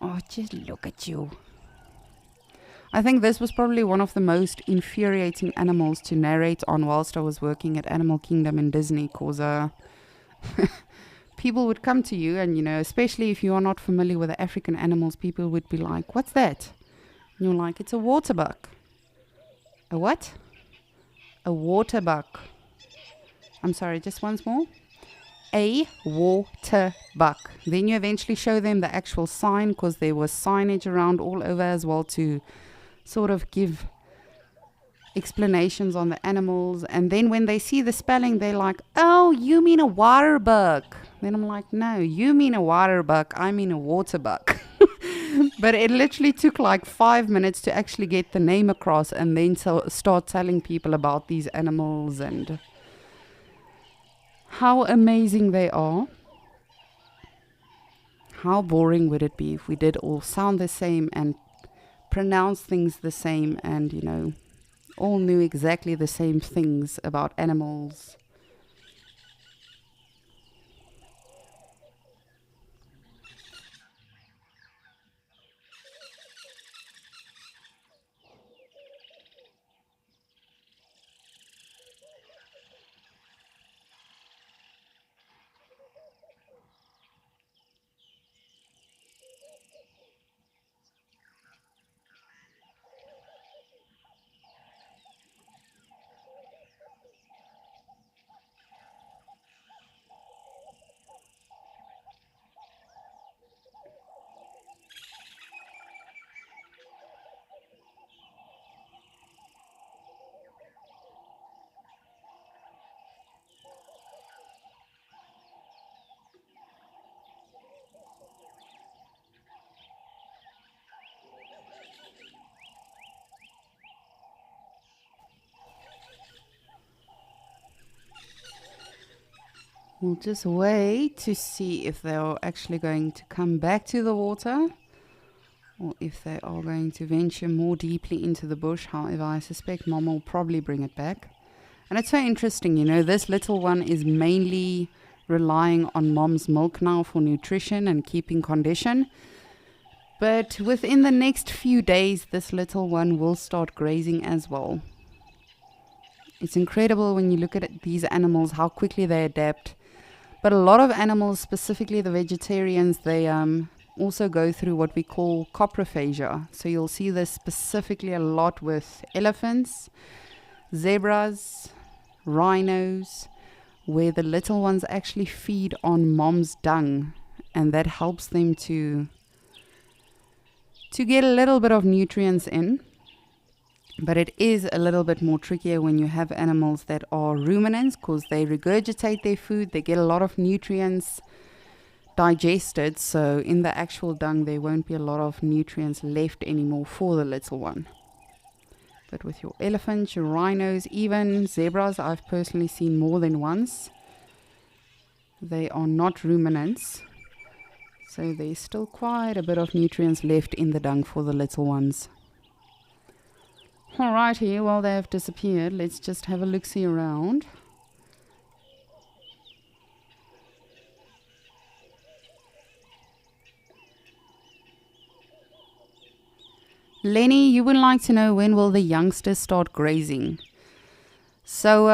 Oh, just look at you. I think this was probably one of the most infuriating animals to narrate on whilst I was working at Animal Kingdom in Disney, because people would come to you and, you know, especially if you are not familiar with the African animals, people would be like, what's that? And you're like, it's a waterbuck. A what? A waterbuck. I'm sorry, just once more. A waterbuck. Then you eventually show them the actual sign, because there was signage around all over as well to sort of give explanations on the animals. And then when they see the spelling, they're like, oh, you mean a waterbuck. Then I'm like, no, you mean a waterbuck, I mean a waterbuck. But it literally took like 5 minutes to actually get the name across, and then start telling people about these animals and how amazing they are. How boring would it be if we did all sound the same and pronounce things the same, and, you know, all knew exactly the same things about animals. We'll just wait to see if they are actually going to come back to the water or if they are going to venture more deeply into the bush. However, I suspect Mom will probably bring it back. And it's so interesting, you know, this little one is mainly relying on Mom's milk now for nutrition and keeping condition. But within the next few days, this little one will start grazing as well. It's incredible when you look at these animals, how quickly they adapt. But a lot of animals, specifically the vegetarians, they also go through what we call coprophagia. So you'll see this specifically a lot with elephants, zebras, rhinos, where the little ones actually feed on Mom's dung, and that helps them to get a little bit of nutrients in. But it is a little bit more trickier when you have animals that are ruminants, because they regurgitate their food, they get a lot of nutrients digested, so in the actual dung there won't be a lot of nutrients left anymore for the little one. But with your elephants, your rhinos, even zebras, I've personally seen more than once, they are not ruminants, so there's still quite a bit of nutrients left in the dung for the little ones. Alrighty, well, they have disappeared. Let's just have a look-see around. Lenny, you would like to know when will the youngsters start grazing? So,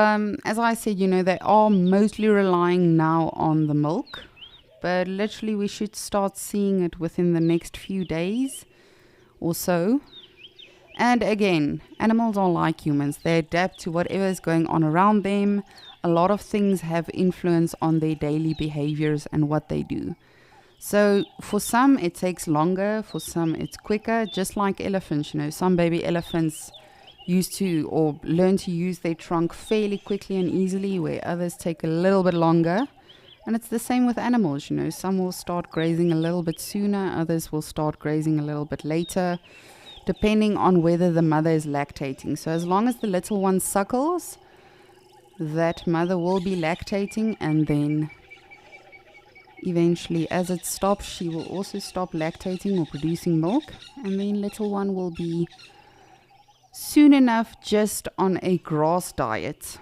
as I said, you know, they are mostly relying now on the milk, but literally we should start seeing it within the next few days or so. And again, animals are like humans. They adapt to whatever is going on around them. A lot of things have influence on their daily behaviors and what they do. So for some it takes longer, for some it's quicker, just like elephants. You know, some baby elephants used to or learn to use their trunk fairly quickly and easily, where others take a little bit longer. And it's the same with animals, you know, some will start grazing a little bit sooner, others will start grazing a little bit later, depending on whether the mother is lactating. So as long as the little one suckles, that mother will be lactating, and then eventually as it stops, she will also stop lactating or producing milk, and then little one will be soon enough just on a grass diet.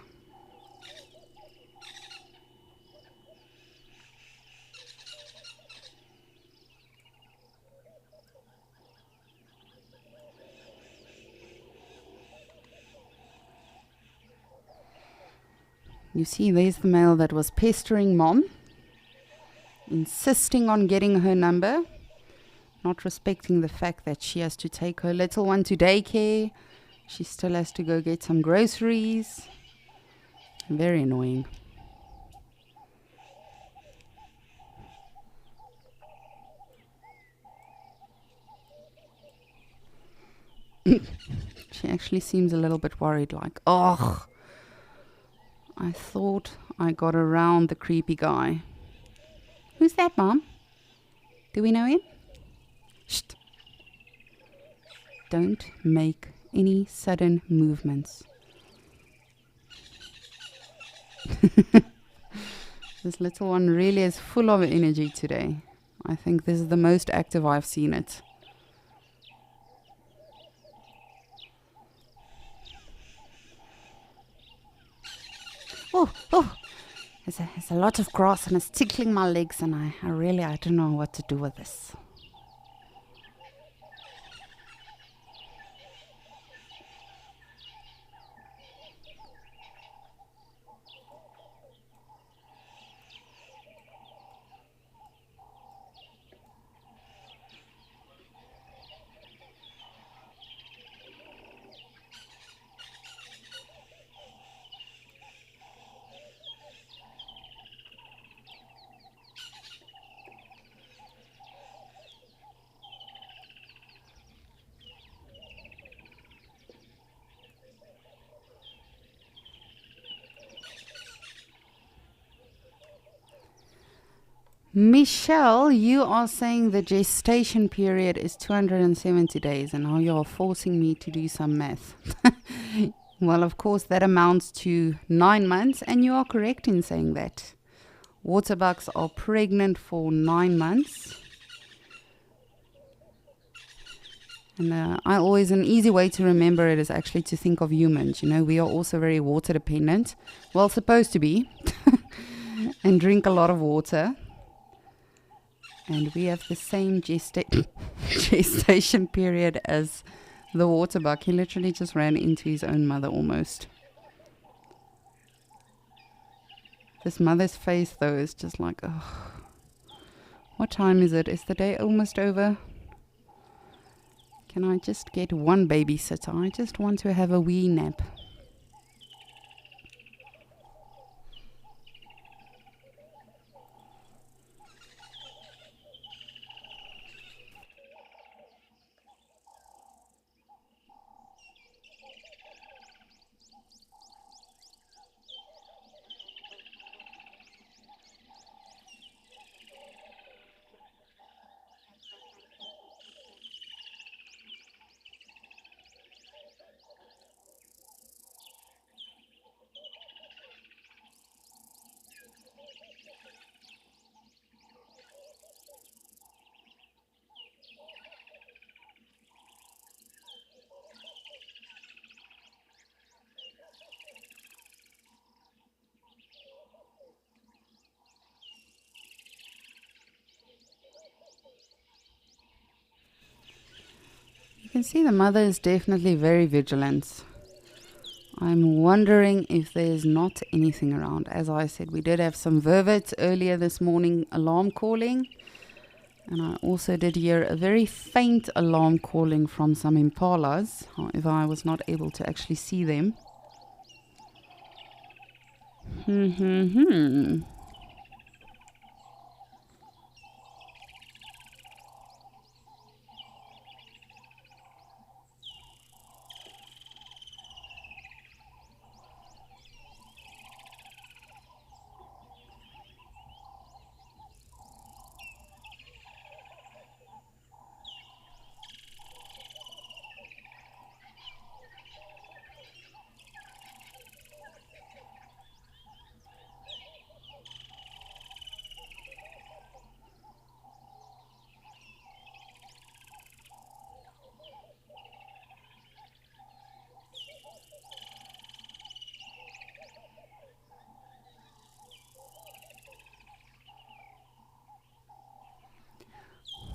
You see, there's the male that was pestering Mom, insisting on getting her number, not respecting the fact that she has to take her little one to daycare. She still has to go get some groceries. Very annoying. She actually seems a little bit worried, like, oh, I thought I got around the creepy guy. Who's that, Mom? Do we know him? Shh. Don't make any sudden movements. This little one really is full of energy today. I think this is the most active I've seen it. Oh, there's a lot of grass and it's tickling my legs, and I don't know what to do with this. Michelle, you are saying the gestation period is 270 days, and now you're forcing me to do some math. Well, of course, that amounts to 9 months, and you are correct in saying that. Waterbucks are pregnant for 9 months. And an easy way to remember it is actually to think of humans. You know, we are also very water dependent. Well, supposed to be. And drink a lot of water. And we have the same gestation period as the waterbuck. He literally just ran into his own mother almost. This mother's face, though, is just like, oh, what time is it? Is the day almost over? Can I just get one babysitter? I just want to have a wee nap. You can see the mother is definitely very vigilant. I'm wondering if there's not anything around. As I said, we did have some vervets earlier this morning alarm calling. And I also did hear a very faint alarm calling from some impalas. However, I was not able to actually see them.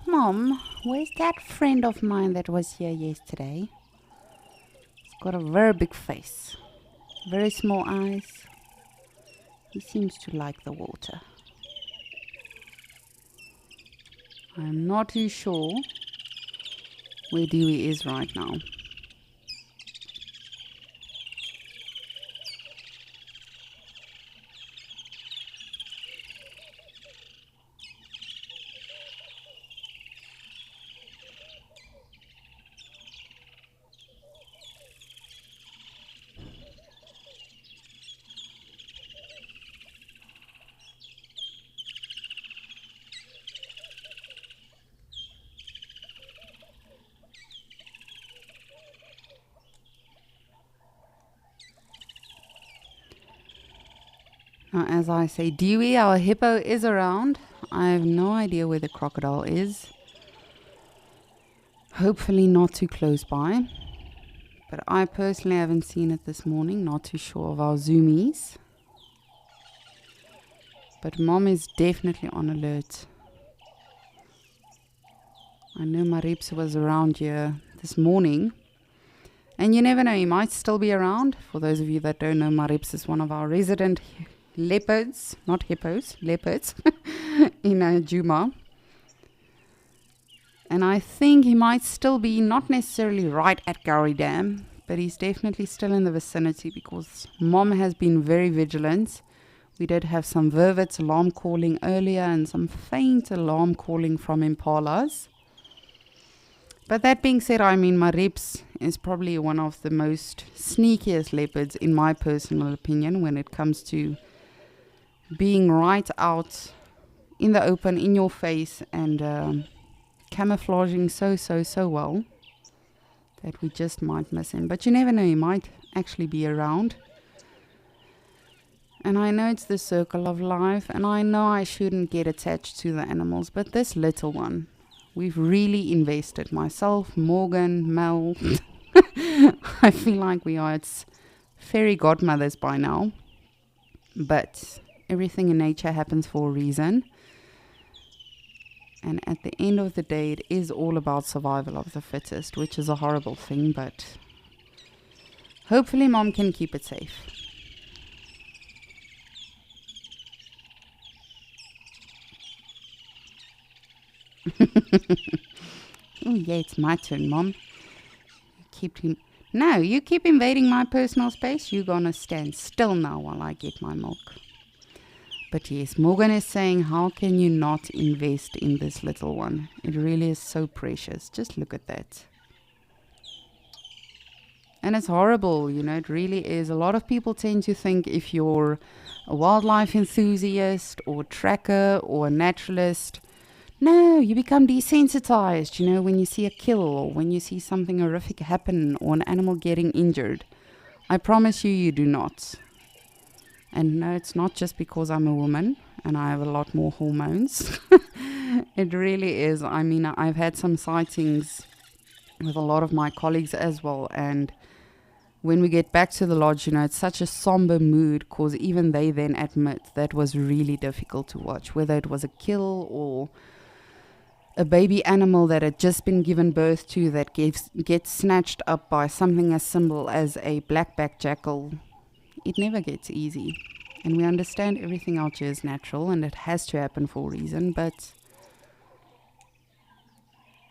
Mom, where's that friend of mine that was here yesterday? He's got a very big face, very small eyes. He seems to like the water. I'm not too sure where Dewey is right now. Now, as I say, Dewey, our hippo, is around. I have no idea where the crocodile is. Hopefully not too close by. But I personally haven't seen it this morning. Not too sure of our zoomies. But Mom is definitely on alert. I know Marips was around here this morning. And you never know, he might still be around. For those of you that don't know, Marips is one of our resident leopards, not hippos, leopards, in Juma. And I think he might still be not necessarily right at Gowrie Dam, but he's definitely still in the vicinity because Mom has been very vigilant. We did have some vervets alarm calling earlier and some faint alarm calling from impalas. But that being said, I mean, Marips is probably one of the most sneakiest leopards, in my personal opinion, when it comes to being right out in the open, in your face, and camouflaging so well that we just might miss him. But you never know, he might actually be around. And I know it's the circle of life, and I know I shouldn't get attached to the animals, but this little one, we've really invested. Myself, Morgan, Mel. I feel like we are its fairy godmothers by now. But everything in nature happens for a reason. And at the end of the day, it is all about survival of the fittest, which is a horrible thing, but hopefully Mom can keep it safe. Oh yeah, it's my turn, Mom. You keep invading my personal space. You're gonna stand still now while I get my milk. But yes, Morgan is saying, how can you not invest in this little one? It really is so precious. Just look at that. And it's horrible, you know, it really is. A lot of people tend to think if you're a wildlife enthusiast or tracker or a naturalist, no, you become desensitized, you know, when you see a kill or when you see something horrific happen or an animal getting injured. I promise you, you do not. And no, it's not just because I'm a woman and I have a lot more hormones. It really is. I mean, I've had some sightings with a lot of my colleagues as well. And when we get back to the lodge, you know, it's such a somber mood because even they then admit that was really difficult to watch, whether it was a kill or a baby animal that had just been given birth to that gets snatched up by something as simple as a black-backed jackal. It never gets easy. And we understand everything out here is natural and it has to happen for a reason, but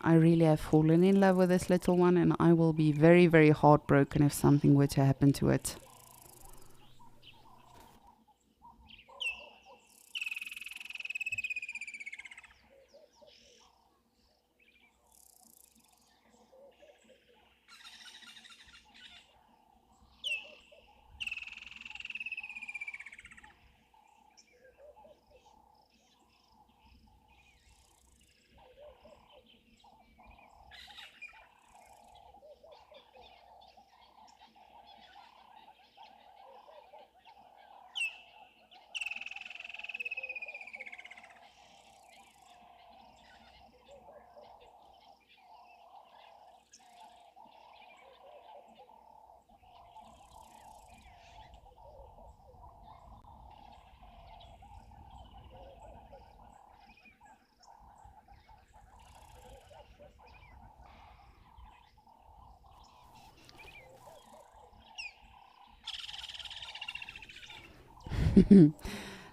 I really have fallen in love with this little one, and I will be very, very heartbroken if something were to happen to it.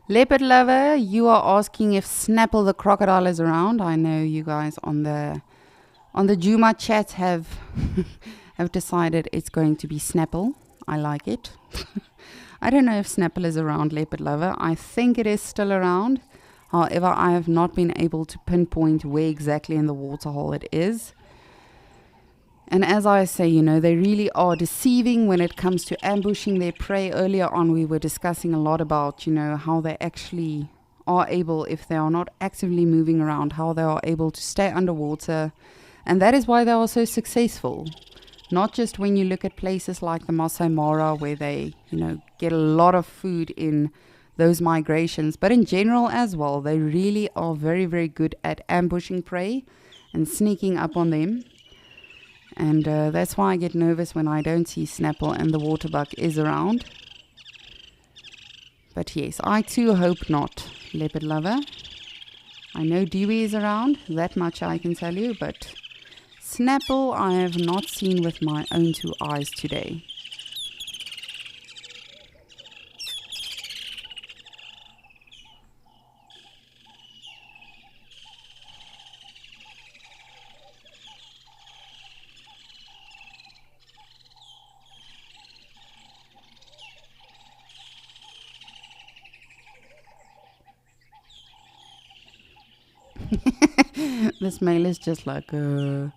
Leopard lover, you are asking if Snapple the crocodile is around. I know you guys on the Juma chat have have decided it's going to be Snapple. I like it. I don't know if Snapple is around, leopard lover. I think it is still around. However, I have not been able to pinpoint where exactly in the waterhole it is. And as I say, you know, they really are deceiving when it comes to ambushing their prey. Earlier on, we were discussing a lot about, you know, how they actually are able, if they are not actively moving around, how they are able to stay underwater. And that is why they are so successful. Not just when you look at places like the Masai Mara, where they, you know, get a lot of food in those migrations, but in general as well, they really are very, very good at ambushing prey and sneaking up on them. And that's why I get nervous when I don't see Snapple and the waterbuck is around. But yes, I too hope not, leopard lover. I know Dewey is around, that much I can tell you, but Snapple I have not seen with my own two eyes today. This male is just like, I'm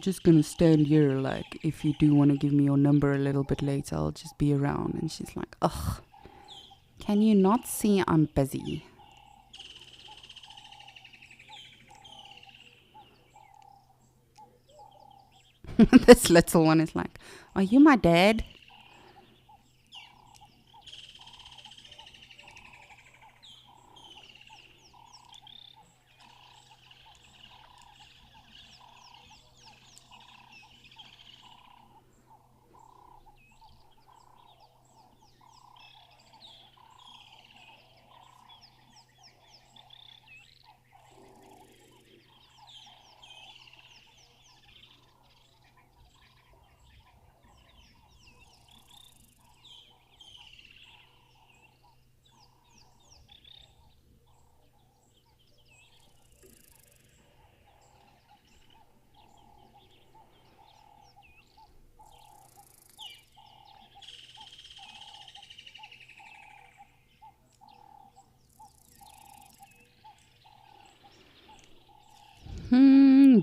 just gonna stand here, like, if you do want to give me your number a little bit later, I'll just be around. And she's like, ugh, can you not see I'm busy? This little one is like, are you my dad?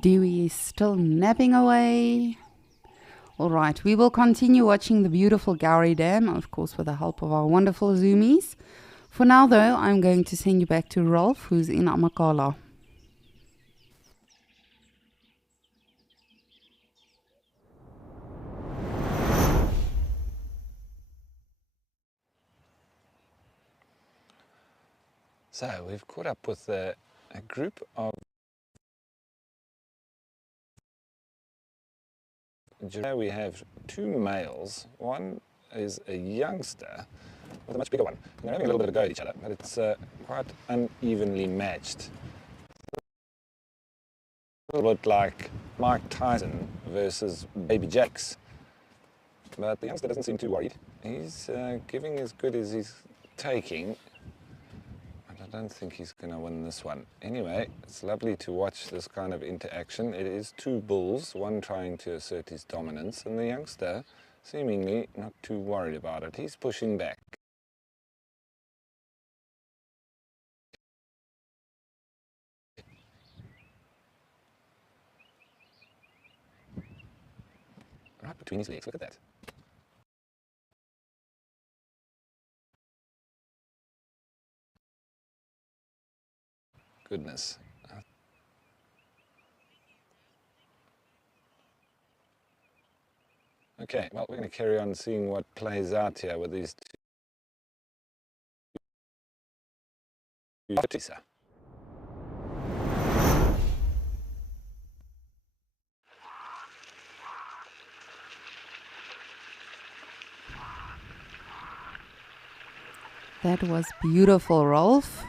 Dewey is still napping away. All right, we will continue watching the beautiful Gowrie Dam, of course, with the help of our wonderful Zoomies. For now, though, I'm going to send you back to Rolf, who's in Amakhala. So we've caught up with a group of giraffe. We have two males. One is a youngster with a much bigger one. And they're having a little bit of a go at each other, but it's quite unevenly matched. A little bit like Mike Tyson versus Baby Jacks. But the youngster doesn't seem too worried. He's giving as good as he's taking. I don't think he's going to win this one. Anyway, it's lovely to watch this kind of interaction. It is two bulls, one trying to assert his dominance, and the youngster seemingly not too worried about it. He's pushing back. Right between his legs, look at that. Goodness. Okay, well, we're going to carry on seeing what plays out here with these two. That was beautiful, Rolf.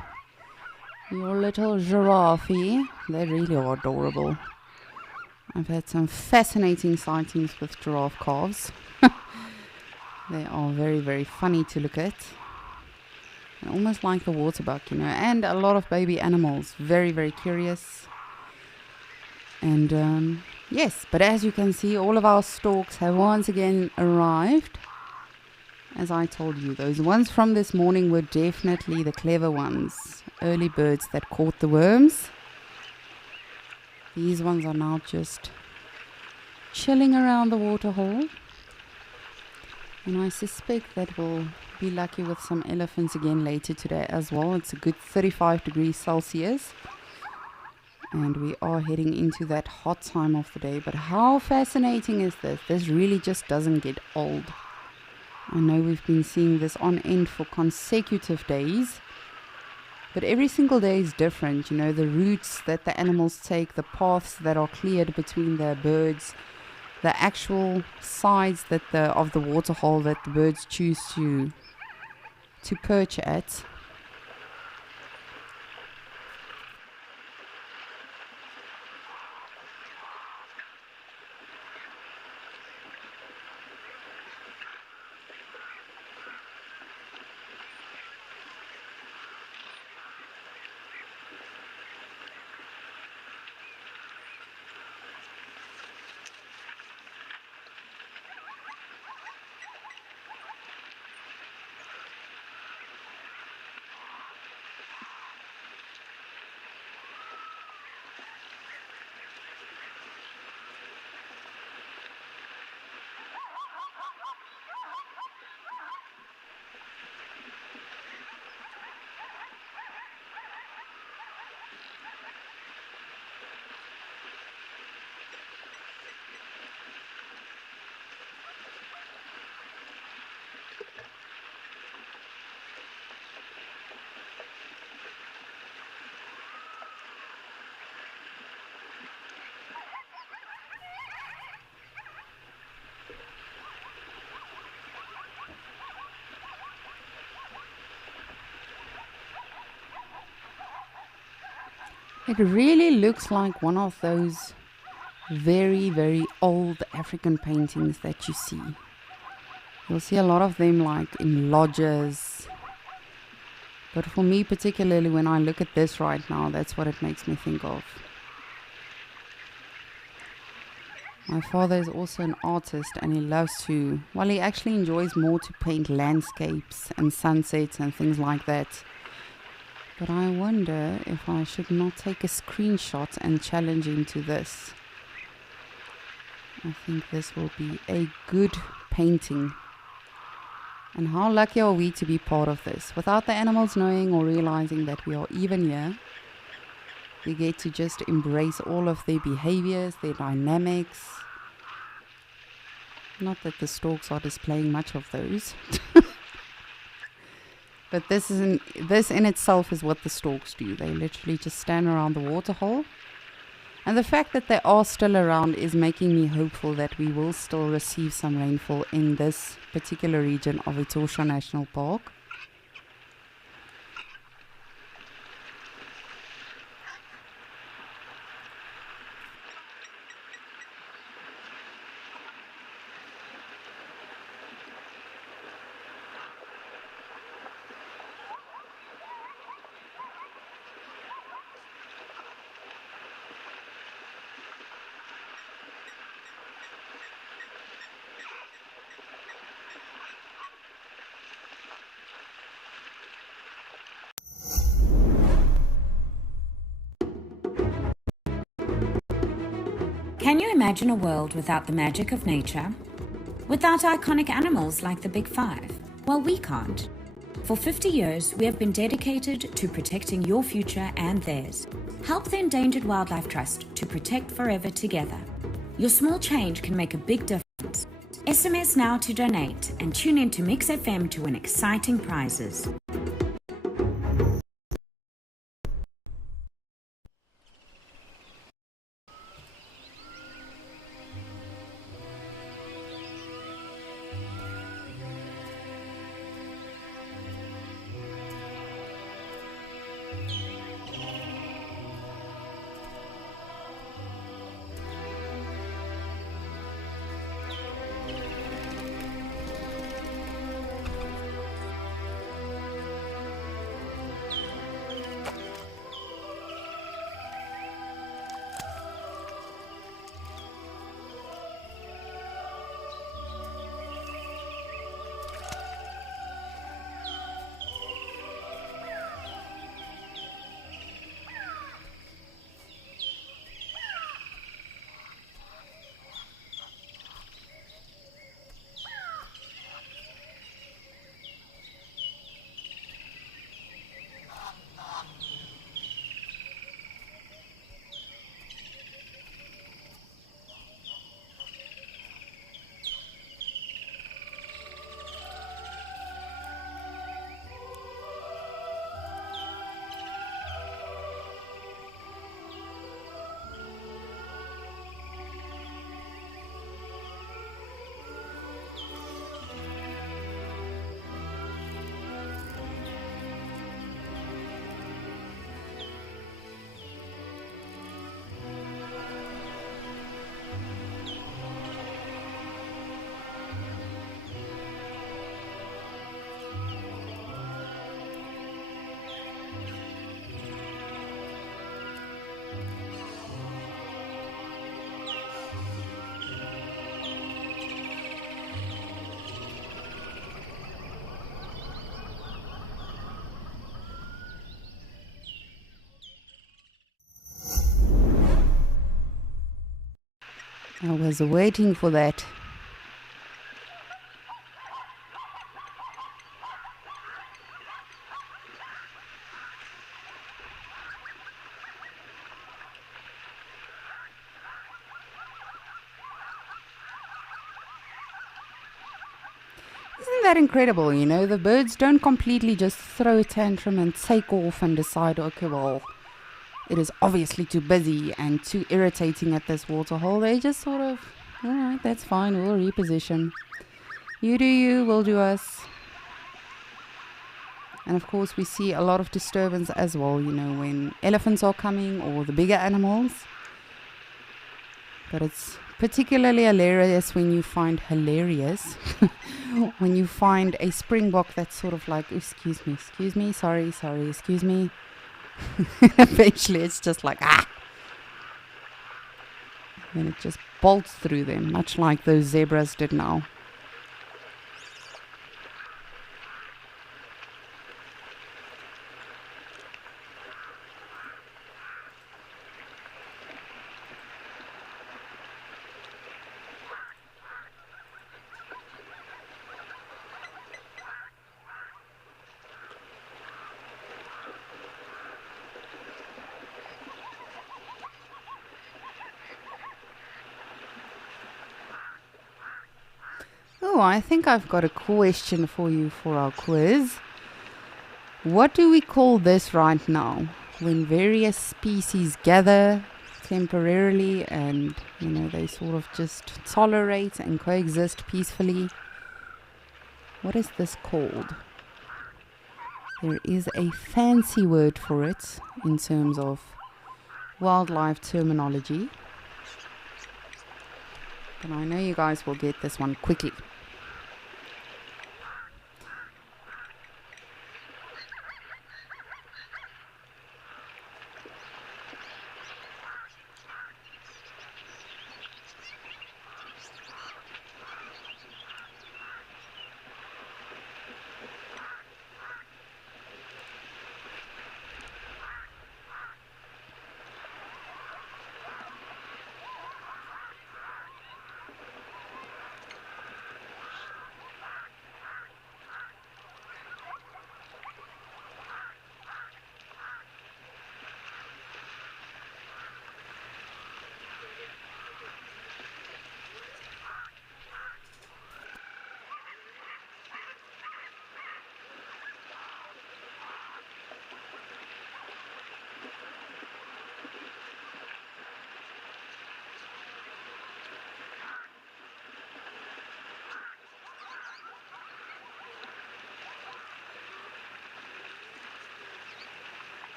Your little giraffe, they really are adorable. I've had some fascinating sightings with giraffe calves. They are very, very funny to look at. And almost like the waterbuck, you know. And a lot of baby animals. Very, very curious. And yes, but as you can see, all of our storks have once again arrived. As I told you, those ones from this morning were definitely the clever ones. Early birds that caught the worms. These ones are now just chilling around the waterhole. And I suspect that we'll be lucky with some elephants again later today as well. It's a good 35 degrees Celsius. And we are heading into that hot time of the day. But how fascinating is this? This really just doesn't get old. I know we've been seeing this on end for consecutive days. But every single day is different, you know, the routes that the animals take, the paths that are cleared between the birds, the actual sides that of the waterhole that the birds choose to perch at. It really looks like one of those very, very old African paintings that you see. You'll see a lot of them like in lodges. But for me particularly, when I look at this right now, that's what it makes me think of. My father is also an artist and he loves to, well, he actually enjoys more to paint landscapes and sunsets and things like that. But I wonder if I should not take a screenshot and challenge him to this. I think this will be a good painting. And how lucky are we to be part of this? Without the animals knowing or realizing that we are even here, we get to just embrace all of their behaviors, their dynamics. Not that the storks are displaying much of those. But this in itself is what the storks do. They literally just stand around the waterhole. And the fact that they are still around is making me hopeful that we will still receive some rainfall in this particular region of Etosha National Park. Can you imagine a world without the magic of nature? Without iconic animals like the Big Five? Well, we can't. For 50 years, we have been dedicated to protecting your future and theirs. Help the Endangered Wildlife Trust to protect forever together. Your small change can make a big difference. SMS now to donate and tune in to Mix FM to win exciting prizes. I was waiting for that. Isn't that incredible? You know, the birds don't completely just throw a tantrum and take off and decide, okay, well, it is obviously too busy and too irritating at this waterhole. They just sort of, alright, that's fine, we'll reposition. You do you, we'll do us. And of course we see a lot of disturbance as well, you know, when elephants are coming or the bigger animals. But it's particularly hilarious when you find when you find a springbok that's sort of like, excuse me, sorry, excuse me. Eventually it's just like, ah! And it just bolts through them, much like those zebras did now. Oh, I think I've got a question for you for our quiz. What do we call this right now? When various species gather temporarily and, they sort of just tolerate and coexist peacefully. What is this called? There is a fancy word for it in terms of wildlife terminology. But I know you guys will get this one quickly.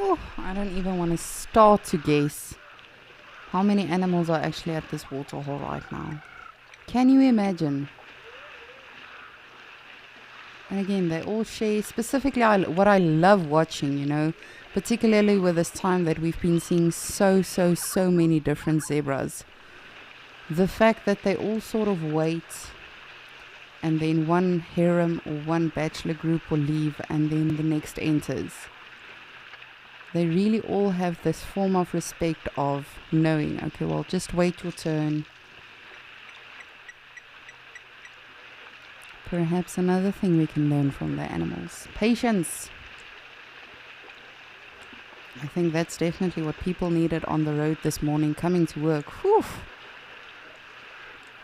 Oh, I don't even want to start to guess how many animals are actually at this waterhole right now. Can you imagine? And again, they all share, specifically what I love watching, particularly with this time that we've been seeing so many different zebras. The fact that they all sort of wait, and then one harem or one bachelor group will leave and then the next enters. They really all have this form of respect of knowing, okay, well, just wait your turn. Perhaps another thing we can learn from the animals. Patience. I think that's definitely what people needed on the road this morning coming to work. Whew.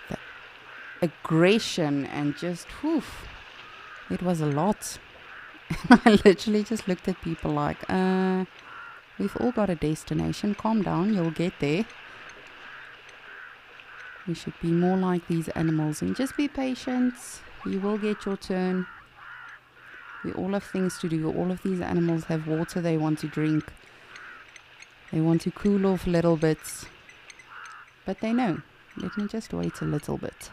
The aggression and just, it was a lot. I literally just looked at people like, we've all got a destination. Calm down, you'll get there. We should be more like these animals and just be patient. You will get your turn. We all have things to do. All of these animals have water they want to drink. They want to cool off a little bit. But they know, let me just wait a little bit.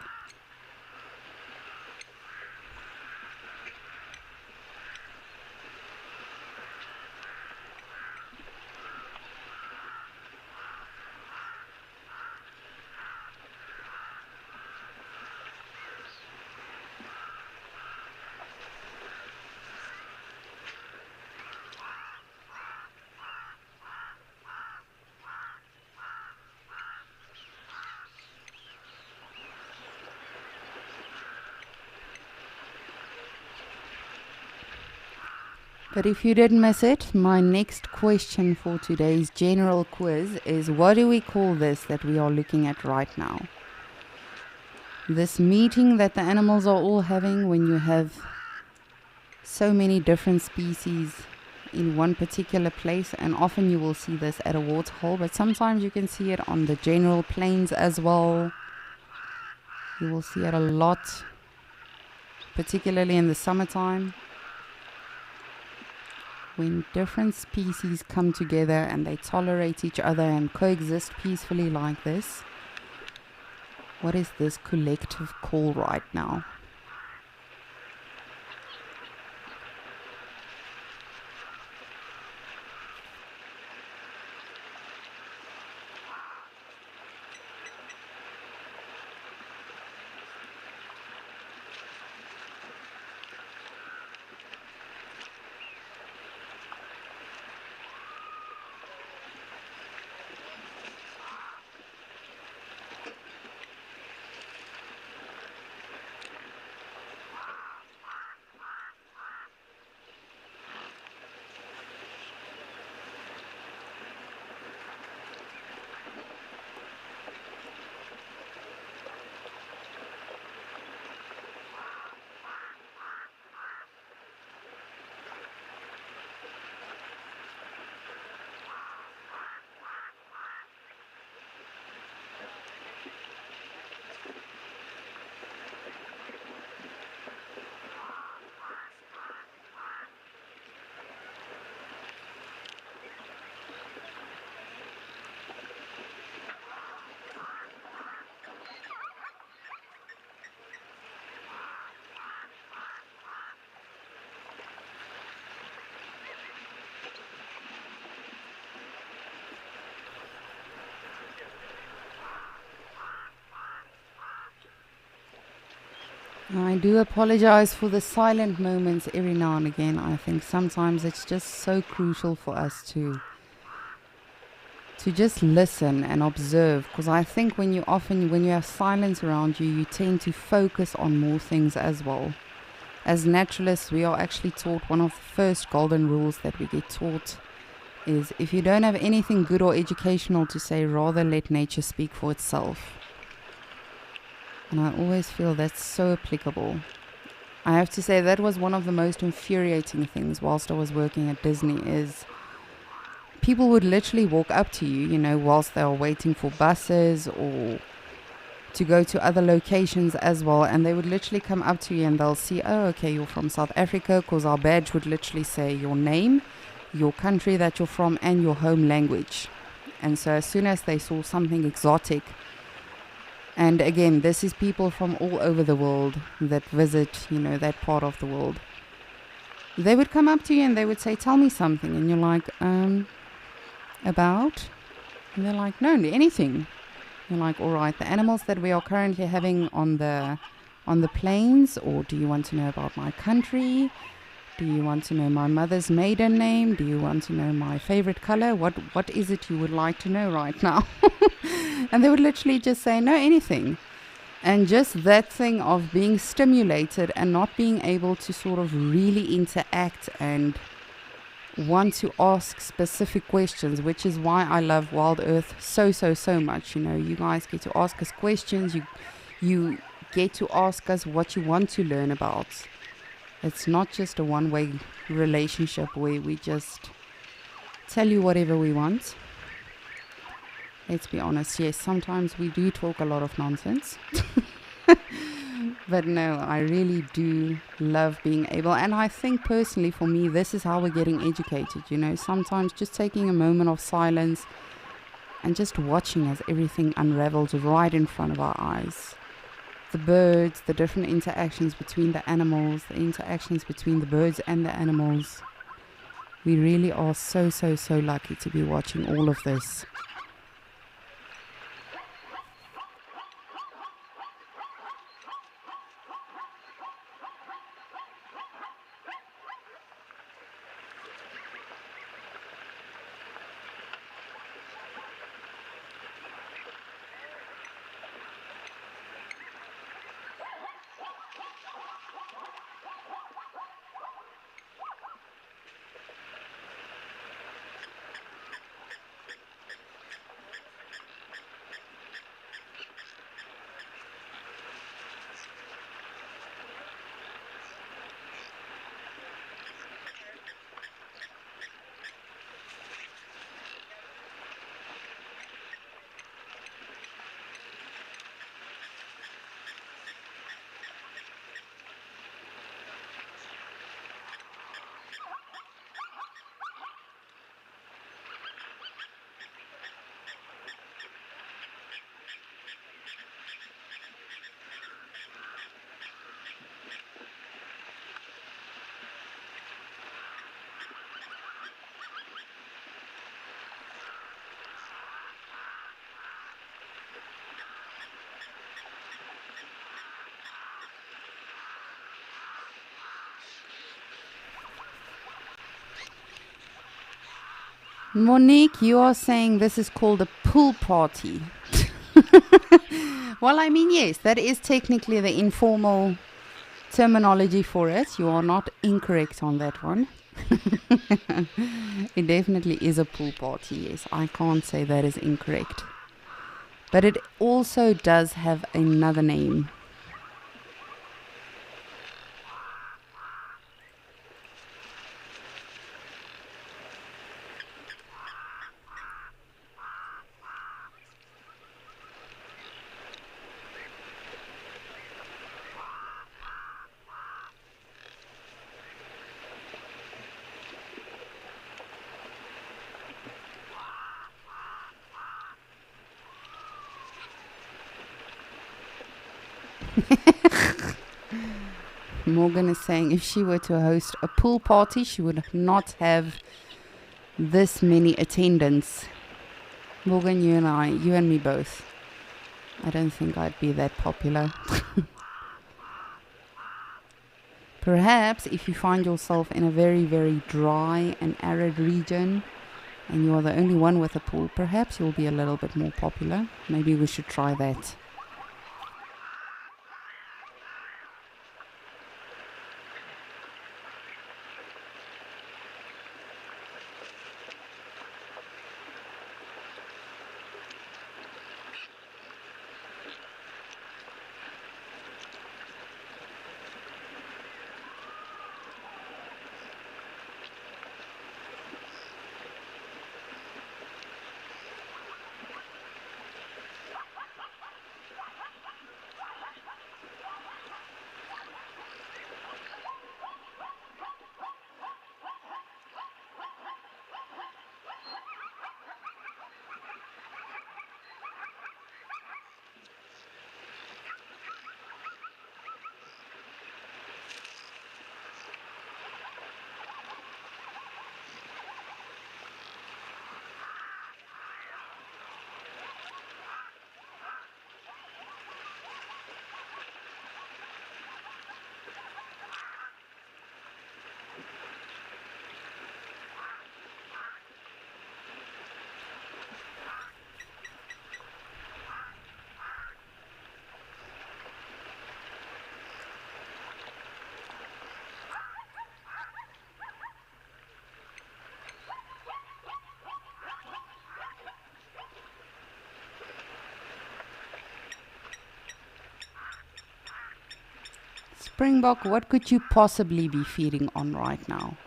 But if you didn't miss it, my next question for today's general quiz is, what do we call this that we are looking at right now? This meeting that the animals are all having when you have so many different species in one particular place, and often you will see this at a waterhole, but sometimes you can see it on the general plains as well. You will see it a lot, particularly in the summertime. When different species come together and they tolerate each other and coexist peacefully like this, what is this collective call right now? I do apologize for the silent moments every now and again. I think sometimes it's just so crucial for us to just listen and observe, because I think when you have silence around you, you tend to focus on more things as well. As naturalists, we are actually taught, one of the first golden rules that we get taught is, if you don't have anything good or educational to say, rather let nature speak for itself. And I always feel that's so applicable. I have to say that was one of the most infuriating things whilst I was working at Disney, is people would literally walk up to you, whilst they are waiting for buses or to go to other locations as well, and they would literally come up to you and they'll see, oh, okay, you're from South Africa, because our badge would literally say your name, your country that you're from, and your home language. And so as soon as they saw something exotic, and again, this is people from all over the world that visit, that part of the world, they would come up to you and they would say, tell me something. And you're like, about? And they're like, no, anything. You're like, all right, the animals that we are currently having on the plains, or do you want to know about my country? Do you want to know my mother's maiden name? Do you want to know my favorite color? What is it you would like to know right now? And they would literally just say, no, anything. And just that thing of being stimulated and not being able to sort of really interact and want to ask specific questions, which is why I love Wild Earth so much. You guys get to ask us questions. You get to ask us what you want to learn about. It's not just a one-way relationship where we just tell you whatever we want. Let's be honest, yes, sometimes we do talk a lot of nonsense. But no, I really do love being able, and I think personally for me, this is how we're getting educated, sometimes just taking a moment of silence and just watching as everything unravels right in front of our eyes. The birds, the different interactions between the animals, the interactions between the birds and the animals. We really are so lucky to be watching all of this. Monique, you are saying this is called a pool party. Well, I mean, yes, that is technically the informal terminology for it. You are not incorrect on that one. It definitely is a pool party, yes. I can't say that is incorrect. But it also does have another name. Morgan is saying if she were to host a pool party, she would not have this many attendants. Morgan, you and me both. I don't think I'd be that popular. Perhaps if you find yourself in a very, very dry and arid region and you are the only one with a pool, perhaps you'll be a little bit more popular. Maybe we should try that. Springbok, what could you possibly be feeding on right now?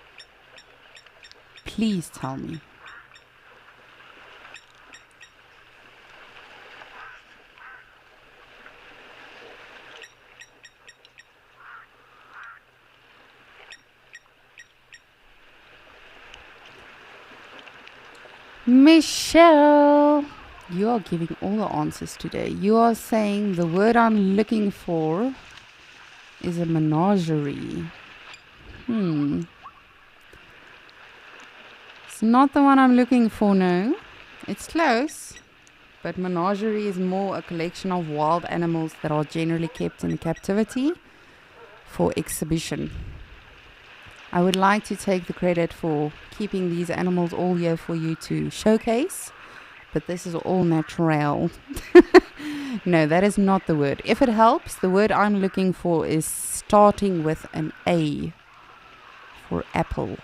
Please tell me. Michelle, you are giving all the answers today. You are saying the word I'm looking for is a menagerie. It's not the one I'm looking for, no. It's close, but menagerie is more a collection of wild animals that are generally kept in captivity for exhibition. I would like to take the credit for keeping these animals all here for you to showcase, but this is all natural. No, that is not the word. If it helps, the word I'm looking for is starting with an A for apple.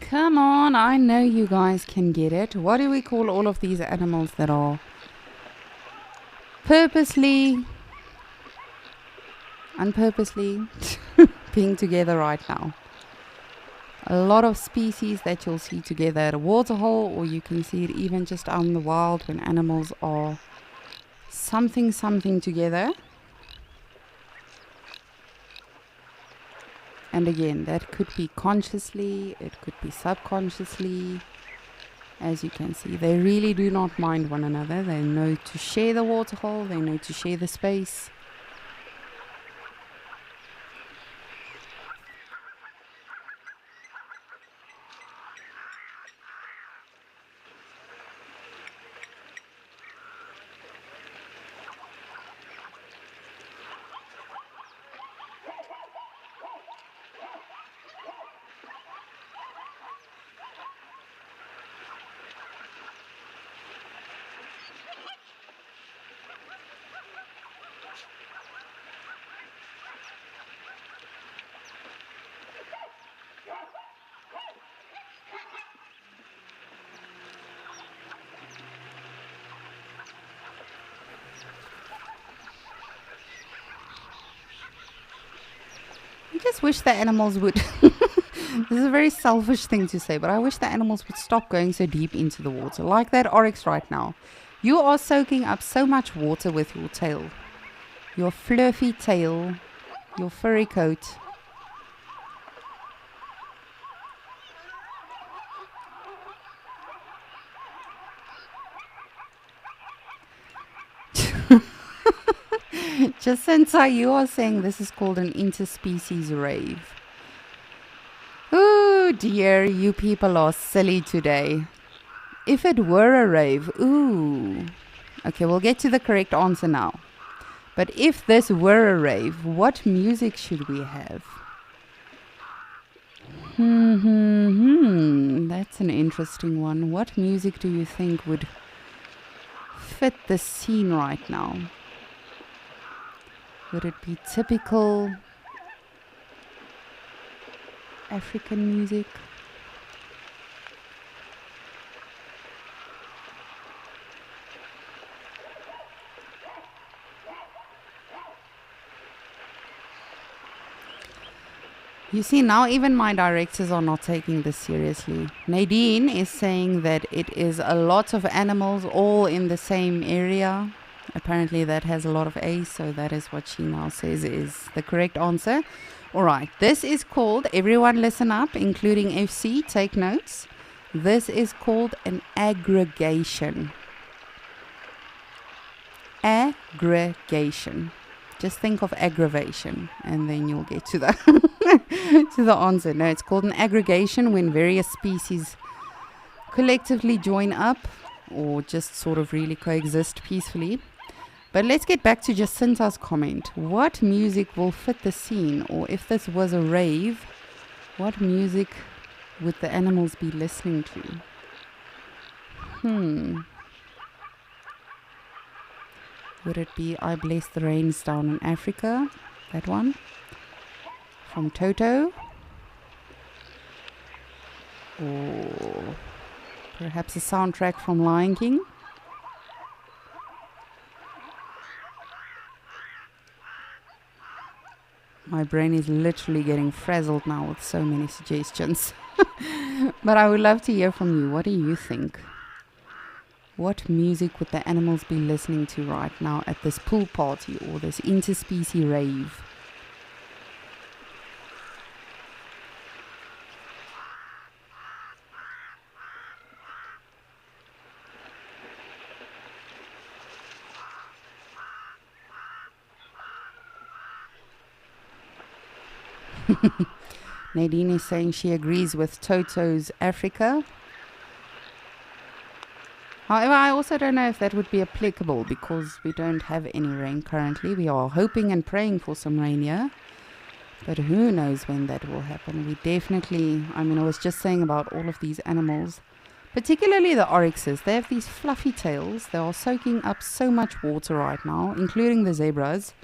Come on, I know you guys can get it. What do we call all of these animals that are purposely, unpurposely being together right now? A lot of species that you'll see together at a waterhole, or you can see it even just out in the wild when animals are something together. And again, that could be consciously, it could be subconsciously. As you can see, they really do not mind one another. They know to share the waterhole, they know to share the space. I just wish the animals would This is a very selfish thing to say, but I wish the animals would stop going so deep into the water, like that oryx right now. You are soaking up so much water with your tail. Your fluffy tail, your furry coat. Jacinta, you are saying this is called an interspecies rave. Oh dear, you people are silly today. If it were a rave, ooh. Okay, we'll get to the correct answer now. But if this were a rave, what music should we have? That's an interesting one. What music do you think would fit the scene right now? Would it be typical African music? You see, now even my directors are not taking this seriously. Nadine is saying that it is a lot of animals all in the same area. Apparently that has a lot of A's, so that is what she now says is the correct answer. Alright, this is called, everyone listen up, including FC, take notes. This is called an aggregation. Aggregation. Just think of aggravation and then you'll get to the to the answer. No, it's called an aggregation when various species collectively join up or just sort of really coexist peacefully. But let's get back to Jacinta's comment. What music will fit the scene? Or if this was a rave, what music would the animals be listening to? Would it be I Bless the Rains Down in Africa? That one? From Toto? Or perhaps a soundtrack from Lion King? My brain is literally getting frazzled now with so many suggestions. But I would love to hear from you. What do you think? What music would the animals be listening to right now at this pool party or this interspecies rave? Nadine is saying she agrees with Toto's Africa. However, I also don't know if that would be applicable because we don't have any rain currently. We are hoping and praying for some rain here. But who knows when that will happen. We definitely, I was just saying about all of these animals, particularly the oryxes. They have these fluffy tails. They are soaking up so much water right now, including the zebras.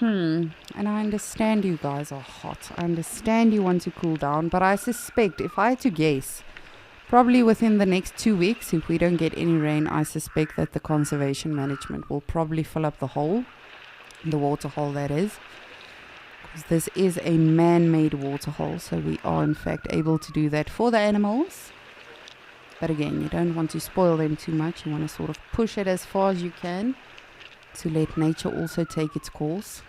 And I understand you guys are hot. I understand you want to cool down. But I suspect, if I had to guess, probably within the next 2 weeks, if we don't get any rain, I suspect that the conservation management will probably fill up the hole, the water hole that is. Because this is a man-made water hole, so we are in fact able to do that for the animals. But again, you don't want to spoil them too much. You want to sort of push it as far as you can to let nature also take its course.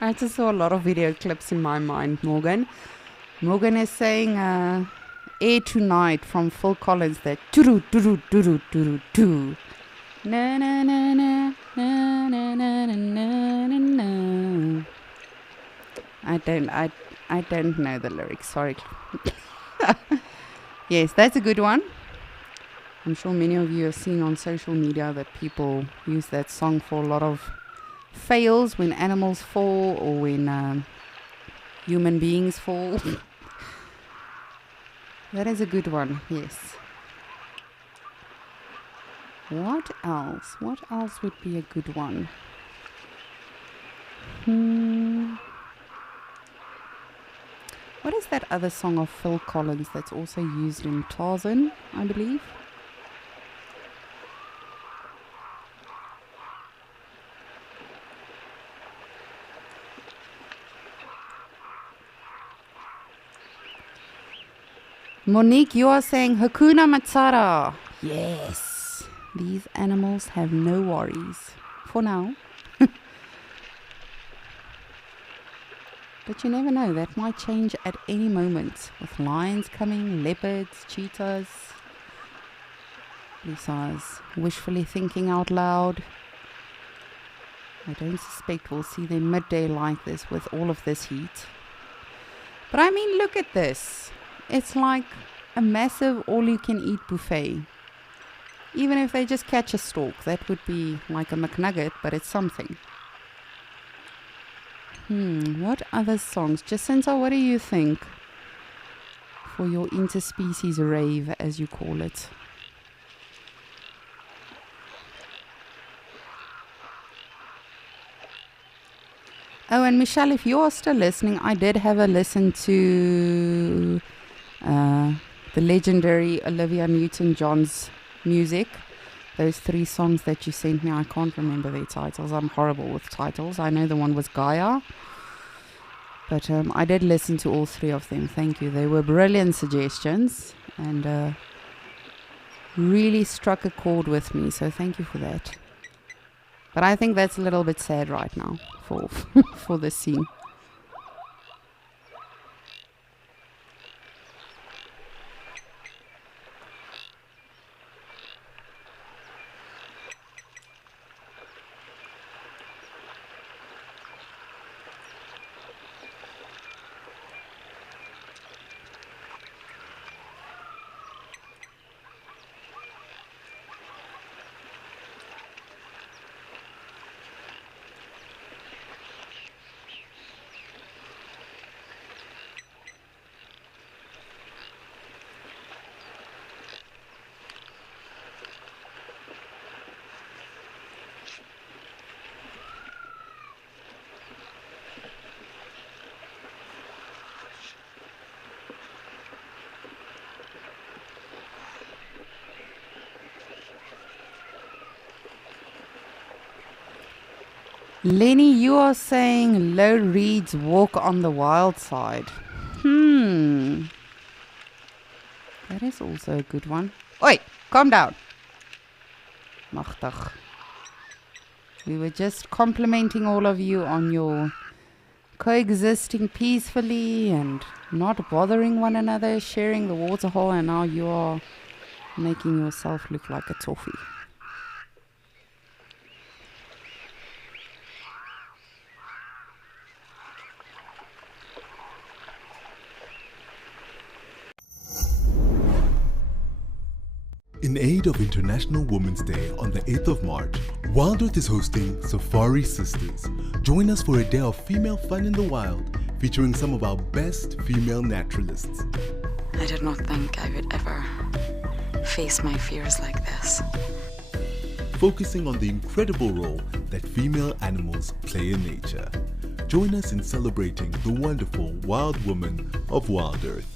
I just saw a lot of video clips in my mind, Morgan. Morgan is saying Air Tonight from Phil Collins, that doo doo doo doo doo doo. Na na na na na na na na na na. I don't know the lyrics, sorry. Yes, that's a good one. I'm sure many of you have seen on social media that people use that song for a lot of fails when animals fall or when human beings fall. That is a good one, yes. What else? What else would be a good one? What is that other song of Phil Collins that's also used in Tarzan, I believe? Monique, you are saying Hakuna Matata. Yes. These animals have no worries. For now. But you never know, that might change at any moment. With lions coming, leopards, cheetahs. Lisa's wishfully thinking out loud. I don't suspect we'll see them midday like this with all of this heat. But I mean, look at this. It's like a massive all-you-can-eat buffet. Even if they just catch a stork, that would be like a McNugget, but it's something. What other songs? Jacinta, what do you think for your interspecies rave, as you call it? Oh, and Michelle, if you are still listening, I did have a listen to the legendary Olivia Newton-John's music. Those 3 songs that you sent me, I can't remember their titles. I'm horrible with titles. I know the one was Gaia. But I did listen to all 3 of them. Thank you. They were brilliant suggestions and really struck a chord with me. So thank you for that. But I think that's a little bit sad right now for for this scene. Lenny, you are saying low reeds walk on the wild side. That is also a good one. Oi, calm down. Machtig. We were just complimenting all of you on your coexisting peacefully and not bothering one another, sharing the water hole, and now you are making yourself look like a toffee. In aid of International Women's Day on the 8th of March, Wild Earth is hosting Safari Sisters. Join us for a day of female fun in the wild, featuring some of our best female naturalists. I did not think I would ever face my fears like this. Focusing on the incredible role that female animals play in nature. Join us in celebrating the wonderful wild woman of Wild Earth.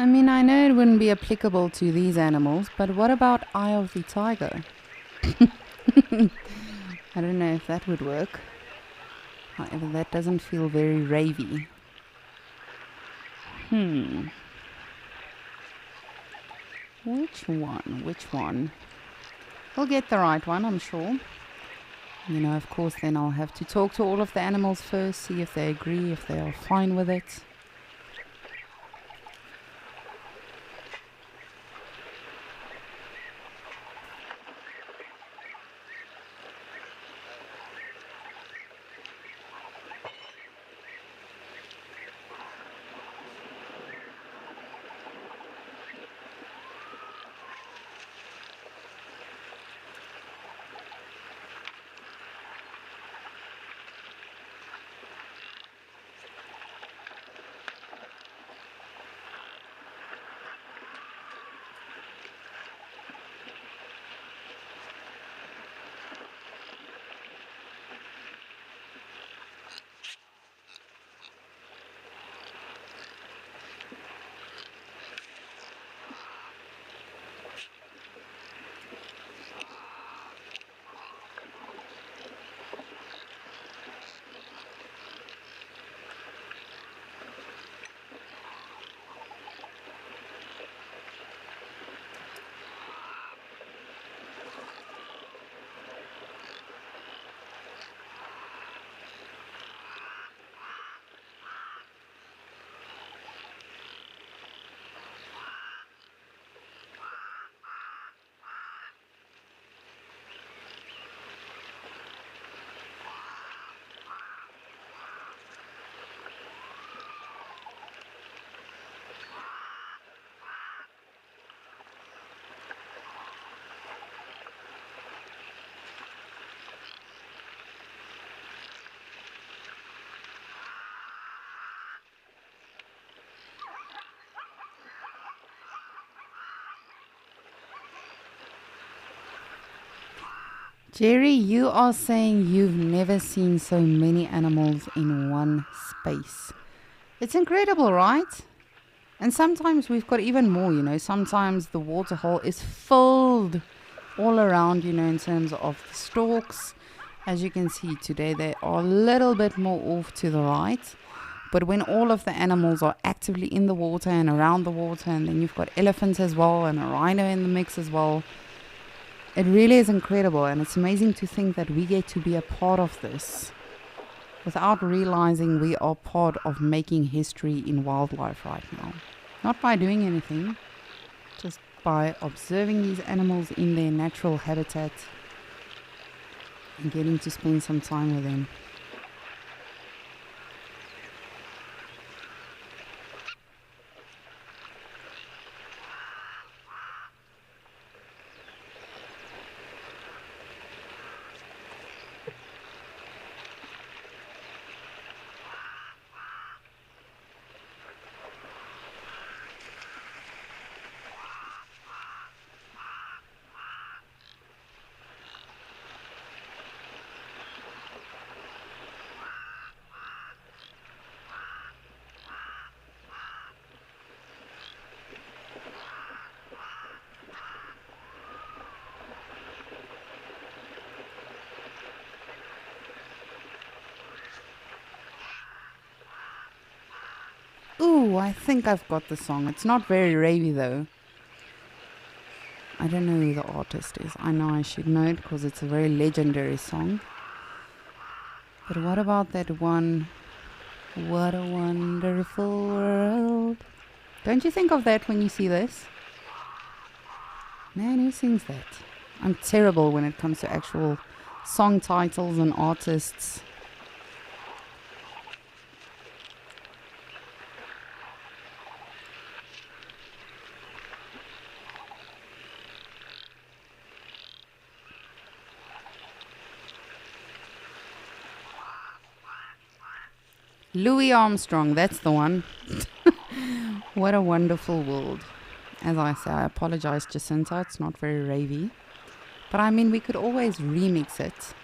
I mean, I know it wouldn't be applicable to these animals, but what about Eye of the Tiger? I don't know if that would work. However, that doesn't feel very ravey. Which one? Which one? We'll get the right one, I'm sure. You know, of course, then I'll have to talk to all of the animals first, see if they agree, if they are fine with it. Jerry, you are saying you've never seen so many animals in one space. It's incredible, right? And sometimes we've got even more, you know. Sometimes the waterhole is filled all around, you know, in terms of the stalks. As you can see today, they are a little bit more off to the right. But when all of the animals are actively in the water and around the water, and then you've got elephants as well and a rhino in the mix as well, it really is incredible, and it's amazing to think that we get to be a part of this without realizing we are part of making history in wildlife right now. Not by doing anything, just by observing these animals in their natural habitat and getting to spend some time with them. Ooh, I think I've got the song. It's not very ravey though. I don't know who the artist is. I know I should know it because it's a very legendary song. But what about that one? What a wonderful world. Don't you think of that when you see this? Man, who sings that? I'm terrible when it comes to actual song titles and artists. Louis Armstrong, that's the one. What a wonderful world. As I say, I apologize, Jacinta, it's not very ravey. But I mean, we could always remix it.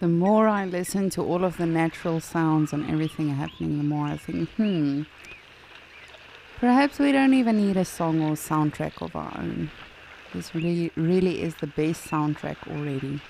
The more I listen to all of the natural sounds and everything happening, the more I think, perhaps we don't even need a song or soundtrack of our own. This really is the best soundtrack already.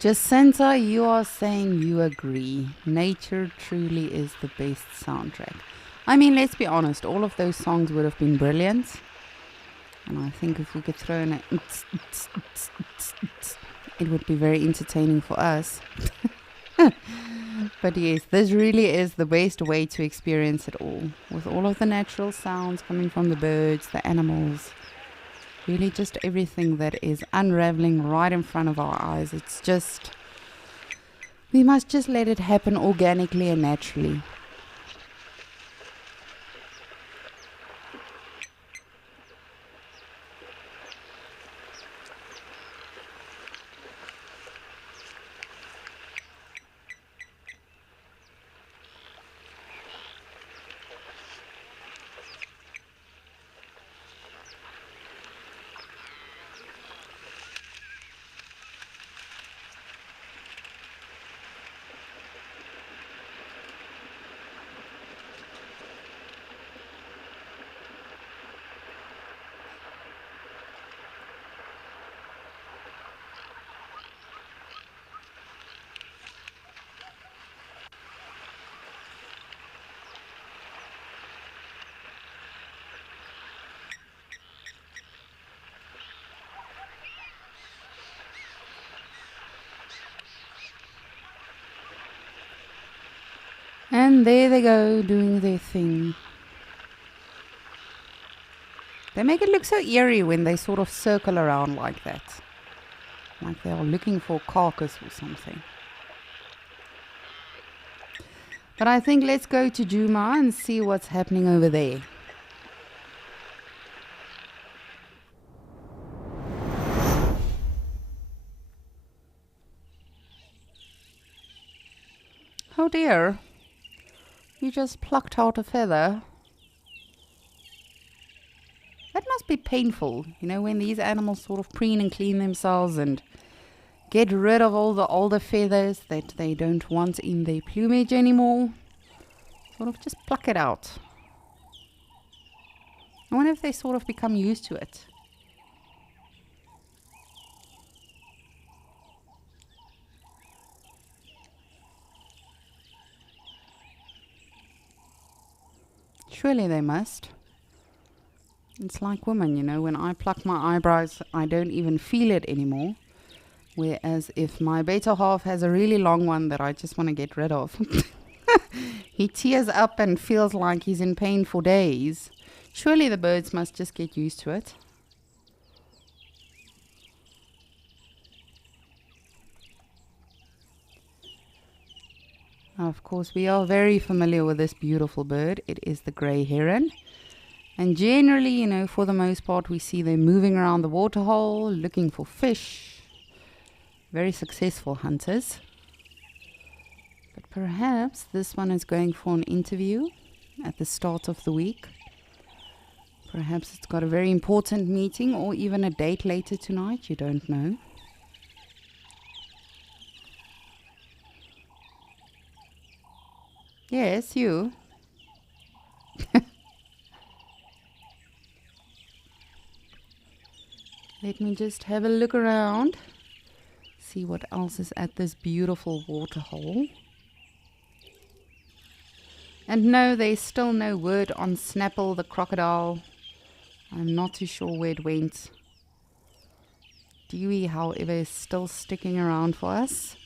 Jacinta, you are saying you agree. Nature truly is the best soundtrack. I mean, let's be honest, all of those songs would have been brilliant. And I think if we could throw in a it would be very entertaining for us. But yes, this really is the best way to experience it all. With all of the natural sounds coming from the birds, the animals. Really just everything that is unraveling right in front of our eyes. It's just, we must just let it happen organically and naturally. And there they go, doing their thing. They make it look so eerie when they sort of circle around like that. Like they are looking for a carcass or something. But I think let's go to Djuma and see what's happening over there. Oh dear. You just plucked out a feather. That must be painful, you know, when these animals sort of preen and clean themselves and get rid of all the older feathers that they don't want in their plumage anymore. Sort of just pluck it out. I wonder if they sort of become used to it. Surely they must. It's like women, you know, when I pluck my eyebrows, I don't even feel it anymore. Whereas if my beta half has a really long one that I just want to get rid of, he tears up and feels like he's in pain for days. Surely the birds must just get used to it. Of course, we are very familiar with this beautiful bird. It is the grey heron. And generally, for the most part, we see them moving around the waterhole, looking for fish. Very successful hunters. But perhaps this one is going for an interview at the start of the week. Perhaps it's got a very important meeting or even a date later tonight. You don't know. Yes, you. Let me just have a look around. See what else is at this beautiful waterhole. And no, there's still no word on Snapple the crocodile. I'm not too sure where it went. Dewey, however, is still sticking around for us.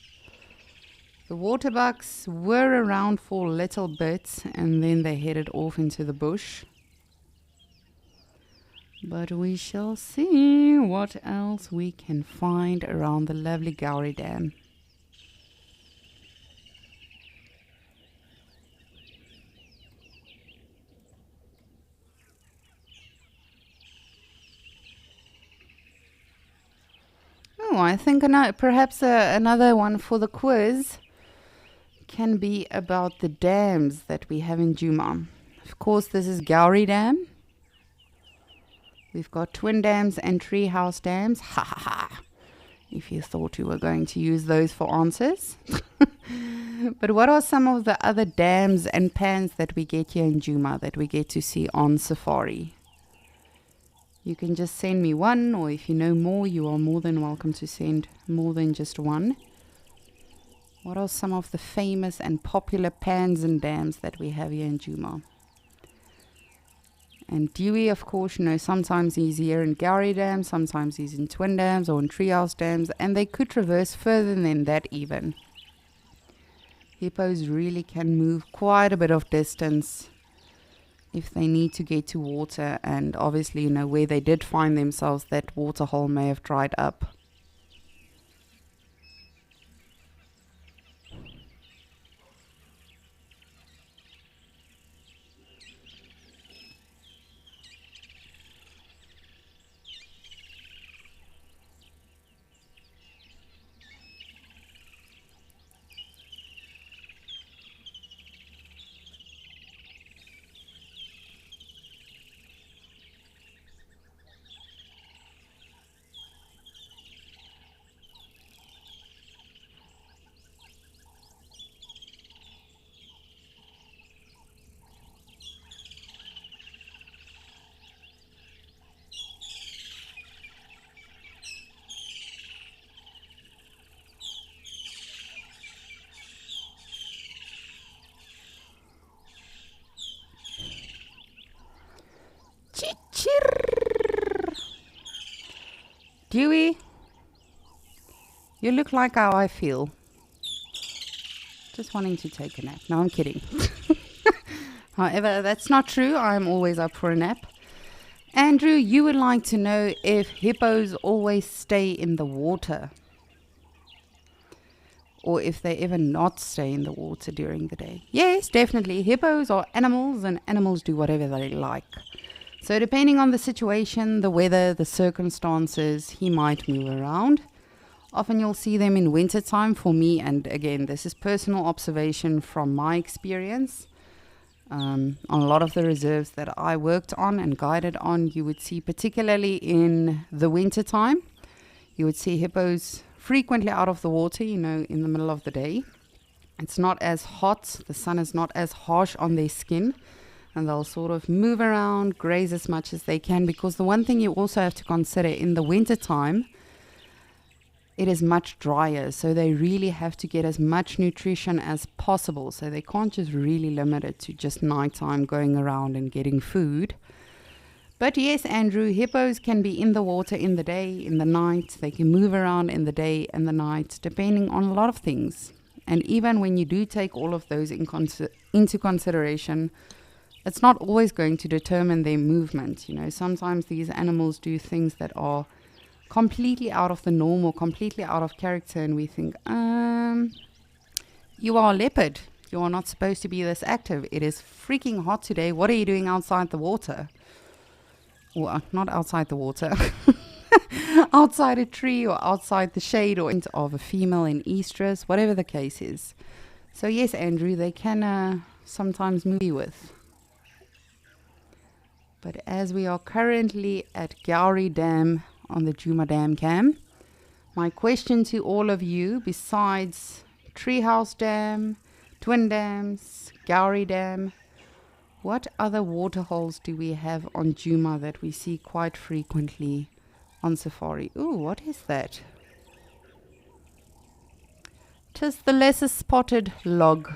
The waterbucks were around for a little bit and then they headed off into the bush. But we shall see what else we can find around the lovely Gowrie Dam. Oh, I think perhaps another one for the quiz can be about the dams that we have in Djuma. Of course, this is Gowrie Dam. We've got twin dams and treehouse dams. Ha ha ha. If you thought you were going to use those for answers. But what are some of the other dams and pans that we get here in Djuma that we get to see on safari? You can just send me one, or if you know more, you are more than welcome to send more than just one. What are some of the famous and popular pans and dams that we have here in Djuma? And Dewey, of course, sometimes he's here in Gowrie Dam, sometimes he's in twin dams or in treehouse dams, and they could traverse further than that even. Hippos really can move quite a bit of distance if they need to get to water, and obviously, where they did find themselves, that waterhole may have dried up. Dewey, you look like how I feel. Just wanting to take a nap. No, I'm kidding. However, that's not true. I'm always up for a nap. Andrew, you would like to know if hippos always stay in the water, or if they ever not stay in the water during the day. Yes, definitely. Hippos are animals, and animals do whatever they like. So depending on the situation, the weather, the circumstances, he might move around. Often you'll see them in winter time for me, and again, this is personal observation from my experience. On a lot of the reserves that I worked on and guided on, you would see, particularly in the winter time, you would see hippos frequently out of the water, in the middle of the day. It's not as hot, the sun is not as harsh on their skin, and they'll sort of move around, graze as much as they can, because the one thing you also have to consider, in the winter time, it is much drier, so they really have to get as much nutrition as possible. So they can't just really limit it to just nighttime going around and getting food. But yes, Andrew, hippos can be in the water in the day, in the night. They can move around in the day and the night, depending on a lot of things. And even when you do take all of those into consideration, it's not always going to determine their movement. You know, sometimes these animals do things that are completely out of the norm or completely out of character, and we think, you are a leopard. You are not supposed to be this active. It is freaking hot today. What are you doing outside the water? Well, not outside the water. Outside a tree or outside the shade or of a female in estrus, whatever the case is. So yes, Andrew, they can sometimes move with. But as we are currently at Gowrie Dam on the Djuma Dam Cam, my question to all of you, besides Treehouse Dam, Twin Dams, Gowrie Dam, what other waterholes do we have on Djuma that we see quite frequently on safari? Ooh, what is that? 'Tis the lesser spotted log.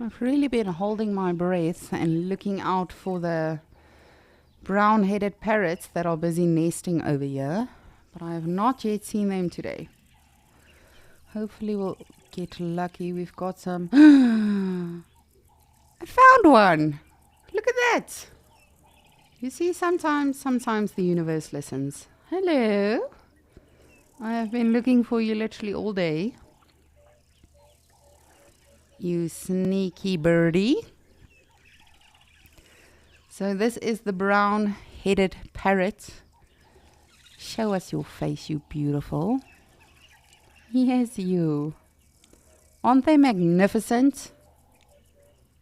I've really been holding my breath and looking out for the brown-headed parrots that are busy nesting over here, but I have not yet seen them today. Hopefully we'll get lucky. We've got some... I found one! Look at that! You see, sometimes the universe listens. Hello! I have been looking for you literally all day. You sneaky birdie. So this is the brown-headed parrot. Show us your face, you beautiful. Yes, you. Aren't they magnificent?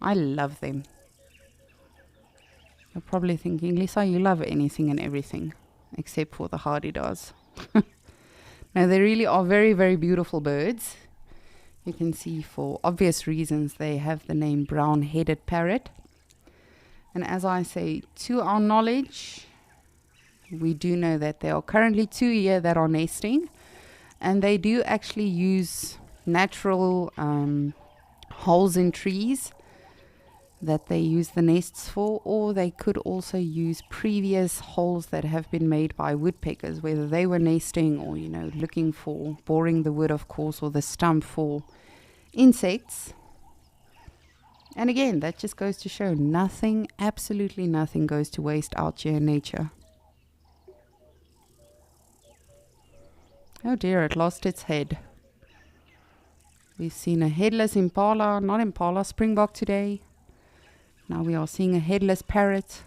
I love them. You're probably thinking, Lisa, you love anything and everything, except for the Hadidahs. No, they really are very, very beautiful birds. You can see for obvious reasons they have the name brown-headed parrot. And as I say, to our knowledge, we do know that there are currently 2 here that are nesting. And they do actually use natural holes in trees that they use the nests for, or they could also use previous holes that have been made by woodpeckers, whether they were nesting or, you know, looking for, boring the wood, of course, or the stump for insects. And again, that just goes to show nothing, absolutely nothing goes to waste out here in nature. Oh dear, it lost its head. We've seen a headless springbok today. Now we are seeing a headless parrot.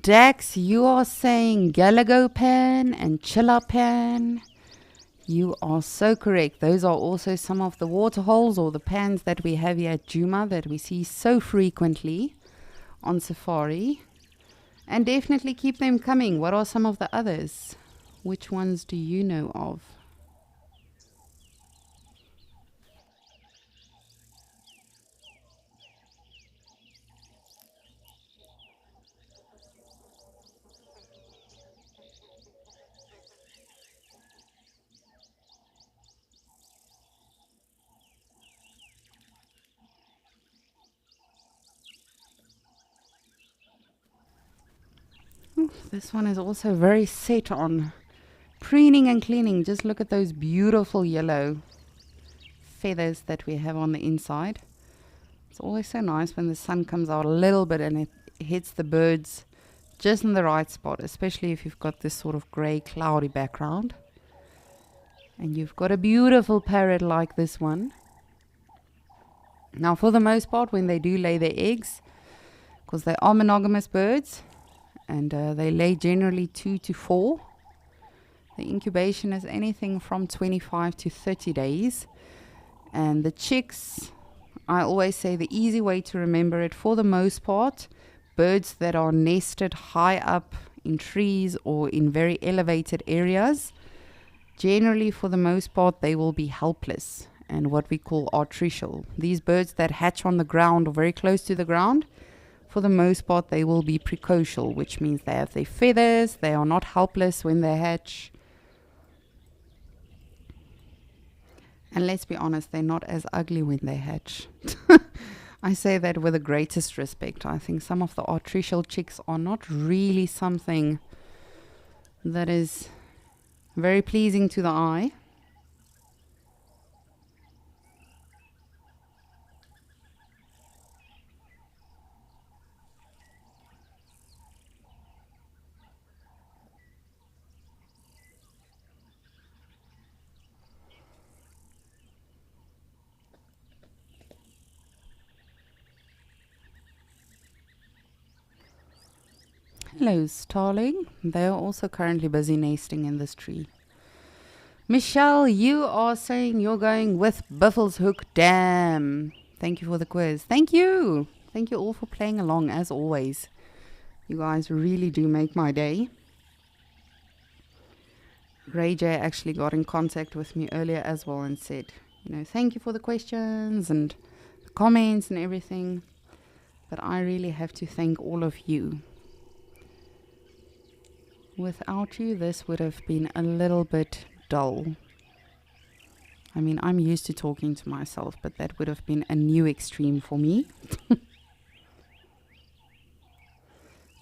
Dax, you are saying Galagopan and Chilapan. You are so correct. Those are also some of the water holes or the pans that we have here at Djuma that we see so frequently on safari. And definitely keep them coming. What are some of the others? Which ones do you know of? This one is also very set on preening and cleaning. Just look at those beautiful yellow feathers that we have on the inside. It's always so nice when the sun comes out a little bit and it hits the birds just in the right spot, especially if you've got this sort of grey cloudy background. And you've got a beautiful parrot like this one. Now, for the most part, when they do lay their eggs, because they are monogamous birds, and they lay generally 2 to 4. The incubation is anything from 25 to 30 days. And the chicks, I always say the easy way to remember it, for the most part, birds that are nested high up in trees or in very elevated areas, generally for the most part they will be helpless and what we call artificial. These birds that hatch on the ground or very close to the ground, for the most part they will be precocial, which means they have their feathers, they are not helpless when they hatch. And let's be honest, they're not as ugly when they hatch. I say that with the greatest respect. I think some of the artificial chicks are not really something that is very pleasing to the eye. Hello, Starling. They are also currently busy nesting in this tree. Michelle, you are saying you're going with Buffelshoek Dam. Thank you for the quiz. Thank you. Thank you all for playing along, as always. You guys really do make my day. Ray J actually got in contact with me earlier as well and said, thank you for the questions and the comments and everything. But I really have to thank all of you. Without you, this would have been a little bit dull. I mean, I'm used to talking to myself, but that would have been a new extreme for me.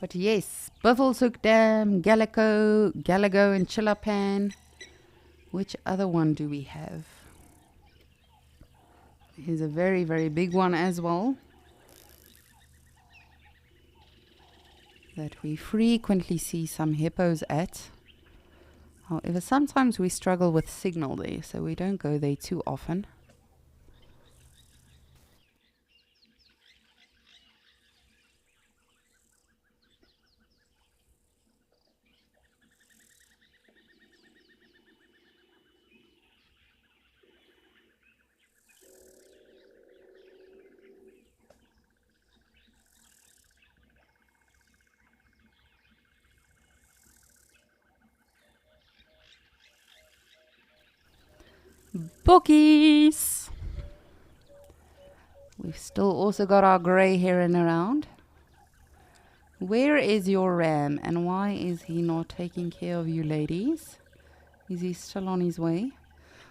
But yes, Buffelshoek Dam, Galago and Chilapan. Which other one do we have? Here's a very, very big one as well, that we frequently see some hippos at. However, sometimes we struggle with signal there, so we don't go there too often. Bookies! We've still also got our grey heron around. Where is your ram and why is he not taking care of you ladies? Is he still on his way?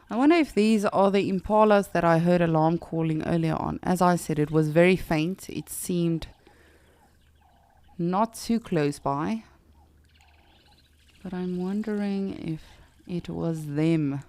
I wonder if these are the impalas that I heard alarm calling earlier on. As I said, it was very faint. It seemed not too close by. But I'm wondering if it was them.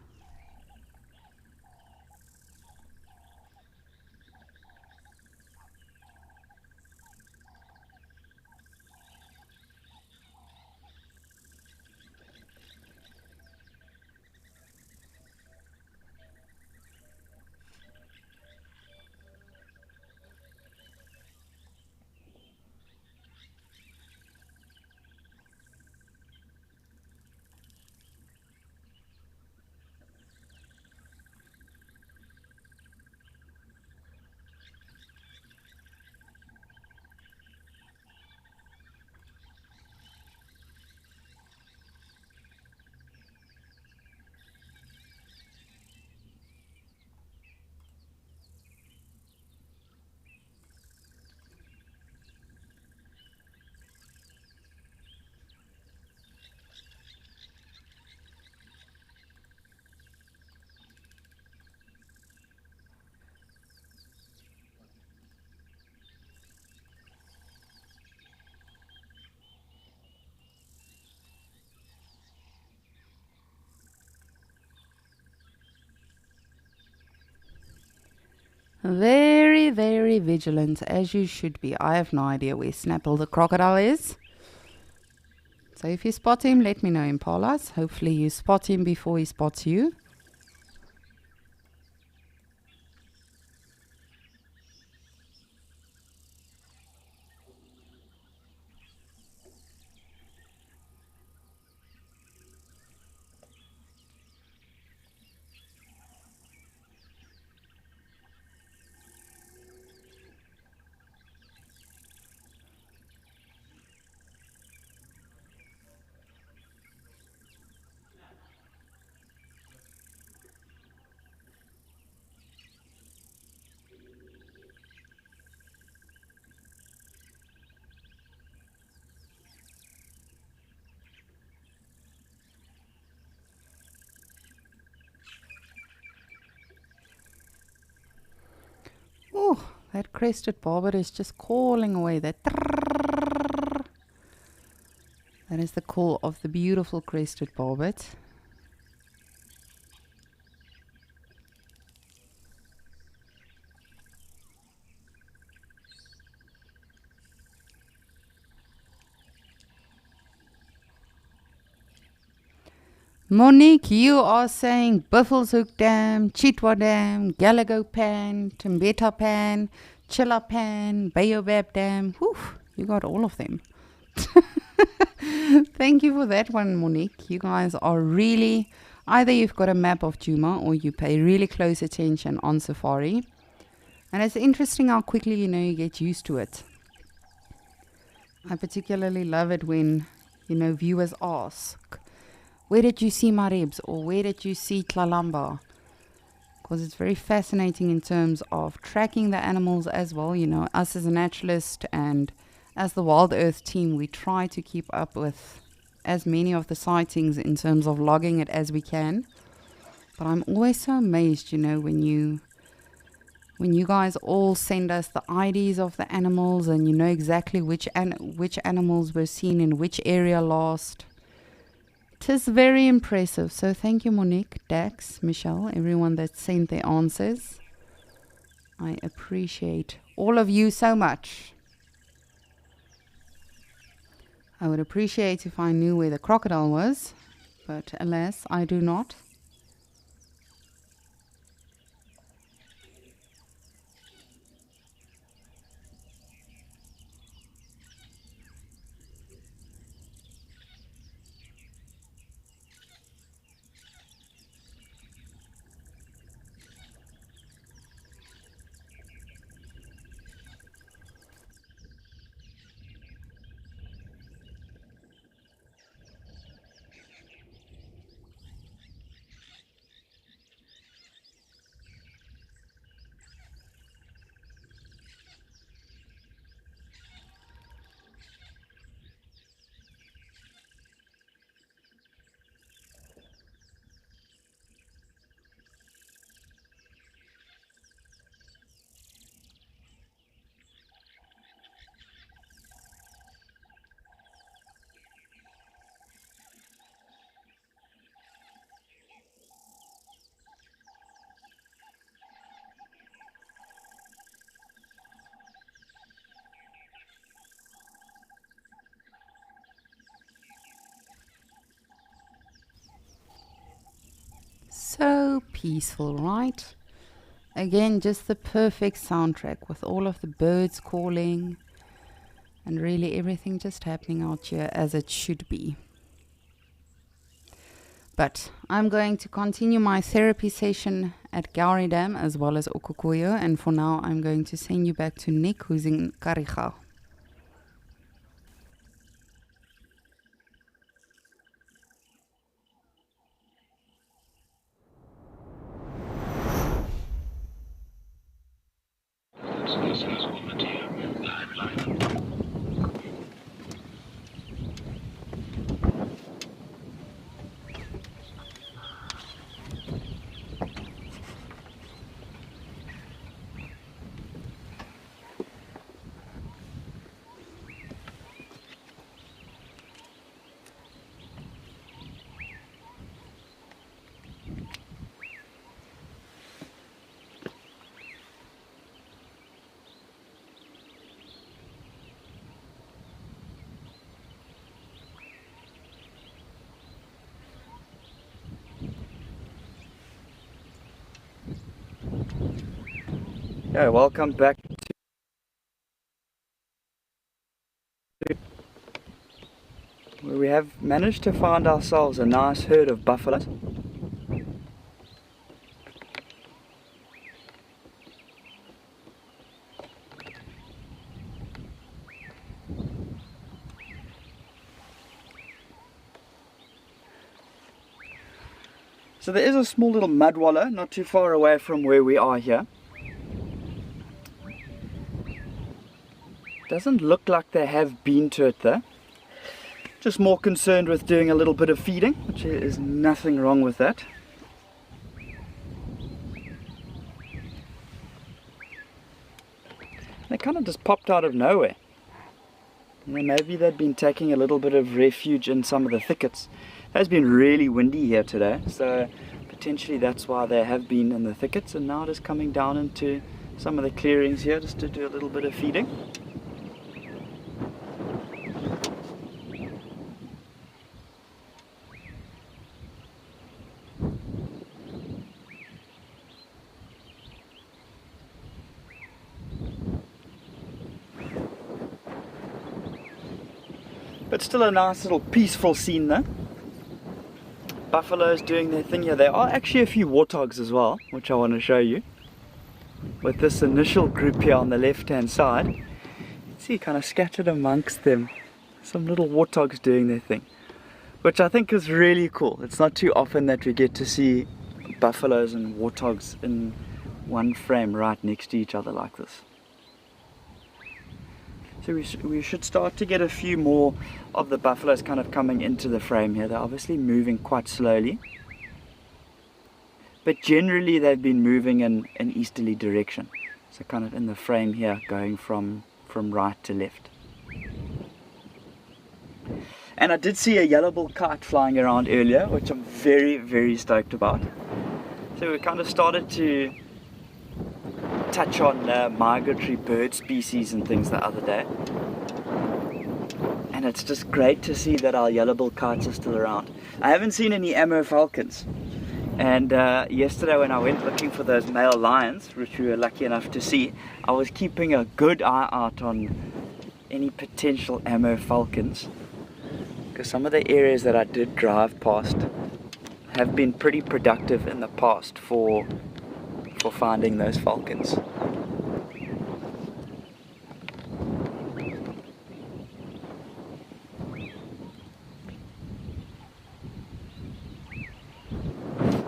Very, very vigilant, as you should be. I have no idea where Snapple the crocodile is. So if you spot him, let me know, Impalas. Hopefully you spot him before he spots you. Oh, that crested barbet is just calling away. That is the call of the beautiful crested barbet. Monique, you are saying Buffelshoek Dam, Chitwa Dam, Gallagher Pan, Timbeta Pan, Chilla Pan, Baobab Dam. Whew, you got all of them. Thank you for that one, Monique. You guys are really, either you've got a map of Djuma or you pay really close attention on Safari. And it's interesting how quickly, you get used to it. I particularly love it when, viewers ask, where did you see Marebs or where did you see Tlalamba? Because it's very fascinating in terms of tracking the animals as well. Us as a naturalist and as the Wild Earth team, we try to keep up with as many of the sightings in terms of logging it as we can. But I'm always so amazed, when you guys all send us the IDs of the animals and you know exactly which animals were seen in which area last. It is very impressive. So thank you, Monique, Dax, Michelle, everyone that sent their answers. I appreciate all of you so much. I would appreciate if I knew where the crocodile was, but alas, I do not. So peaceful, right? Again, just the perfect soundtrack with all of the birds calling and really everything just happening out here as it should be. But I'm going to continue my therapy session at Gowrie Dam as well as Okukoyo, and for now I'm going to send you back to Nick, who's in Kariga. Yeah, welcome back to where we have managed to find ourselves a nice herd of buffaloes. So there is a small little mud wallow not too far away from where we are here. Doesn't look like they have been to it though. Just more concerned with doing a little bit of feeding, which is nothing wrong with that. They kind of just popped out of nowhere. You know, maybe they'd been taking a little bit of refuge in some of the thickets. It has been really windy here today, so potentially that's why they have been in the thickets, and now just coming down into some of the clearings here just to do a little bit of feeding. But still a nice little peaceful scene there. Buffaloes doing their thing here. There are actually a few warthogs as well, which I want to show you. With this initial group here on the left hand side, you can see kind of scattered amongst them some little warthogs doing their thing, which I think is really cool. It's not too often that we get to see buffaloes and warthogs in one frame right next to each other like this. So we should start to get a few more of the buffaloes kind of coming into the frame here. They're obviously moving quite slowly, but generally they've been moving in an easterly direction. So kind of in the frame here, going from right to left. And I did see a yellowbill kite flying around earlier, which I'm very, very stoked about. So we kind of started to touch on migratory bird species and things the other day, and it's just great to see that our yellowbill kites are still around. I haven't seen any amur falcons, and yesterday when I went looking for those male lions, which we were lucky enough to see, I was keeping a good eye out on any potential amur falcons, because some of the areas that I did drive past have been pretty productive in the past for finding those falcons.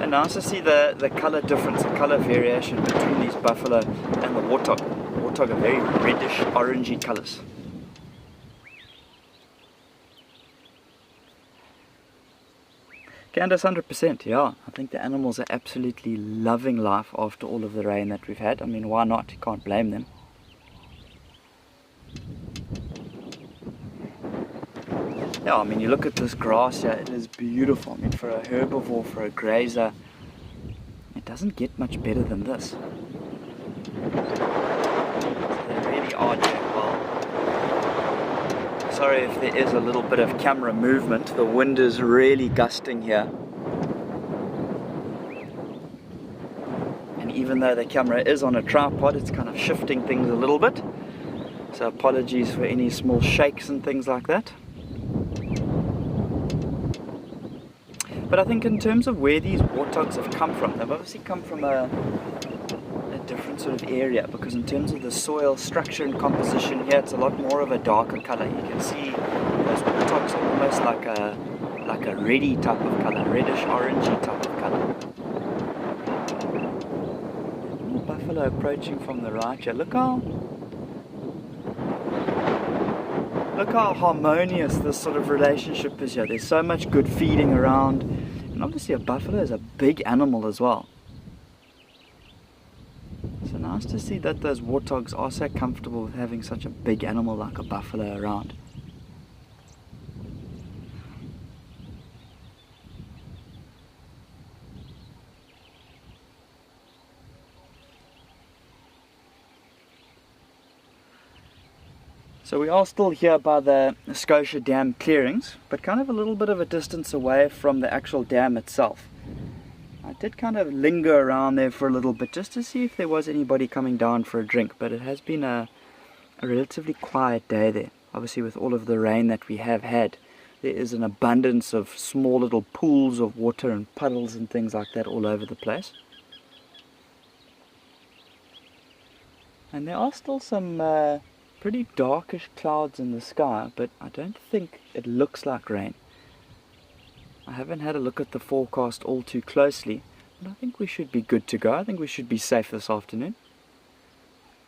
And nice to see the colour difference, the colour variation between these buffalo and the warthog. The warthog are very reddish, orangey colours. Candace, 100%, yeah. I think the animals are absolutely loving life after all of the rain that we've had. I mean, why not? You can't blame them. Yeah, I mean, you look at this grass here, it is beautiful. I mean, for a herbivore, for a grazer, it doesn't get much better than this. So they really are doing well. Sorry if there is a little bit of camera movement. The wind is really gusting here. And even though the camera is on a tripod, it's kind of shifting things a little bit. So apologies for any small shakes and things like that. But I think in terms of where these warthogs have come from, they've obviously come from a different sort of area, because in terms of the soil structure and composition here, it's a lot more of a darker color. You can see those warthogs are almost like a reddy type of color, reddish orangey type of color. Buffalo approaching from the right here. Look how harmonious this sort of relationship is here. There's so much good feeding around, and obviously a buffalo is a big animal as well. So nice to see that those warthogs are so comfortable with having such a big animal like a buffalo around. So we are still here by the Scotia Dam clearings, but kind of a little bit of a distance away from the actual dam itself. I did kind of linger around there for a little bit just to see if there was anybody coming down for a drink, but it has been a relatively quiet day there. Obviously with all of the rain that we have had, there is an abundance of small little pools of water and puddles and things like that all over the place. And there are still some pretty darkish clouds in the sky, but I don't think it looks like rain. I haven't had a look at the forecast all too closely, but I think we should be good to go. I think we should be safe this afternoon.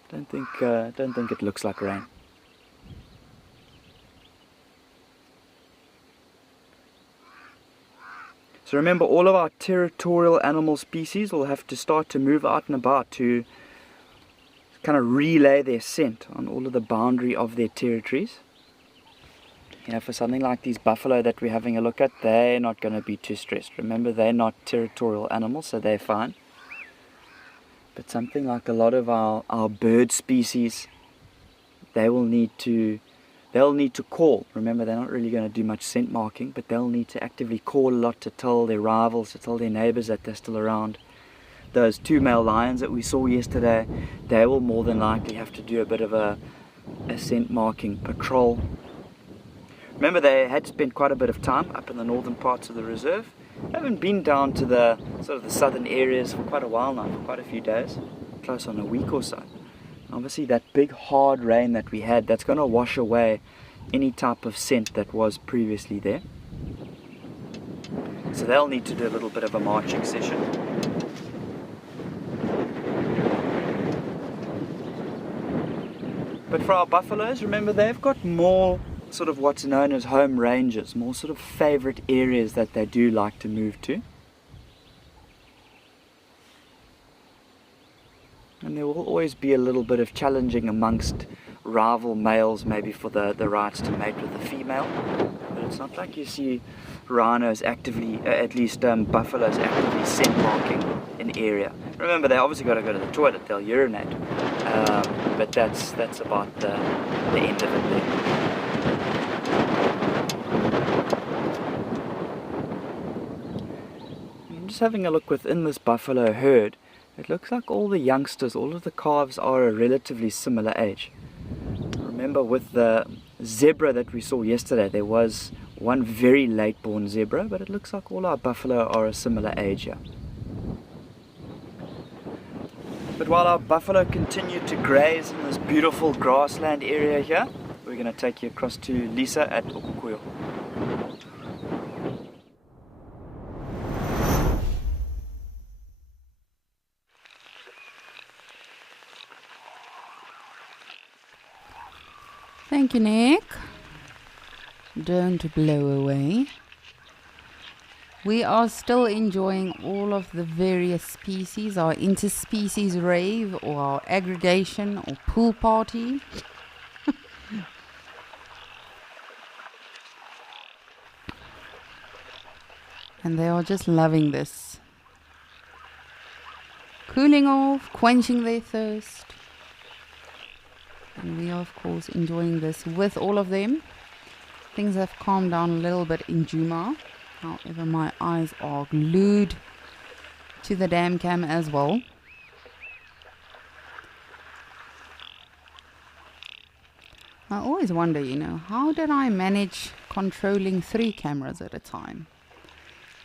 Don't think it looks like rain. So remember, all of our territorial animal species will have to start to move out and about to kind of relay their scent on all of the boundary of their territories. You know, for something like these buffalo that we're having a look at, they're not going to be too stressed. Remember, they're not territorial animals, so they're fine. But something like a lot of our bird species, they'll need to call. Remember, they're not really going to do much scent marking, but they'll need to actively call a lot to tell their rivals, to tell their neighbors that they're still around. Those 2 male lions that we saw yesterday, they will more than likely have to do a bit of a scent marking patrol. Remember, they had spent quite a bit of time up in the northern parts of the reserve. They haven't been down to the sort of the southern areas for quite a while now, for quite a few days, close on a week or so. Obviously that big hard rain that we had, that's going to wash away any type of scent that was previously there. So they'll need to do a little bit of a marching session. But for our buffaloes, remember, they've got more sort of what's known as home ranges, more sort of favorite areas that they do like to move to. And there will always be a little bit of challenging amongst rival males, maybe for the rights to mate with the female. But it's not like you see rhinos actively, at least buffaloes actively scent marking an area. Remember, they obviously got to go to the toilet, they'll urinate. But that's about the end of it there. I'm just having a look within this buffalo herd. It looks like all the youngsters, all of the calves are a relatively similar age. Remember, with the zebra that we saw yesterday, there was one very late born zebra, but it looks like all our buffalo are a similar age here. But while our buffalo continue to graze in this beautiful grassland area here, we're going to take you across to Lisa at Okukuyo. Thank you, Nick. Don't blow away. We are still enjoying all of the various species, our interspecies rave or our aggregation or pool party. And they are just loving this. Cooling off, quenching their thirst. And we are, of course, enjoying this with all of them. Things have calmed down a little bit in Djuma. However, my eyes are glued to the dam cam as well. I always wonder, how did I manage controlling 3 cameras at a time?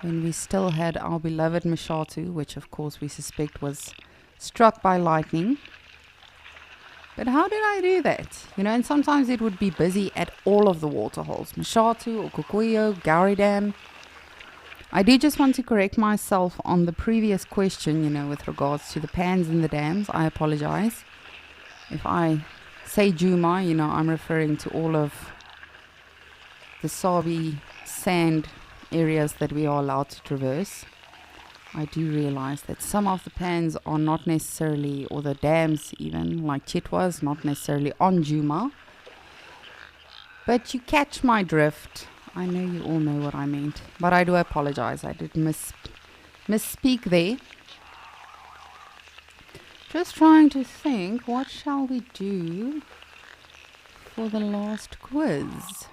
When we still had our beloved Mshatu, which of course we suspect was struck by lightning. But how did I do that? And sometimes it would be busy at all of the waterholes. Mshatu, Okukuyo, Gowrie Dam. I do just want to correct myself on the previous question, with regards to the pans in the dams. I apologize. If I say Djuma, I'm referring to all of the Sabi sand areas that we are allowed to traverse. I do realize that some of the pans are not necessarily, or the dams even, like Chitwa's, not necessarily on Djuma. But you catch my drift. I know you all know what I meant. But I do apologize. I did misspeak there. Just trying to think, what shall we do for the last quiz?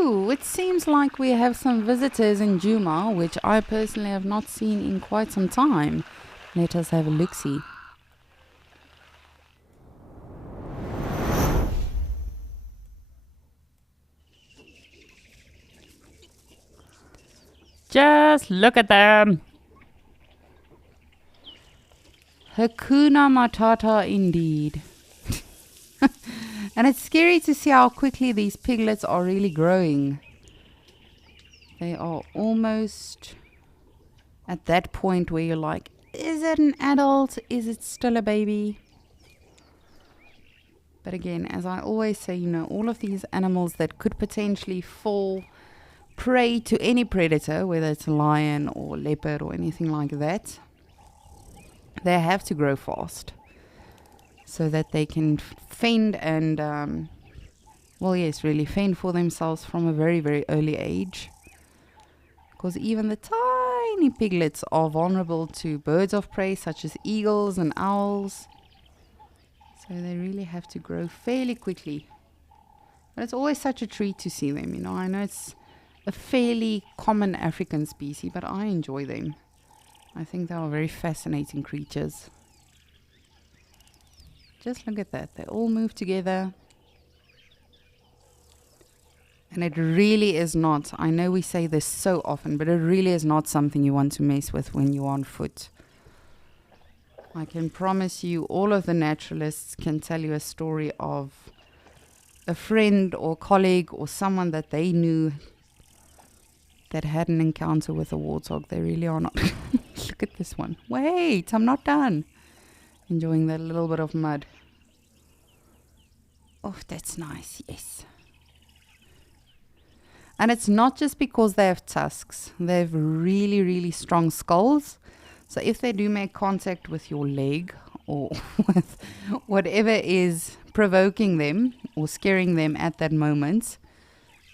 Ooh, it seems like we have some visitors in Djuma, which I personally have not seen in quite some time. Let us have a look-see. Just look at them. Hakuna Matata indeed. And it's scary to see how quickly these piglets are really growing. They are almost at that point where you're like, is it an adult? Is it still a baby? But again, as I always say, you know, all of these animals that could potentially fall prey to any predator, whether it's a lion or leopard or anything like that, they have to grow fast so that they can fend and, really fend for themselves from a very, very early age. Because even the tiny piglets are vulnerable to birds of prey such as eagles and owls. So they really have to grow fairly quickly. But it's always such a treat to see them. You know, I know it's a fairly common African species, but I enjoy them. I think they are very fascinating creatures. Just look at that. They all move together. And it really is not, I know we say this so often, but it really is not something you want to mess with when you're on foot. I can promise you all of the naturalists can tell you a story of a friend or colleague or someone that they knew that had an encounter with a warthog. They really are not. Look at this one. Wait, I'm not done. Enjoying that little bit of mud. Oh, that's nice, yes. And it's not just because they have tusks. They have really, really strong skulls. So if they do make contact with your leg or with whatever is provoking them or scaring them at that moment,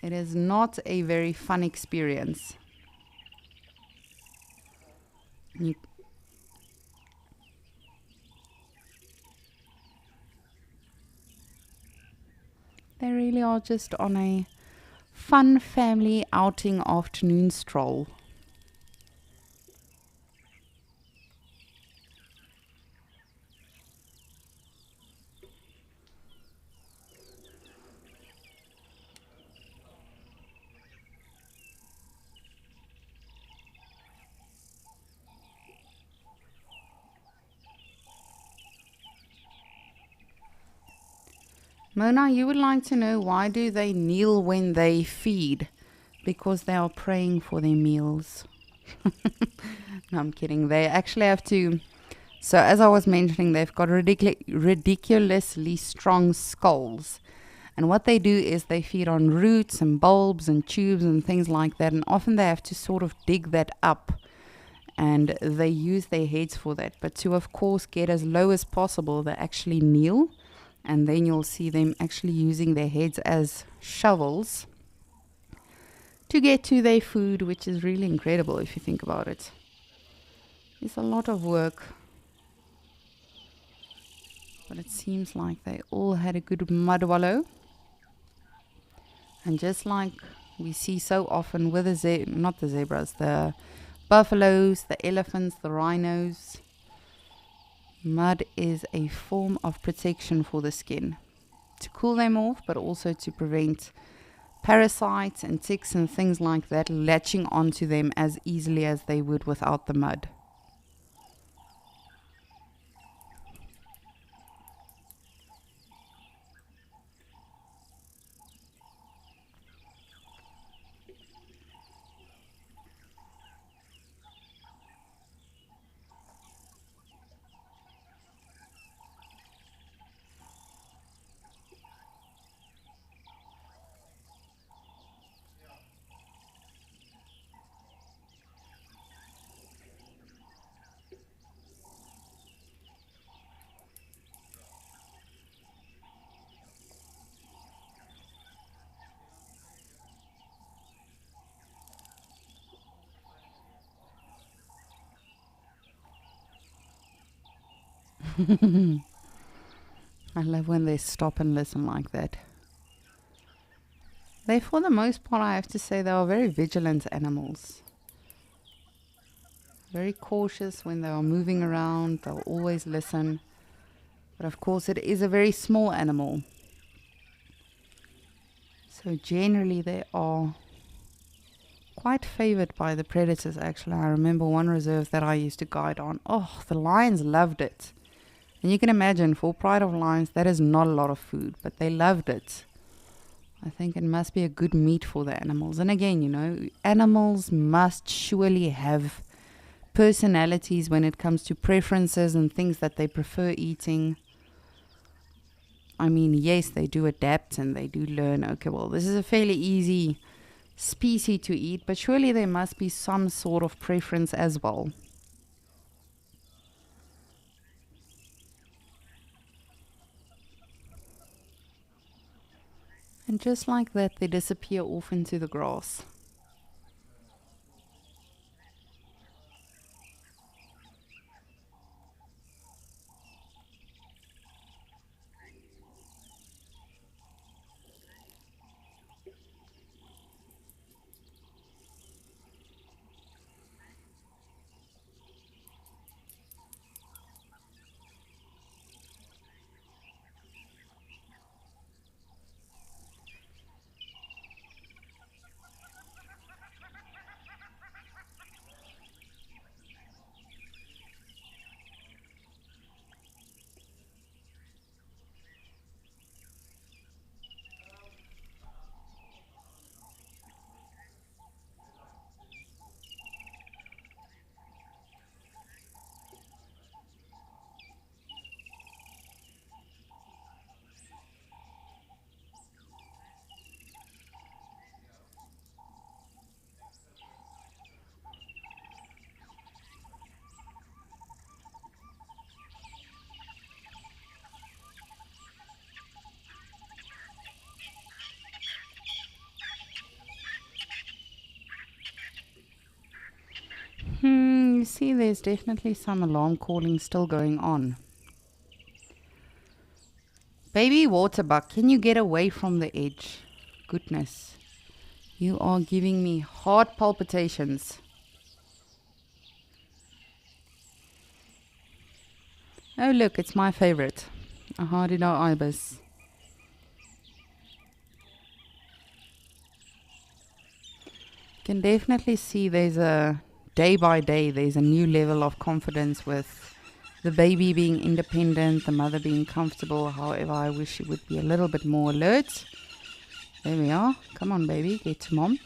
it is not a very fun experience. they really are just on a fun family outing afternoon stroll. Mona, you would like to know, why do they kneel when they feed? Because they are praying for their meals. No, I'm kidding. They actually have to. So, as I was mentioning, they've got ridiculously strong skulls. And what they do is they feed on roots and bulbs and tubes and things like that. And often they have to sort of dig that up. And they use their heads for that. But to, of course, get as low as possible, they actually kneel. And then you'll see them actually using their heads as shovels to get to their food, which is really incredible if you think about it. It's a lot of work. But it seems like they all had a good mud wallow. And just like we see so often with the buffaloes, the elephants, the rhinos, mud is a form of protection for the skin, to cool them off, but also to prevent parasites and ticks and things like that latching onto them as easily as they would without the mud. I love when they stop and listen like that. They, for the most part, I have to say, they are very vigilant animals. Very cautious when they are moving around. They'll always listen. But of course, it is a very small animal. So generally, they are quite favored by the predators, actually. I remember one reserve that I used to guide on. Oh, the lions loved it. And you can imagine, for Pride of Lions, that is not a lot of food, but they loved it. I think it must be a good meat for the animals. And again, you know, animals must surely have personalities when it comes to preferences and things that they prefer eating. I mean, yes, they do adapt and they do learn, okay, well, this is a fairly easy species to eat, but surely there must be some sort of preference as well. And just like that, they disappear off into the grass. You see, there's definitely some alarm calling still going on. Baby waterbuck, can you get away from the edge? Goodness. You are giving me heart palpitations. Oh look, it's my favorite. A Hardido ibis. Can definitely see there's a day by day, there's a new level of confidence with the baby being independent, the mother being comfortable. However, I wish she would be a little bit more alert. There we are. Come on, baby, get to mom.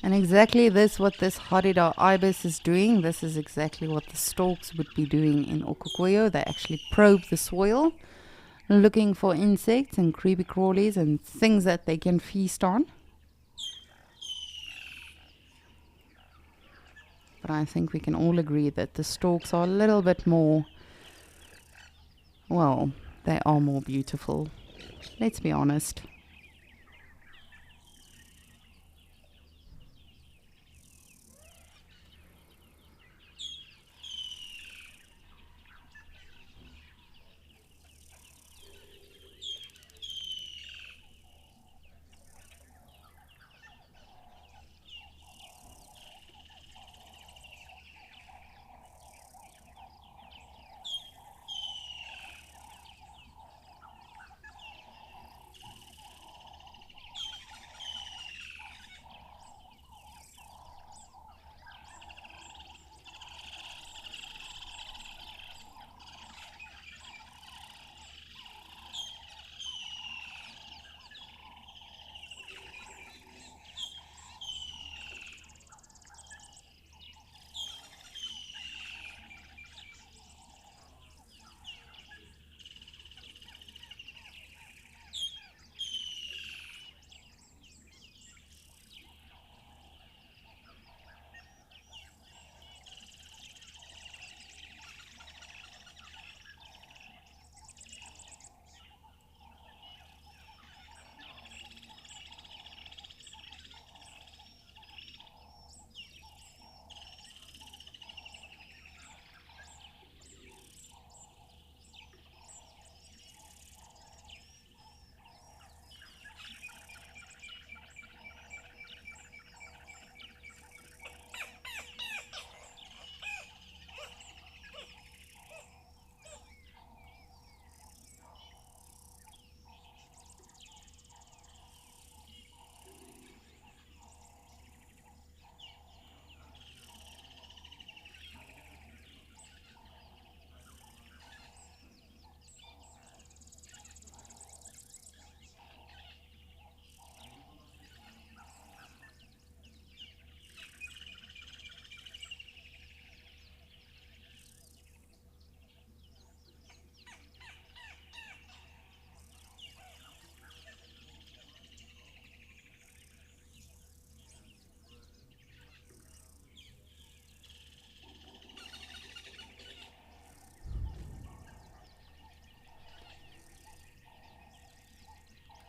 And exactly what this Hardido ibis is doing. This is exactly what the storks would be doing in Okukoyo. They actually probe the soil, looking for insects and creepy crawlies and things that they can feast on. But I think we can all agree that the storks are a little bit more, well, they are more beautiful. Let's be honest.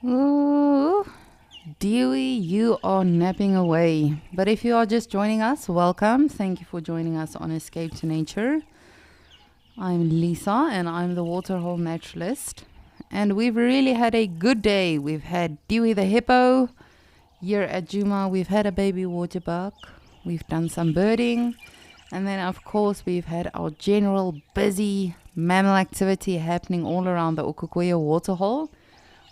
Ooh, Dewey, you are napping away. But if you are just joining us, welcome. Thank you for joining us on Escape to Nature. I'm Lisa and I'm the waterhole naturalist. And we've really had a good day. We've had Dewey the hippo. Here at Juma, we've had a baby waterbuck. We've done some birding. And then, of course, we've had our general busy mammal activity happening all around the Okukoya waterhole.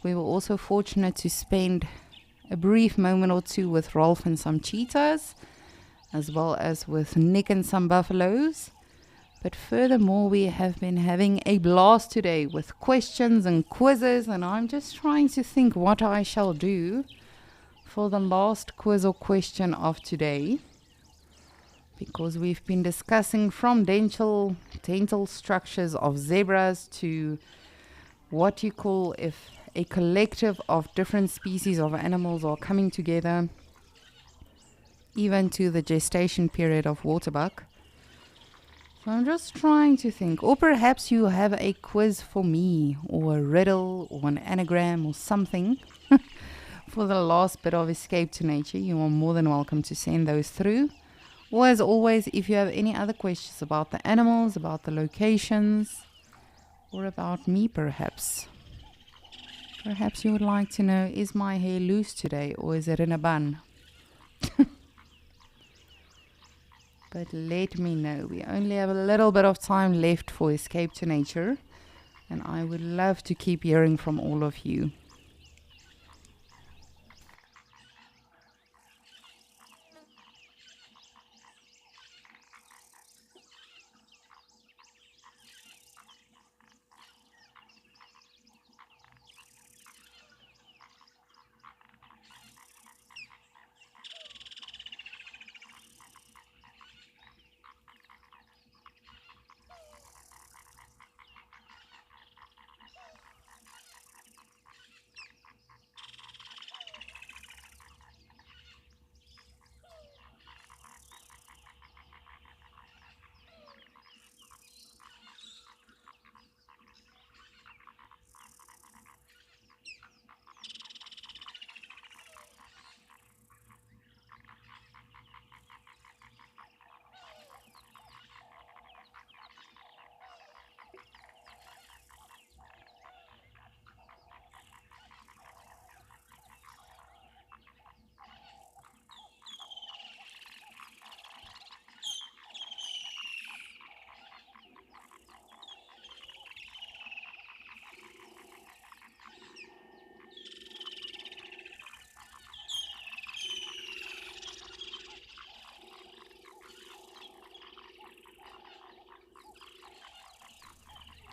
We were also fortunate to spend a brief moment or two with Rolf and some cheetahs, as well as with Nick and some buffaloes. But furthermore, we have been having a blast today with questions and quizzes, and I'm just trying to think what I shall do for the last quiz or question of today, because we've been discussing from dental structures of zebras to what you call if a collective of different species of animals are coming together, even to the gestation period of waterbuck. So I'm just trying to think, or perhaps you have a quiz for me, or a riddle, or an anagram, or something for the last bit of Escape to Nature. You are more than welcome to send those through. Or as always, if you have any other questions about the animals, about the locations, or about me perhaps. Perhaps you would like to know, is my hair loose today or is it in a bun? But let me know. We only have a little bit of time left for Escape to Nature, and I would love to keep hearing from all of you.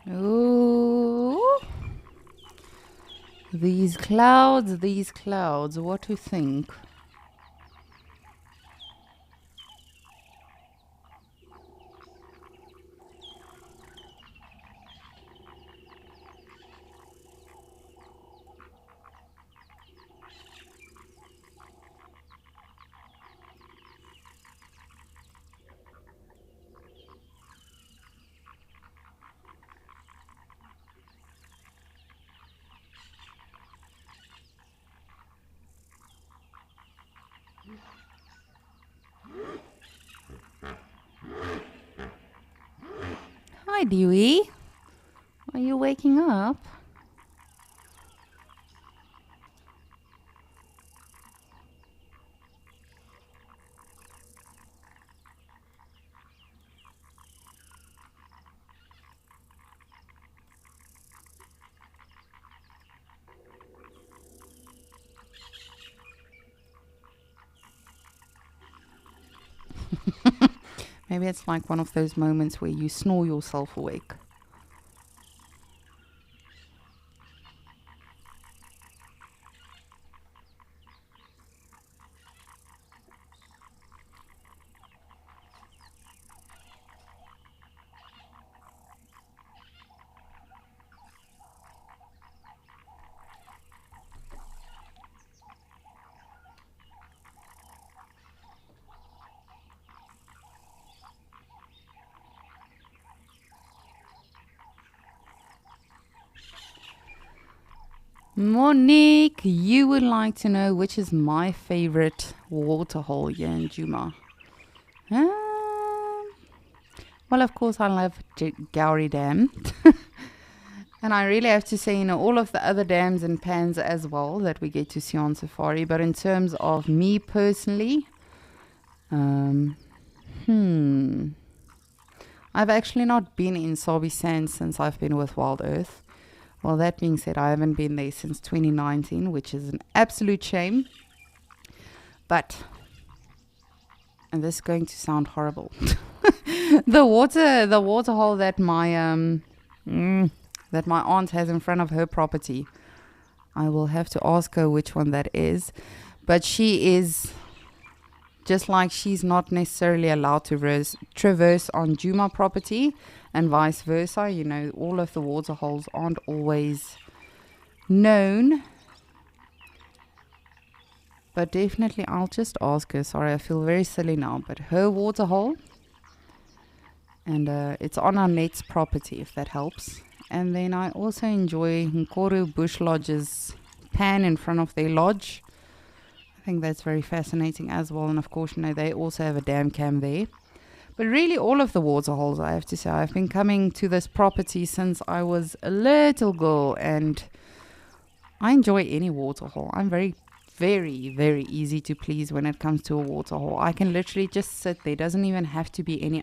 Ooh. These clouds, what to think? Hi, Dewey. Are you waking up? Maybe it's like one of those moments where you snore yourself awake. Monique, you would like to know which is my favorite waterhole here in Djuma. Well, of course, I love Gowrie Dam. And I really have to say, all of the other dams and pans as well that we get to see on safari. But in terms of me personally, I've actually not been in Sabi Sands since I've been with Wild Earth. Well, that being said, I haven't been there since 2019, which is an absolute shame. But, and this is going to sound horrible, the waterhole that my aunt has in front of her property, I will have to ask her which one that is. But she is, just like she's not necessarily allowed to traverse on Djuma property, and vice versa, all of the waterholes aren't always known. But definitely I'll just ask her. Sorry, I feel very silly now. But her waterhole, and it's on our Nets property, if that helps. And then I also enjoy Nkoro Bush Lodge's pan in front of their lodge. I think that's very fascinating as well. And of course, they also have a dam cam there. But really, all of the waterholes, I have to say, I've been coming to this property since I was a little girl, and I enjoy any waterhole. I'm very, very, very easy to please when it comes to a waterhole. I can literally just sit there. Doesn't even have to be any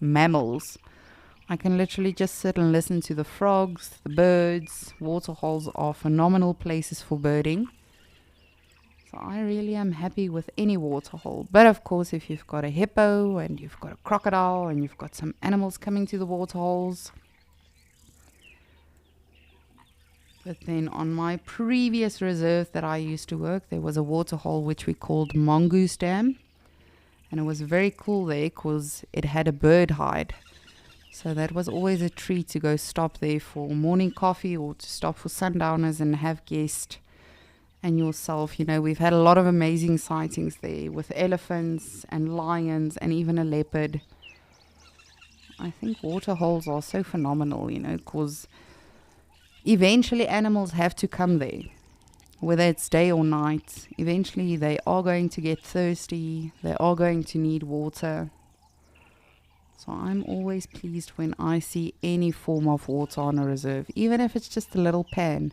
mammals. I can literally just sit and listen to the frogs, the birds. Waterholes are phenomenal places for birding. So I really am happy with any waterhole. But of course, if you've got a hippo and you've got a crocodile and you've got some animals coming to the waterholes. But then on my previous reserve that I used to work, there was a waterhole which we called Mongoose Dam. And it was very cool there because it had a bird hide. So that was always a treat to go stop there for morning coffee or to stop for sundowners and have guests and yourself. We've had a lot of amazing sightings there with elephants and lions and even a leopard. I think waterholes are so phenomenal, because eventually animals have to come there. Whether it's day or night, eventually they are going to get thirsty. They are going to need water. So I'm always pleased when I see any form of water on a reserve, even if it's just a little pan.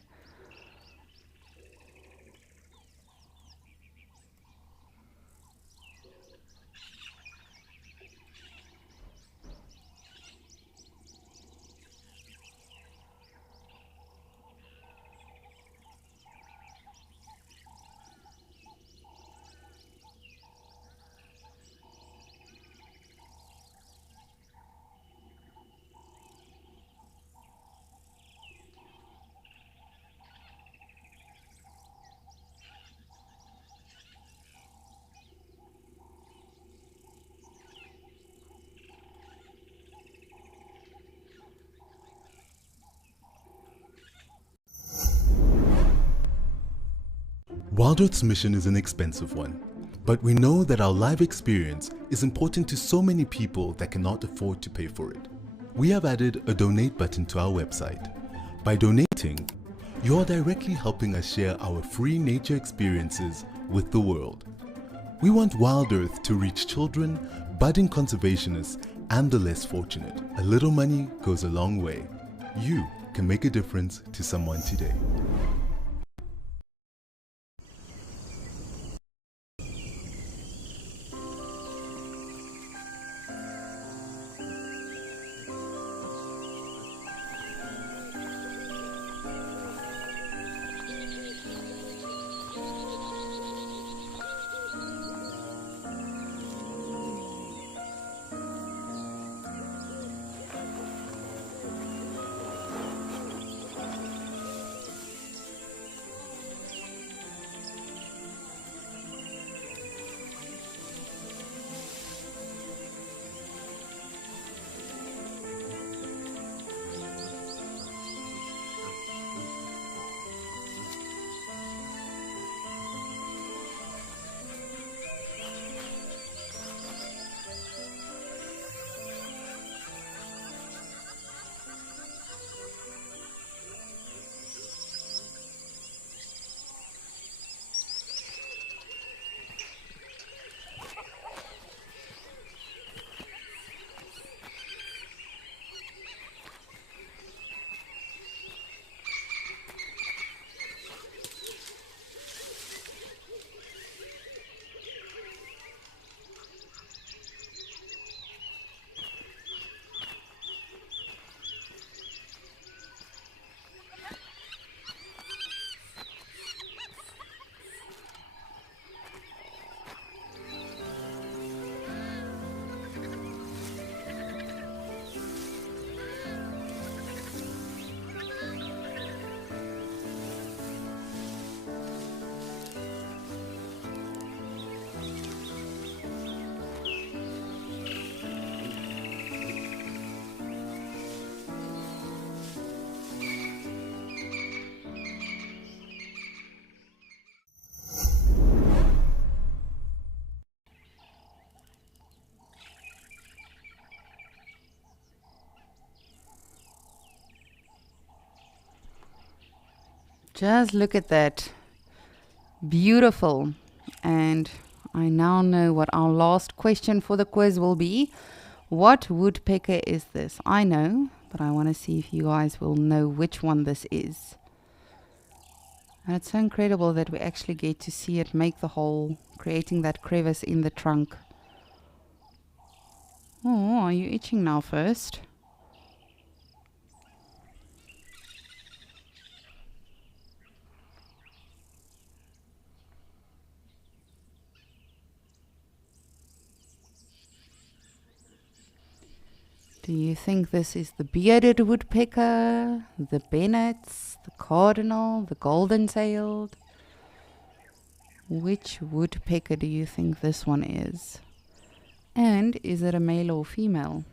Wild Earth's mission is an expensive one, but we know that our live experience is important to so many people that cannot afford to pay for it. We have added a donate button to our website. By donating, you are directly helping us share our free nature experiences with the world. We want Wild Earth to reach children, budding conservationists, and the less fortunate. A little money goes a long way. You can make a difference to someone today. Just look at that. Beautiful. And I now know what our last question for the quiz will be. What woodpecker is this? I know, but I want to see if you guys will know which one this is. And it's so incredible that we actually get to see it make the hole, creating that crevice in the trunk. Oh, are you itching now first? Do you think this is the bearded woodpecker, the bennets, the cardinal, the golden-tailed? Which woodpecker do you think this one is? And is it a male or female?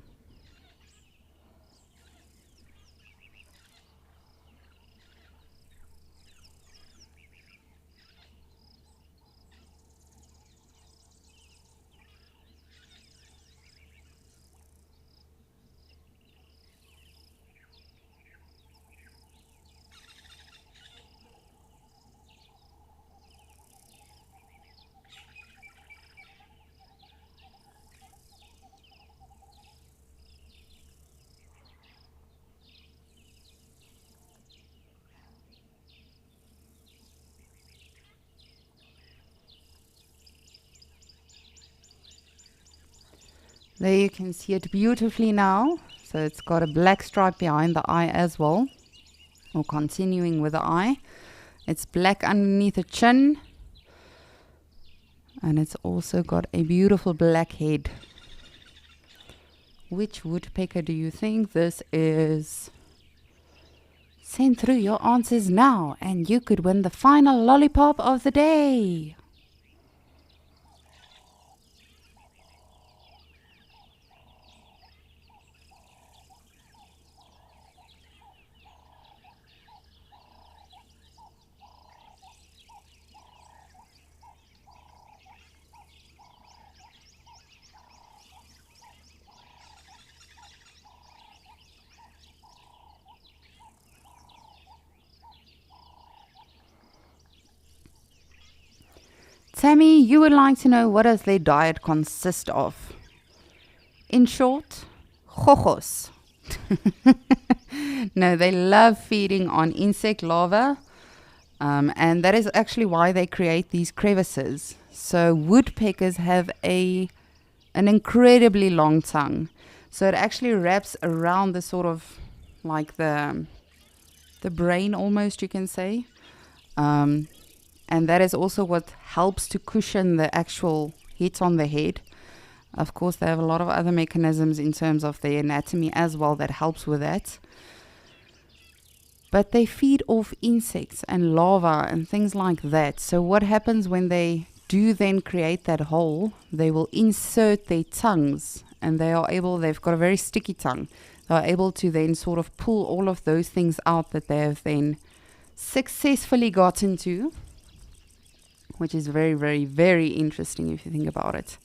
There you can see it beautifully now. So it's got a black stripe behind the eye as well. Or continuing with the eye. It's black underneath the chin. And it's also got a beautiful black head. Which woodpecker do you think this is? Send through your answers now and you could win the final lollipop of the day. Tammy, you would like to know what does their diet consist of? In short, gogos. No, they love feeding on insect larvae. And that is actually why they create these crevices. So woodpeckers have an incredibly long tongue. So it actually wraps around the sort of like the brain almost, you can say. And that is also what helps to cushion the actual hit on the head. Of course, they have a lot of other mechanisms in terms of their anatomy as well that helps with that. But they feed off insects and larvae and things like that. So what happens when they do then create that hole, they will insert their tongues and they've got a very sticky tongue. They are able to then sort of pull all of those things out that they have then successfully gotten to. Which is very, very, very interesting if you think about it.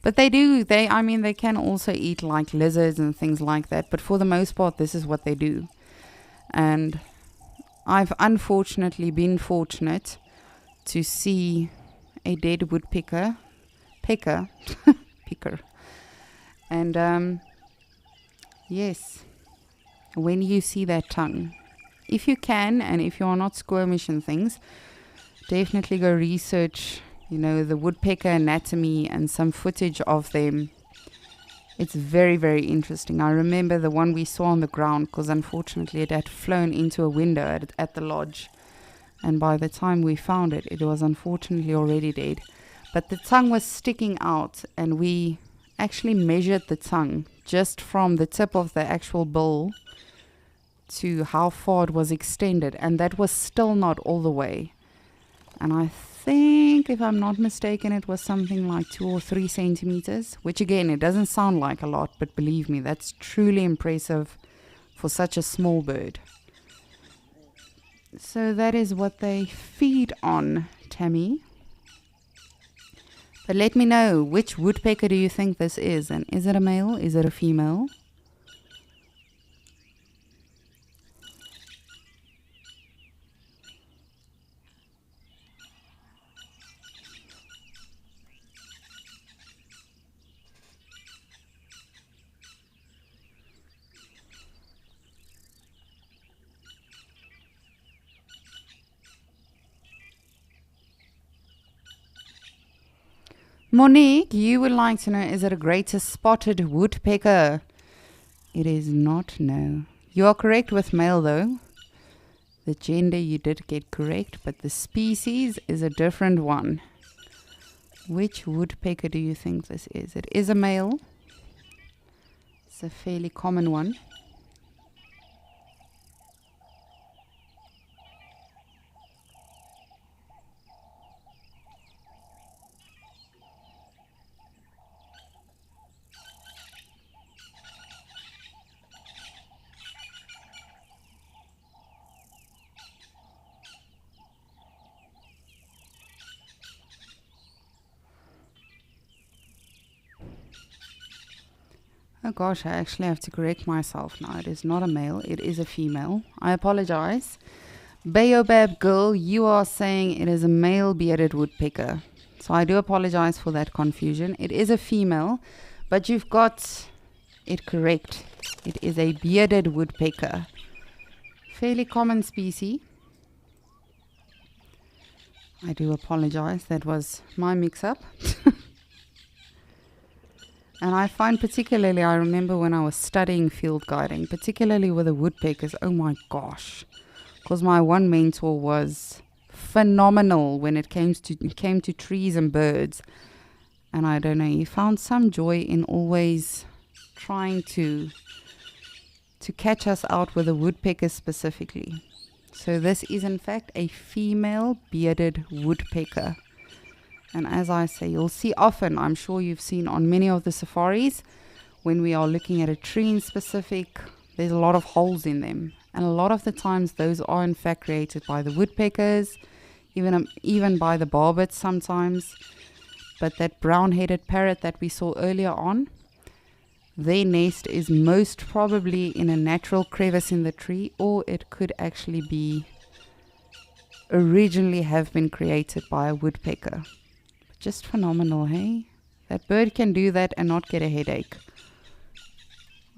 But they can also eat like lizards and things like that. But for the most part, this is what they do. And I've unfortunately been fortunate to see a dead woodpecker. Picker. And yes, when you see that tongue, if you can, and if you are not squirmish and things, definitely go research, the woodpecker anatomy and some footage of them. It's very, very interesting. I remember the one we saw on the ground because unfortunately it had flown into a window at the lodge. And by the time we found it, it was unfortunately already dead. But the tongue was sticking out and we actually measured the tongue just from the tip of the actual bill to how far it was extended. And that was still not all the way. And I think, if I'm not mistaken, it was something like 2 or 3 centimeters, which again, it doesn't sound like a lot, but believe me, that's truly impressive for such a small bird. So that is what they feed on, Tammy. But let me know, which woodpecker do you think this is? And is it a male? Is it a female? Monique, you would like to know, is it a greater spotted woodpecker? It is not, no. You are correct with male though. The gender you did get correct, but the species is a different one. Which woodpecker do you think this is? It is a male. It's a fairly common one. Oh gosh, I actually have to correct myself now. It is not a male, it is a female. I apologize. Baobab girl, you are saying it is a male bearded woodpecker. So I do apologize for that confusion. It is a female, but you've got it correct. It is a bearded woodpecker. Fairly common species. I do apologize, that was my mix-up. And I find particularly, I remember when I was studying field guiding, particularly with the woodpeckers, oh my gosh. Because my one mentor was phenomenal when it came to trees and birds. And I don't know, he found some joy in always trying to catch us out with the woodpeckers specifically. So this is in fact a female bearded woodpecker. And as I say, you'll see often, I'm sure you've seen on many of the safaris, when we are looking at a tree in specific, there's a lot of holes in them. And a lot of the times those are in fact created by the woodpeckers, even by the barbets sometimes. But that brown-headed parrot that we saw earlier on, their nest is most probably in a natural crevice in the tree, or it could actually be originally have been created by a woodpecker. Just phenomenal, hey? That bird can do that and not get a headache.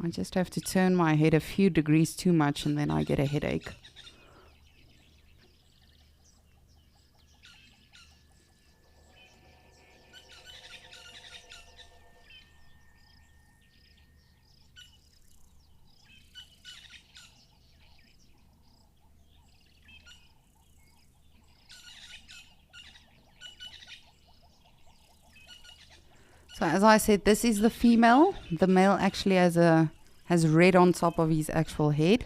I just have to turn my head a few degrees too much and then I get a headache. So as I said, this is the female. The male actually has red on top of his actual head.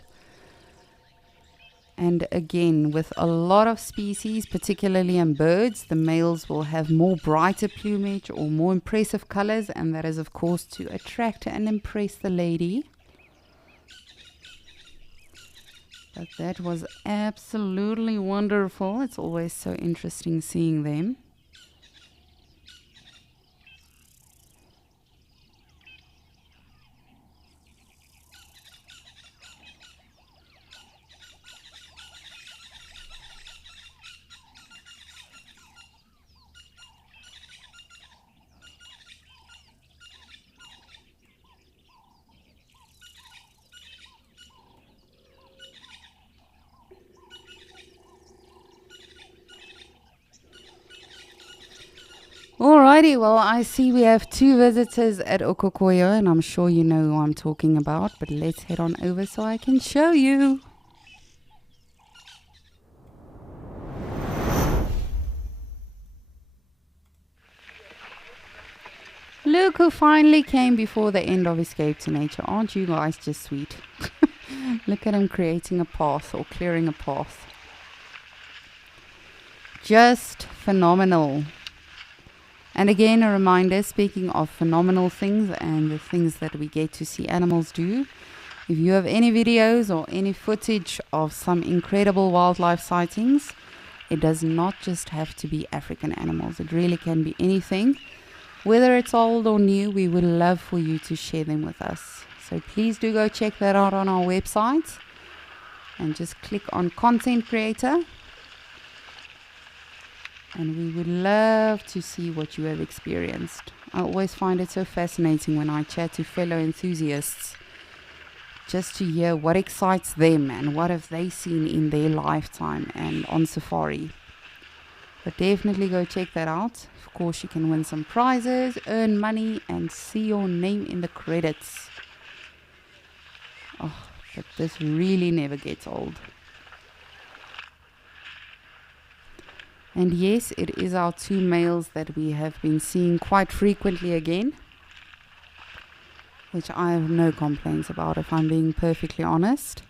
And again, with a lot of species, particularly in birds, the males will have more brighter plumage or more impressive colors, and that is of course to attract and impress the lady. But that was absolutely wonderful. It's always so interesting seeing them. Alrighty, well, I see we have 2 visitors at Okokoyo, and I'm sure you know who I'm talking about, but let's head on over so I can show you. Look who finally came before the end of Escape to Nature. Aren't you guys just sweet? Look at him creating a path or clearing a path. Just phenomenal. And again, a reminder, speaking of phenomenal things and the things that we get to see animals do, if you have any videos or any footage of some incredible wildlife sightings, it does not just have to be African animals. It really can be anything. Whether it's old or new, we would love for you to share them with us. So please do go check that out on our website and just click on Content Creator. And we would love to see what you have experienced. I always find it so fascinating when I chat to fellow enthusiasts, just to hear what excites them and what have they seen in their lifetime and on safari. But definitely go check that out. Of course, you can win some prizes, earn money, and see your name in the credits. Oh, but this really never gets old. And yes, it is our 2 males that we have been seeing quite frequently again, which I have no complaints about, if I'm being perfectly honest.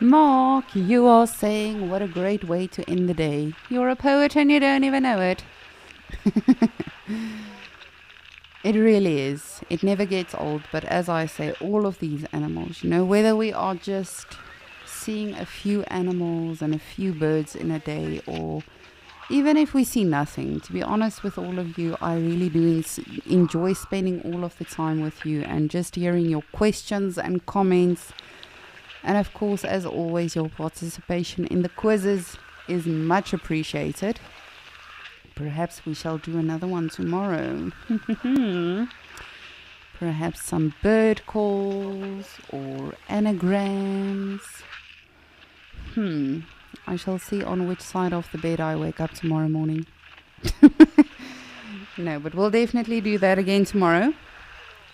Mark, you are saying what a great way to end the day. You're a poet and you don't even know it. It really is. It never gets old. But as I say, all of these animals, whether we are just seeing a few animals and a few birds in a day, or even if we see nothing, to be honest with all of you, I really do enjoy spending all of the time with you and just hearing your questions and comments. And of course, as always, your participation in the quizzes is much appreciated. Perhaps we shall do another one tomorrow. Perhaps some bird calls or anagrams. I shall see on which side of the bed I wake up tomorrow morning. No, but we'll definitely do that again tomorrow.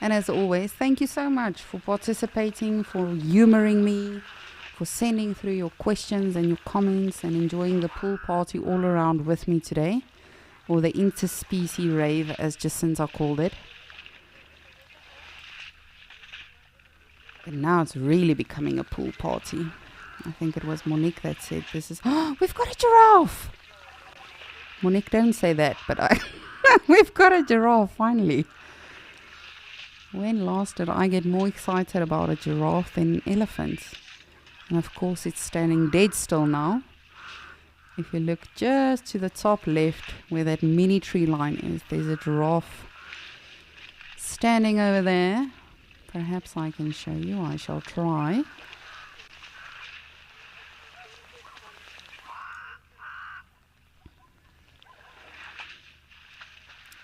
And as always, thank you so much for participating, for humoring me, for sending through your questions and your comments and enjoying the pool party all around with me today. Or the interspecies rave, as Jacinta called it. But now it's really becoming a pool party. I think it was Monique that said this is... Oh, we've got a giraffe! Monique, don't say that, but we've got a giraffe, finally. When last did I get more excited about a giraffe than elephants? And of course it's standing dead still now. If you look just to the top left where that mini tree line is, there's a giraffe standing over there. Perhaps I can show you. I shall try.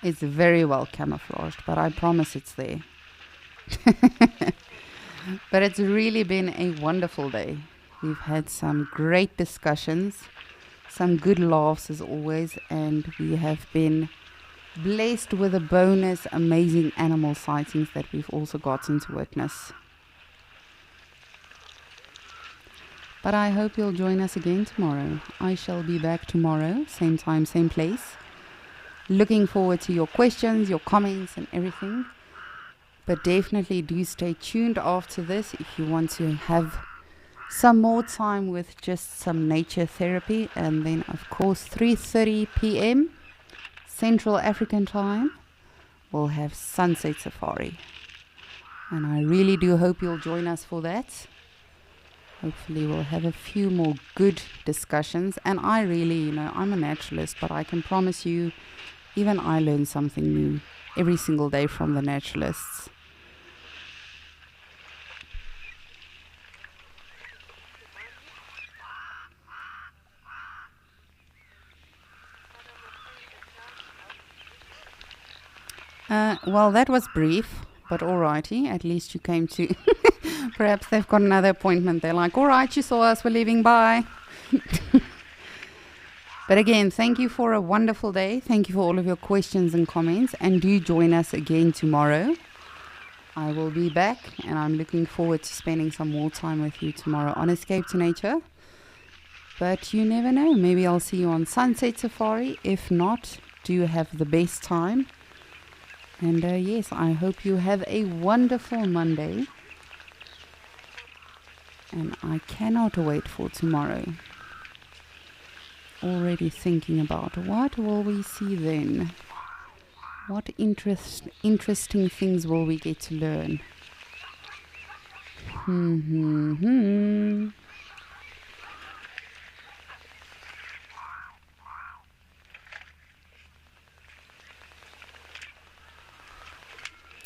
It's very well camouflaged, but I promise it's there. But it's really been a wonderful day. We've had some great discussions, some good laughs as always, and we have been blessed with a bonus amazing animal sightings that we've also gotten to witness. But I hope you'll join us again tomorrow. I shall be back tomorrow, same time, same place. Looking forward to your questions, your comments and everything. But definitely do stay tuned after this if you want to have some more time with just some nature therapy. And then of course 3:30 p.m. Central African time, we'll have Sunset Safari. And I really do hope you'll join us for that. Hopefully we'll have a few more good discussions. And I really, I'm a naturalist, but I can promise you, even I learn something new every single day from the naturalists. Well, that was brief, but alrighty. At least you came to... Perhaps they've got another appointment. They're like, alright, you saw us, we're leaving, bye. But again, thank you for a wonderful day. Thank you for all of your questions and comments. And do join us again tomorrow. I will be back, and I'm looking forward to spending some more time with you tomorrow on Escape to Nature. But you never know, maybe I'll see you on Sunset Safari. If not, do have the best time. And yes, I hope you have a wonderful Monday. And I cannot wait for tomorrow. Already thinking about what will we see then? What interesting things will we get to learn?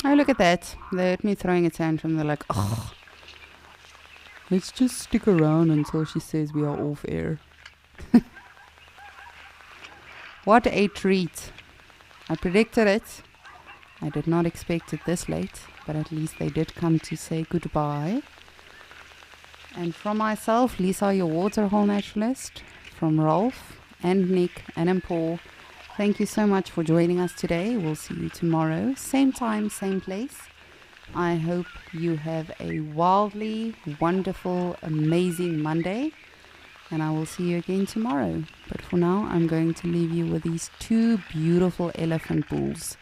Oh, look at that. They heard me throwing a tantrum. They're like, oh, let's just stick around until she says we are off air. What a treat. I predicted it. I did not expect it this late, but at least they did come to say goodbye. And from myself, Lisa, your waterhole naturalist, from Rolf and Nick and Paul, thank you so much for joining us today. We'll see you tomorrow, same time, same place. I hope you have a wildly wonderful, amazing Monday. And I will see you again tomorrow. But for now, I'm going to leave you with these two beautiful elephant bulls.